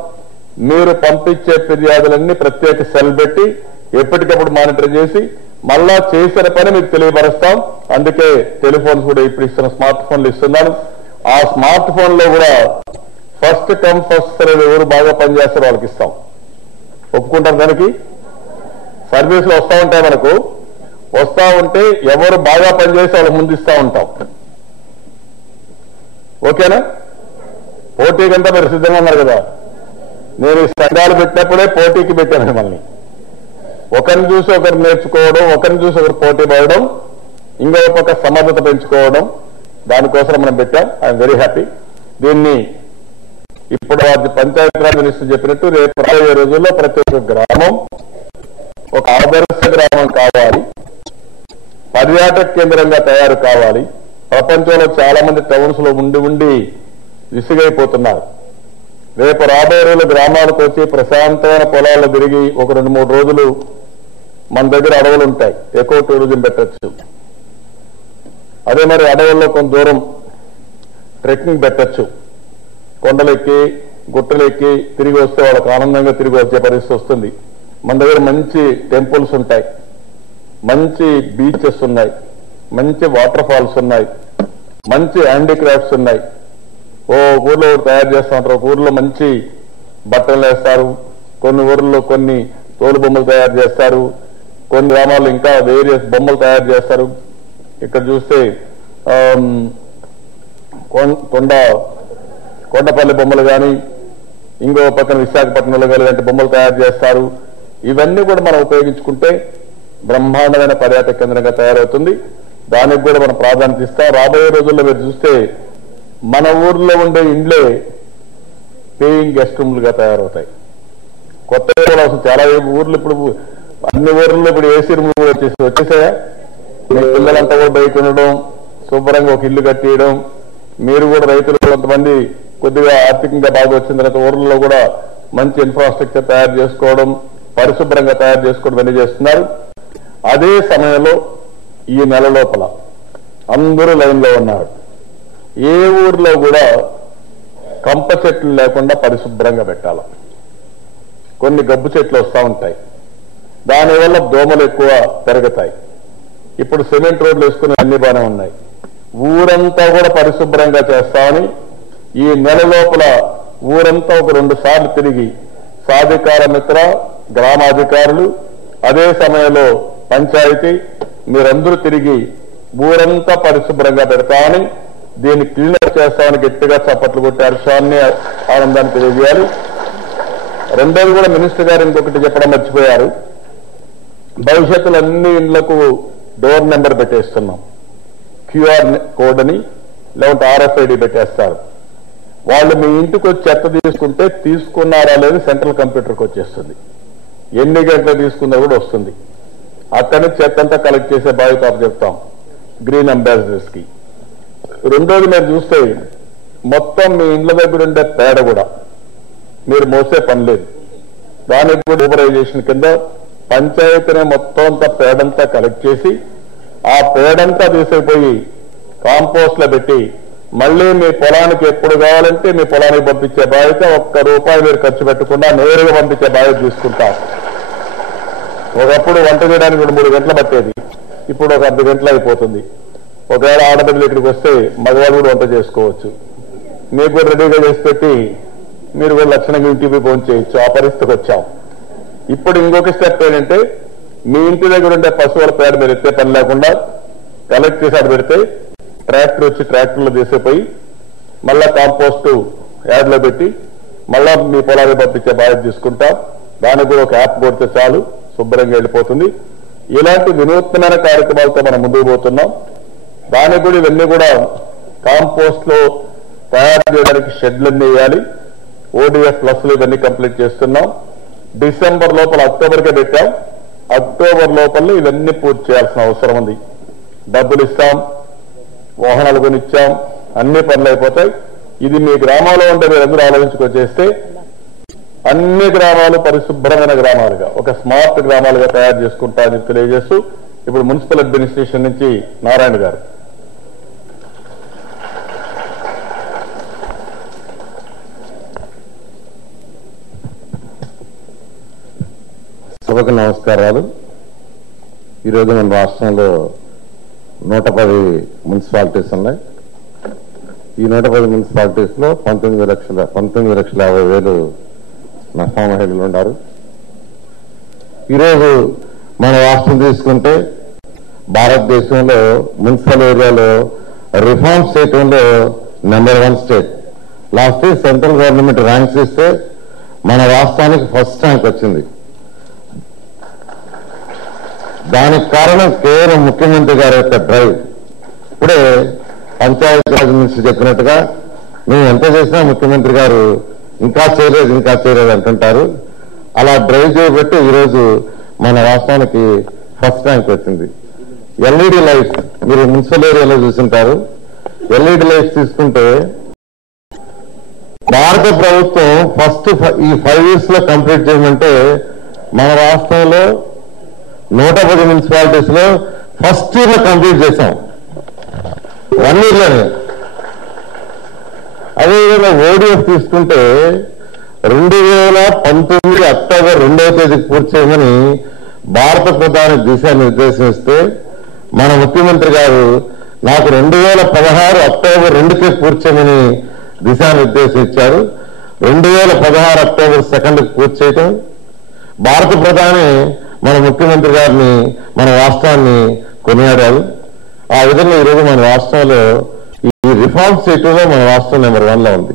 మీరు పంపించే ఫిర్యాదులన్నీ ప్రత్యేక సెల్ పెట్టి ఎప్పటికప్పుడు మానిటర్ చేసి మళ్ళా చేసిన పని మీకు తెలియపరుస్తాం. అందుకే టెలిఫోన్స్ కూడా ఇప్పుడు ఇస్తున్న స్మార్ట్ ఫోన్లు ఇస్తున్నాను. ఆ స్మార్ట్ ఫోన్ లో కూడా ఫస్ట్ కమ్ ఫస్ట్ సర్వ్ ఎవరు బాగా పనిచేస్తారో వాళ్ళకి ఇస్తాం. ఒప్పుకుంటాం. దానికి సర్వీసులు వస్తూ ఉంటాయి, మనకు వస్తూ ఉంటే ఎవరు బాగా పనిచేసి వాళ్ళకి ముందు ఇస్తూ ఉంటాం. ఓకేనా? పోటీకంతా మీరు సిద్ధంగా ఉన్నారు కదా. నేను ఈ సంఘాలు పెట్టినప్పుడే పోటీకి పెట్టాను మిమ్మల్ని. ఒకరిని చూసి ఒకరు నేర్చుకోవడం, ఒకరిని చూసి ఒకరు పోటీ పడడం, ఇంకో పక్క సమర్థత పెంచుకోవడం, దానికోసం మనం పెట్టాం. I'm very happy. దీన్ని ఇప్పుడు పంచాయతీరాజ్ మినిస్టర్ చెప్పినట్టు రేపు రాబోయే రోజుల్లో ప్రతి ఒక్క గ్రామం ఒక ఆదర్శ గ్రామం కావాలి, పర్యాటక కేంద్రంగా తయారు కావాలి. ప్రపంచంలో చాలా మంది టౌన్స్ లో ఉండి విసిగైపోతున్నారు. రేపు రాబోయే రోజులు గ్రామాలకు వచ్చి ప్రశాంతమైన పొలాల్లో తిరిగి ఒక 2-3 రోజులు మన దగ్గర అడవులు ఉంటాయి, ఎకో టూరిజం పెట్టచ్చు. అదే మరి అడవుల్లో కొంత దూరం ట్రెక్కింగ్ పెట్టచ్చు. కొండలెక్కి గుట్టలెక్కి తిరిగి వస్తే వాళ్ళకి ఆనందంగా తిరిగి వచ్చే పరిస్థితి వస్తుంది. మన దగ్గర మంచి టెంపుల్స్ ఉంటాయి, మంచి బీచెస్ ఉన్నాయి, మంచి వాటర్ ఫాల్స్ ఉన్నాయి, మంచి హ్యాండీక్రాఫ్ట్స్ ఉన్నాయి. ఓ ఊర్లో తయారు చేస్తూ ఉంటారు, ఒక ఊర్లో మంచి బట్టలు వేస్తారు, కొన్ని ఊర్లలో కొన్ని తోలు బొమ్మలు తయారు చేస్తారు, కొన్ని గ్రామాల్లో ఇంకా వేరియస్ బొమ్మలు తయారు చేస్తారు. ఇక్కడ చూస్తే కొండపల్లి బొమ్మలు కానీ, ఇంకో పక్కన విశాఖపట్నంలో కానీ ఇలాంటి బొమ్మలు తయారు చేస్తారు. ఇవన్నీ కూడా మనం ఉపయోగించుకుంటే బ్రహ్మాండమైన పర్యాటక కేంద్రంగా తయారవుతుంది. దానికి కూడా మనం ప్రాధాన్యత ఇస్తాం. రాబోయే రోజుల్లో మీరు చూస్తే మన ఊర్లో ఉండే ఇండ్లే పేయింగ్ గెస్ట్ రూమ్లుగా తయారవుతాయి. కొత్తగా కూడా అసలు చాలా ఊర్లు ఇప్పుడు అన్ని ఊర్లలో ఇప్పుడు ఏసీ రూమ్లు వచ్చేసాయా? మీ పిల్లలంతా కూడా బయట ఉండడం, శుభ్రంగా ఒక ఇల్లు కట్టేయడం, మీరు కూడా రైతులు కొంతమంది కొద్దిగా ఆర్థికంగా బాగా వచ్చిన తర్వాత ఊర్లలో కూడా మంచి ఇన్ఫ్రాస్ట్రక్చర్ తయారు చేసుకోవడం, పరిశుభ్రంగా తయారు చేసుకోవడం అన్ని చేస్తున్నారు. అదే సమయంలో ఈ నెల లోపల అందరూ లైన్లో ఉన్నారు. ఏ ఊర్లో కూడా కంప చెట్లు లేకుండా పరిశుభ్రంగా పెట్టాల. కొన్ని గబ్బు చెట్లు వస్తూ ఉంటాయి, దానివల్ల దోమలు ఎక్కువ పెరుగుతాయి. ఇప్పుడు సిమెంట్ రోడ్లు వేసుకుని అన్ని బాగానే ఉన్నాయి. ఊరంతా కూడా పరిశుభ్రంగా చేస్తామని ఈ నెల లోపల ఊరంతా ఒక 2 సార్లు తిరిగి సాధికార మిత్ర గ్రామాధికారులు అదే సమయంలో పంచాయతీ మీరందరూ తిరిగి ఊరంతా పరిశుభ్రంగా పెడతామని దీన్ని క్లీనప్ చేస్తామని గట్టిగా చప్పట్లు కొట్టి హర్షాన్ని ఆనందాన్ని తెలియజేయాలి. రెండోది కూడా మినిస్టర్ గారు ఇంకొకటి చెప్పడం మర్చిపోయారు. భవిష్యత్తులో అన్ని ఇళ్లకు డోర్ నెంబర్ పెట్టేస్తున్నాం. క్యూఆర్ కోడ్ అని లేకుంటే RFID పెట్టేస్తారు. వాళ్ళు మీ ఇంటికి వచ్చి చెత్త తీసుకుంటే తీసుకున్నారా లేదు సెంట్రల్ కంప్యూటర్కి వచ్చేస్తుంది. ఎన్ని గంటలు తీసుకున్నా కూడా వస్తుంది. అక్కడి నుంచి చెత్త అంతా కలెక్ట్ చేసే బాధ్యత చెప్తాం గ్రీన్ అంబాసిడర్స్ కి. రెండోది మీరు చూస్తే మొత్తం మీ ఇండ్ల దగ్గర ఉండే పేడ కూడా మీరు మోసే పని లేదు. దానికి కూడా ఊబరైజేషన్ కింద పంచాయతీనే మొత్తం అంతా పేడంతా కలెక్ట్ చేసి ఆ పేడంతా తీసుకుపోయి కాంపోస్ట్ లో పెట్టి మళ్ళీ మీ పొలానికి ఎప్పుడు కావాలంటే మీ పొలానికి పంపించే బాధ్యత, ₹1 మీరు ఖర్చు పెట్టకుండా నేరుగా పంపించే బాధ్యత తీసుకుంటాం. ఒకప్పుడు వంట చేయడానికి 2-3 గంటలు పట్టేది, ఇప్పుడు ఒక అర్ధ గంటలు అయిపోతుంది. ఒకవేళ ఆడపిల్లలు ఇక్కడికి వస్తే మగవాళ్ళు కూడా వంట చేసుకోవచ్చు. మీకు కూడా రెడీగా చేసి పెట్టి మీరు కూడా లక్షణంగా ఇంటికి ఫోన్ చేయొచ్చు. ఆ పరిస్థితికి వచ్చాం. ఇప్పుడు ఇంకొక స్టెప్ ఏంటంటే మీ ఇంటి దగ్గర ఉండే పశువుల పేడ మీరు ఎత్తే పని లేకుండా కలెక్ట్ చేసి ఆడ పెడితే ట్రాక్టర్ వచ్చి ట్రాక్టర్లో తీసిపోయి మళ్ళా కాంపోస్ట్ యార్డ్లో పెట్టి మళ్ళా మీ పొలాన్ని పంపించే బాధ్యత తీసుకుంటాం. దానికి కూడా ఒక యాప్ కొడితే చాలు, శుభ్రంగా వెళ్ళిపోతుంది. ఇలాంటి వినూత్నమైన కార్యక్రమాలతో మనం ముందుకు పోతున్నాం. దానికి కూడా ఇవన్నీ కూడా కాంపోస్ట్ లో తయారు చేయడానికి షెడ్లన్నీ వేయాలి. ODF ప్లస్లు ఇవన్నీ కంప్లీట్ చేస్తున్నాం. డిసెంబర్ లోపల అక్టోబర్కే పెట్టాం. అక్టోబర్ లోపల ఇవన్నీ పూర్తి చేయాల్సిన అవసరం ఉంది. డబ్బులు ఇస్తాం, వాహనాలు కొనిచ్చాం, అన్ని పనులు అయిపోతాయి. ఇది మీ గ్రామంలో ఉంటే మీరందరూ ఆలోచించుకొచ్చేస్తే అన్ని గ్రామాలు పరిశుభ్రమైన గ్రామాలుగా ఒక స్మార్ట్ గ్రామాలుగా తయారు చేసుకుంటామని తెలియజేస్తూ ఇప్పుడు మున్సిపల్ అడ్మినిస్ట్రేషన్ నుంచి నారాయణ గారు. సభకు నమస్కారాలు. ఈరోజు మన రాష్ట్రంలో 110 మున్సిపాలిటీస్ ఉన్నాయి. ఈ 110 మున్సిపాలిటీస్ లో 19,50,000 మహిళా మహిళలు ఉన్నారు. ఈరోజు మన రాష్ట్రం తీసుకుంటే భారతదేశంలో మున్సిపల్ ఏరియాలో రిఫార్మ్స్ చేయడంలో number 1 state. Last year central government ranks ఇస్తే మన రాష్ట్రానికి ఫస్ట్ ర్యాంక్ వచ్చింది. దానికి కారణం కేవలం ముఖ్యమంత్రి గారి యొక్క డ్రైవ్. ఇప్పుడే పంచాయతీరాజ్ మినిస్టర్ చెప్పినట్టుగా మేము ఎంత చేసినా ముఖ్యమంత్రి గారు ఇంకా చేయలేదు అంటుంటారు. అలా డ్రైవ్ చేయబట్టి ఈరోజు మన రాష్ట్రానికి ఫస్ట్ ర్యాంక్ వచ్చింది. LED లైట్స్ మీరు మున్సిపల్ ఏరియాలో చూస్తుంటారు. LED లైట్స్ తీసుకుంటే భారత ప్రభుత్వం ఫస్ట్ ఈ 5 years లో కంప్లీట్ చేయమంటే మన రాష్ట్రంలో 110 మున్సిపాలిటీస్ లో ఫస్ట్ ఇయర్ లో కంప్లీట్ చేశాం, 1 year లోనే. అదేవిధంగా ODF తీసుకుంటే 2019 అక్టోబర్ 2వ తేదీకి పూర్తి చేయమని భారత ప్రధాని దిశానిర్దేశం ఇస్తే మన ముఖ్యమంత్రి గారు నాకు 2016 అక్టోబర్ 2కే పూర్తి చేయమని దిశానిర్దేశం ఇచ్చారు. 2016 అక్టోబర్ 2కి పూర్తి చేయటం. భారత ప్రధాని మన ముఖ్యమంత్రి గారిని మన రాష్ట్రాన్ని కొనియాడారు. ఆ విధంగా ఈరోజు మన రాష్ట్రంలో ఈ రిఫార్మ్స్ చేయటంలో మన రాష్ట్రం నెంబర్ 1లో ఉంది.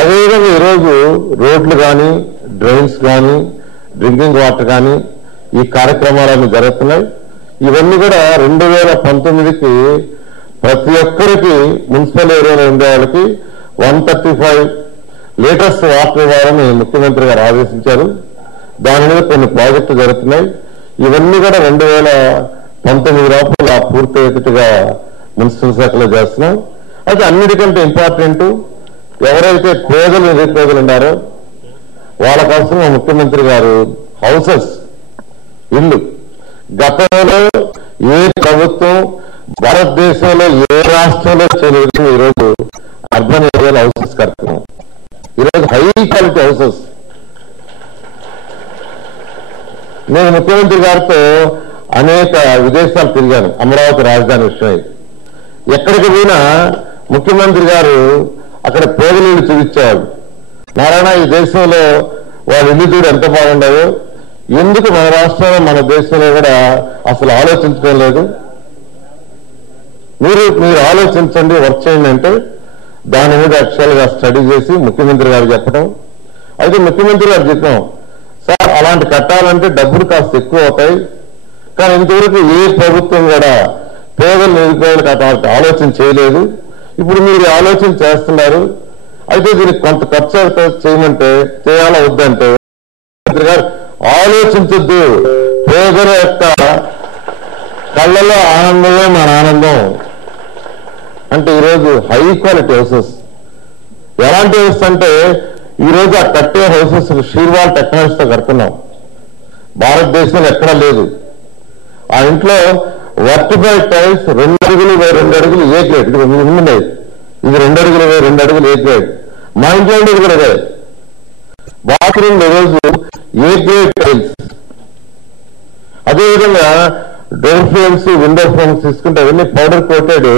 అదేవిధంగా ఈరోజు రోడ్లు కానీ డ్రైన్స్ కానీ డ్రింకింగ్ వాటర్ కానీ ఈ కార్యక్రమాలన్నీ జరుగుతున్నాయి. ఇవన్నీ కూడా 2019కి ప్రతి ఒక్కరికి మున్సిపల్ ఏరియాలో ఉండే వాళ్ళకి 135 లీటర్స్ వాటర్ ఇవ్వాలని ముఖ్యమంత్రి గారు ఆదేశించారు. దాని మీద కొన్ని ప్రాజెక్టులు జరుగుతున్నాయి. ఇవన్నీ కూడా 2019 లోపల పూర్తయ్యేట్టుగా మున్సిపల్ శాఖలో చేస్తున్నాం. అయితే అన్నిటికంటే ఇంపార్టెంట్ ఎవరైతే పేదలు నిరుపేదలు ఉన్నారో వాళ్ళ కోసం ముఖ్యమంత్రి గారు హౌసెస్, ఇల్లు గతంలో ఏ ప్రభుత్వం భారతదేశంలో ఏ రాష్ట్రంలో చేయలేదు. ఈరోజు అర్బన్ ఏరియాలో హౌసెస్ కడుతున్నాం. ఈరోజు హై క్వాలిటీ హౌసెస్. నేను ముఖ్యమంత్రి గారితో అనేక విదేశాలు తిరిగాను, అమరావతి రాజధాని విషయమై. ఎక్కడికి పోయినా ముఖ్యమంత్రి గారు అక్కడ పేదలు చూపించేవాడు. నారాయణ, ఈ దేశంలో వాళ్ళ ఇల్లు చూడు ఎంత బాగుండవు, ఎందుకు మన రాష్ట్రంలో మన దేశంలో కూడా అసలు ఆలోచించడం లేదు, మీరు ఆలోచించండి, వర్క్ చేయండి అంటే దాని మీద యాక్చువల్గా స్టడీ చేసి ముఖ్యమంత్రి గారు చెప్పడం. అయితే ముఖ్యమంత్రి గారు చెప్పాం, సార్ అలాంటి కట్టాలంటే డబ్బులు కాస్త ఎక్కువ అవుతాయి, కానీ ఇంతవరకు ఏ ప్రభుత్వం కూడా పేదల నిరుపేదలకు అటువంటి ఆలోచన చేయలేదు. ఇప్పుడు మీరు ఆలోచన చేస్తున్నారు, అయితే దీనికి కొంత ఖర్చు చేయమంటే చేయాలా వద్దంటే ముఖ్యమంత్రి గారు ఆలోచించొద్దు, పేదల యొక్క కళ్ళలో ఆనందమే మన ఆనందం అంటే ఈరోజు హై క్వాలిటీ హౌసెస్. ఎలాంటి హౌసెస్ అంటే ఈరోజు ఆ కట్టే హౌసెస్ షీర్వాల్ టెక్నాలజీతో కడుతున్నాం, భారతదేశంలో ఎక్కడా లేదు. ఆ ఇంట్లో వర్టిఫై టైల్స్ 2 అడుగులు 2 అడుగులు ఏ గ్రేడ్, ఇది ముందు ఇది 2 అడుగులు 2 అడుగులు ఏ గ్రేడ్. మా ఇంట్లో ఉండేది కూడా అదే. బాత్రూమ్ ఈరోజు ఏ గ్రేడ్ టైల్స్. అదేవిధంగా డోర్ ఫ్రేమ్స్, విండో ఫ్రేమ్స్ తీసుకుంటే అవన్నీ పౌడర్ కోటెడ్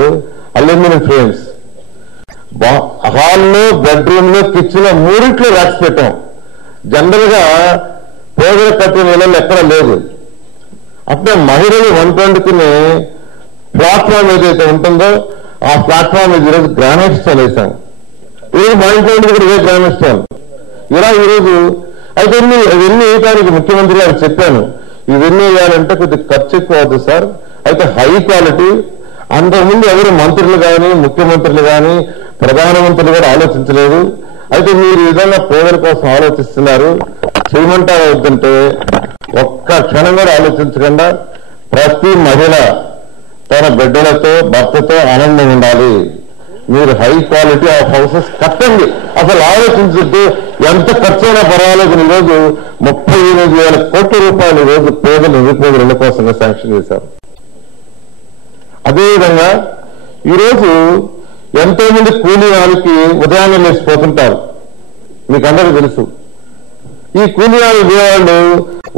అల్యూమినియం ఫ్రేమ్స్. హాల్లో, బెడ్రూమ్ లో, కిచెన్ లో 3 ర్యాక్స్ పెట్టాం. జనరల్ గా పేదల కట్టిన ఇళ్లలో ఎక్కడ లేదు. అట్లే మహిళలు వండుకునే ప్లాట్ఫామ్ ఏదైతే ఉంటుందో ఆ ప్లాట్ఫామ్ మీద ఈరోజు గ్రానైట్ స్టోన్ వేశాం. ఈరోజు మా ఇంట్లో కూడా ఇదే గ్రానైట్ స్టోన్. ఇలా ఈరోజు అయితే ఇవన్నీ వేయడానికి ముఖ్యమంత్రి గారు చెప్పాను, ఇవన్నీ వేయాలంటే కొద్దిగా ఖర్చు ఎక్కువ అవుతుంది సార్, అయితే హై క్వాలిటీ. అంతకుముందు ఎవరు మంత్రులు కానీ, ముఖ్యమంత్రులు కానీ, ప్రధానమంత్రులు కూడా ఆలోచించలేదు. అయితే మీరు ఈ విధంగా పేదల కోసం ఆలోచిస్తున్నారు, చేయమంటారా వద్దంటే ఒక్క క్షణం కూడా ఆలోచించకుండా ప్రతి మహిళ తన బిడ్డలతో, భర్తతో ఆనందం ఉండాలి. మీరు హై క్వాలిటీ ఆఫ్ హౌసెస్ కట్టండి, అసలు ఆలోచించద్దు, ఎంత ఖర్చైనా పర్వాలేదు. ఈరోజు 38,000 కోట్ల రూపాయలు ఈరోజు పేదలు, నిరుపేదల ఇళ్ల కోసం శాంక్షన్ చేశారు. అదేవిధంగా ఈరోజు ఎంతో మంది కూలీ వాళ్ళకి ఉదయాన్నే లేచిపోతుంటారు, మీకు అందరికీ తెలుసు. ఈ కూలీ వాళ్ళు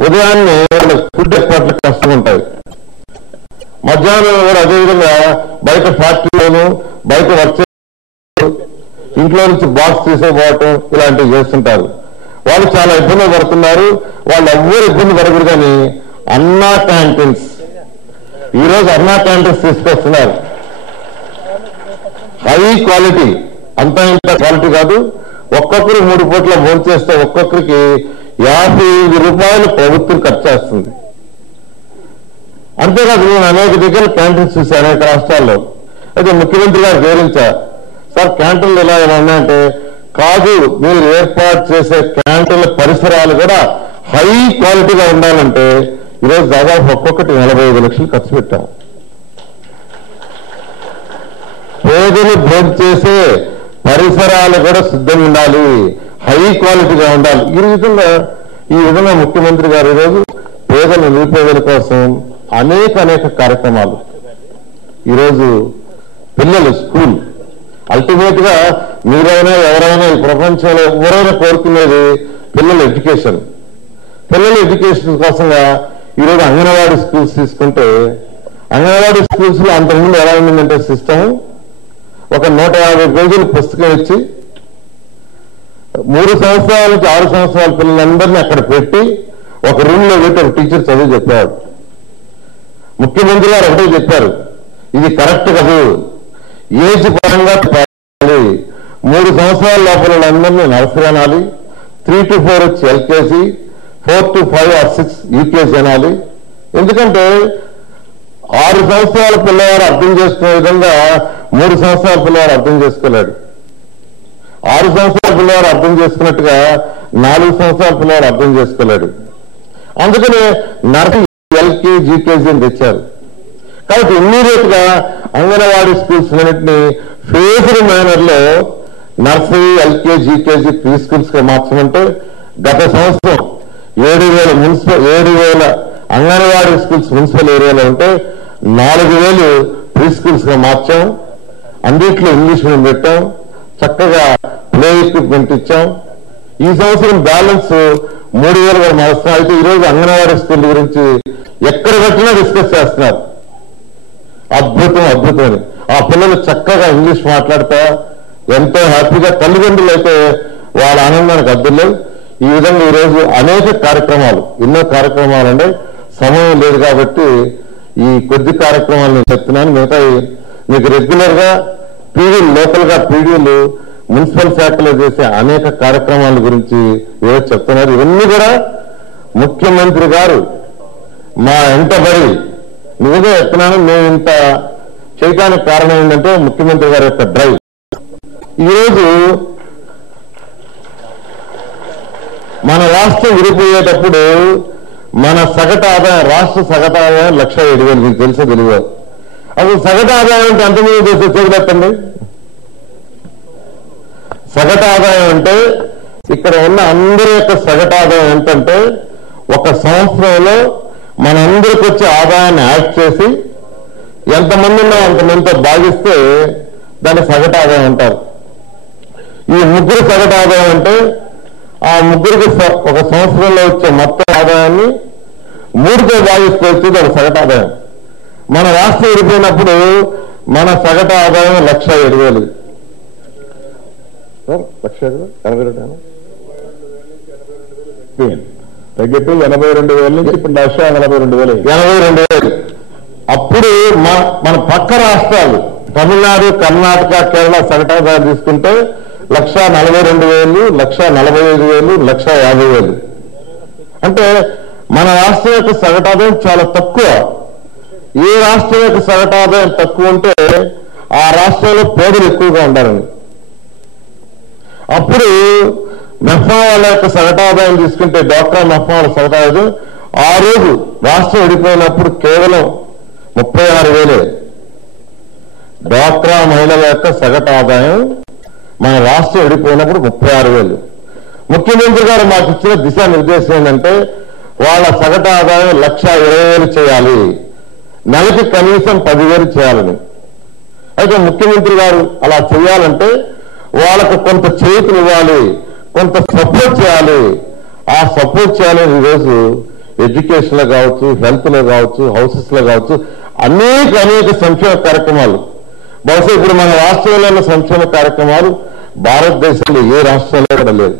ఉదయాన్నే ఫుడ్ ఏర్పాట్లు కష్టం ఉంటాయి. మధ్యాహ్నం కూడా అదేవిధంగా బయట ఫ్యాక్టరీలోను, బయట వర్క్ ఇంట్లో నుంచి బాక్స్ తీసుకోపోవటం ఇలాంటివి చేస్తుంటారు. వాళ్ళు చాలా ఇబ్బంది పడుతున్నారు. వాళ్ళు ఎవ్వరు ఇబ్బంది పడకూడదు కానీ అన్నా క్యాంటీన్స్, ఈరోజు అన్నా క్యాంటీన్స్ తీసుకొస్తున్నారు. హై క్వాలిటీ, అంతా ఇంత క్వాలిటీ కాదు. ఒక్కొక్కరు 3 పూట్ల భోజనం చేస్తే ఒక్కొక్కరికి 55 రూపాయలు ప్రభుత్వం ఖర్చు చేస్తుంది. అంతేకాదు నేను అనేక దగ్గర క్యాంటీన్స్ చూశాను, అనేక రాష్ట్రాల్లో. అయితే ముఖ్యమంత్రి గారు వివరించారు, సార్ క్యాంటీన్లు ఎలా ఉన్నాయంటే, కాదు మీరు ఏర్పాటు చేసే క్యాంటీన్ల పరిసరాలు కూడా హై క్వాలిటీగా ఉండాలంటే ఈరోజు దాదాపు ఒక్కొక్కటి 45 లక్షలు ఖర్చు పెట్టాం. పేదలు భోజనం చేసే పరిసరాలు కూడా సిద్ధంగా ఉండాలి, హై క్వాలిటీగా ఉండాలి. ఈ విధంగా ముఖ్యమంత్రి గారు ఈరోజు పేదల, నిరుపేదల కోసం అనేక కార్యక్రమాలు. ఈరోజు పిల్లలు స్కూల్, అల్టిమేట్ గా మీరైనా ఎవరైనా ఈ ప్రపంచంలో ఎవరైనా కోరుకునేది పిల్లల ఎడ్యుకేషన్. పిల్లల ఎడ్యుకేషన్ కోసంగా ఈరోజు అంగన్వాడీ స్కూల్స్ తీసుకుంటే, అంగన్వాడీ స్కూల్స్ లో అంతకుముందు ఎలా ఉండిందంటే సిస్టమ్, ఒక 150 పేజీల పుస్తకం ఇచ్చి 3 సంవత్సరాల నుంచి 6 సంవత్సరాల పిల్లలందరినీ అక్కడ పెట్టి ఒక రూమ్ లో పెట్టి ఒక టీచర్ చదువు చెప్పాడు. ముఖ్యమంత్రి గారు ఒకటే చెప్పారు, ఇది కరెక్ట్ కాదు, ఏజ్ పరంగా 3 సంవత్సరాల లోపల అందరినీ నర్సరీ అనాలి, 3 to 4 వచ్చి ఎల్కేజీ, 4 to 5 or 6 యూకేజీ అనాలి. ఎందుకంటే 6 సంవత్సరాల పిల్లవాడు అర్థం చేసుకునే విధంగా 3 సంవత్సరాల పిల్లవాడు అర్థం చేసుకోలేడు. 6 సంవత్సరాల పిల్లవాడు అర్థం చేసుకున్నట్టుగా 4 సంవత్సరాల పిల్లవాడు అర్థం చేసుకోలేడు. అందుకనే నర్సరీ, ఎల్కేజీ, యూకేజీ అని తెచ్చారు. కాబట్టి ఇమ్మీడియట్ గా అంగన్వాడీ స్కూల్స్ అన్నింటినీ ఫేజ్డ్ మేనర్ లో nursery, LKG, UKG, pre schools గా మార్చమంటే గత సంవత్సరం 7,000 అంగన్వాడీ స్కూల్స్ మున్సిపల్ ఏరియాలో ఉంటే 4,000 ప్రీ స్కూల్స్ గా మార్చాం. అన్నింటిలో ఇంగ్లీష్ మీడియం పెట్టాం, చక్కగా ప్లే ఎక్విప్మెంట్ ఇచ్చాం. ఈ సంవత్సరం బ్యాలెన్స్ 3,000 కూడా అవసరం. అయితే ఈరోజు అంగన్వాడీ స్కూల్ గురించి ఎక్కడ పెట్టినా డిస్కస్ చేస్తున్నారు. అద్భుతం అద్భుతం అని. ఆ పిల్లలు చక్కగా ఇంగ్లీష్ మాట్లాడతా ఎంతో హ్యాపీగా, తల్లిదండ్రులు అయితే వాళ్ళ ఆనందానికి అద్దులేదు. ఈ విధంగా ఈరోజు అనేక కార్యక్రమాలు, ఎన్నో కార్యక్రమాలు అంటే సమయం లేదు కాబట్టి ఈ కొద్ది కార్యక్రమాలు నేను చెప్తున్నాను. మిగతా మీకు రెగ్యులర్ గా పీడీలు, లోకల్ గా పీడీలు మున్సిపల్ శాఖలో చేసే అనేక కార్యక్రమాల గురించి ఈరోజు చెప్తున్నారు. ఇవన్నీ కూడా ముఖ్యమంత్రి గారు మా వెంటబడి నిజంగా చెప్తున్నాను. మేము ఇంత చేయడానికి కారణం ఏంటంటే ముఖ్యమంత్రి గారి యొక్క డ్రైవ్. ఈరోజు మన రాష్ట్రం విడిపోయేటప్పుడు మన సగటు ఆదాయం, రాష్ట్ర సగటు ఆదాయం 1,07,000. మీకు తెలుసో తెలియదు. అసలు సగటు ఆదాయం అంటే ఎంతమంది చేసే చేయలేదండి? సగటు ఆదాయం అంటే ఇక్కడ ఉన్న అందరి యొక్క సగటు ఆదాయం ఏంటంటే ఒక సంవత్సరంలో మనందరికి వచ్చే ఆదాయాన్ని యాడ్ చేసి ఎంతమంది ఉన్నా అంతమందితో భాగిస్తే దాన్ని సగటు ఆదాయం అంటారు. ఈ ముగ్గురు సగటు ఆదాయం అంటే ఆ ముగ్గురికి ఒక సంవత్సరంలో వచ్చే మొత్తం ఆదాయాన్ని 3తో భాగిస్తే దాని సగటు ఆదాయం. మన రాష్ట్రం విడిపోయినప్పుడు మన సగటు ఆదాయం 1,07,000. 1,82,000 తగ్గితే 82,000 నుంచి ఇప్పుడు 1,42,000. 82,000. అప్పుడు మన పక్క రాష్ట్రాలు తమిళనాడు, కర్ణాటక, కేరళ సగటు ఆదాయం తీసుకుంటే 1,42,000, 1,45,000, 1,50,000. అంటే మన రాష్ట్రం యొక్క సగటు ఆదాయం చాలా తక్కువ. ఏ రాష్ట్రం యొక్క సగటు ఆదాయం తక్కువ ఉంటే ఆ రాష్ట్రంలో పేదలు ఎక్కువగా ఉండాలని. అప్పుడు మెఫ్మా వాళ్ళ యొక్క సగటు ఆదాయం తీసుకుంటే, డ్వాక్రా మెఫ్మా వాళ్ళ సగటు ఆదాయం ఆ రోజు రాష్ట్రం విడిపోయినప్పుడు కేవలం 36,000. డ్వాక్రా మహిళల యొక్క సగటు ఆదాయం మన రాష్ట్రం విడిపోయినప్పుడు 36,000. ముఖ్యమంత్రి గారు మాకు ఇచ్చిన దిశానిర్దేశం ఏంటంటే వాళ్ళ సగటు ఆదాయం 1,20,000 చేయాలి, నెలకి కనీసం 10,000 చేయాలని. అయితే ముఖ్యమంత్రి గారు అలా చేయాలంటే వాళ్ళకు కొంత చేతులు ఇవ్వాలి, కొంత సపోర్ట్ చేయాలి. ఆ సపోర్ట్ చేయాలని ఈరోజు ఎడ్యుకేషన్ లో కావచ్చు, హెల్త్ లో కావచ్చు, హౌసెస్ లో కావచ్చు అనేక సంక్షేమ కార్యక్రమాలు. బహుశా ఇప్పుడు మన రాష్ట్రంలో ఉన్న సంక్షేమ కార్యక్రమాలు భారతదేశంలో ఏ రాష్ట్రంలో కూడా లేదు.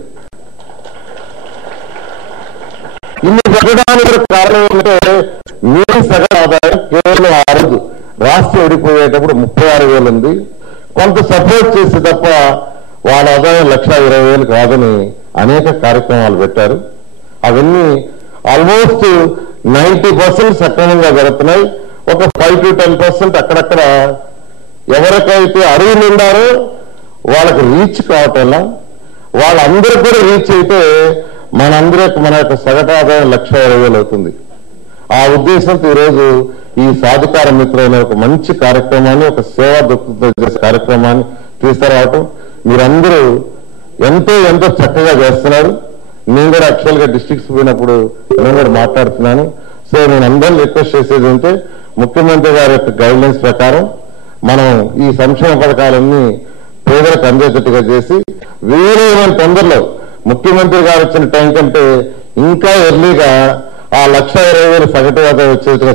ఇన్ని పెట్టడానికి కారణం ఏంటంటే మీరు సగటు ఆదాయం కేవలం ఆ రోజు రాష్ట్రం విడిపోయేటప్పుడు 36,000 ఉంది. కొంత సపోర్ట్ చేసి తప్ప వాళ్ళ ఆదాయం 1,20,000 కాదని అనేక కార్యక్రమాలు పెట్టారు. అవన్నీ ఆల్మోస్ట్ 90% సక్రమంగా జరుగుతున్నాయి. ఒక 5 to 10% అక్కడక్కడ ఎవరికైతే అరువులు ఉండారో వాళ్ళకి రీచ్ కావటంలా, వాళ్ళందరూ కూడా రీచ్ అయితే మన యొక్క సగటు ఆదాయం 1,20,000 అవుతుంది. ఆ ఉద్దేశంతో ఈరోజు ఈ సాధికార మిత్రులైన ఒక మంచి కార్యక్రమాన్ని, ఒక సేవా దృక్పథంతో చేసే కార్యక్రమాన్ని తీసుకురావటం మీరందరూ ఎంతో చక్కగా చేస్తున్నారు. నేను కూడా యాక్చువల్ గా డిస్ట్రిక్ట్స్ పోయినప్పుడు నేను కూడా మాట్లాడుతున్నాను. సో నేను అందరినీ రిక్వెస్ట్ చేసేది అంటే ముఖ్యమంత్రి గారి యొక్క గైడ్లైన్స్ ప్రకారం మనం ఈ సంక్షేమ పథకాలన్నీ పేదలకు అందేటట్టుగా చేసి వీలైనంత తొందరలో ముఖ్యమంత్రి గారు ఇచ్చిన టైం కంటే ఇంకా ఎర్లీగా ఆ 1,20,000 సగటు ఆదాయం వచ్చేట్టుగా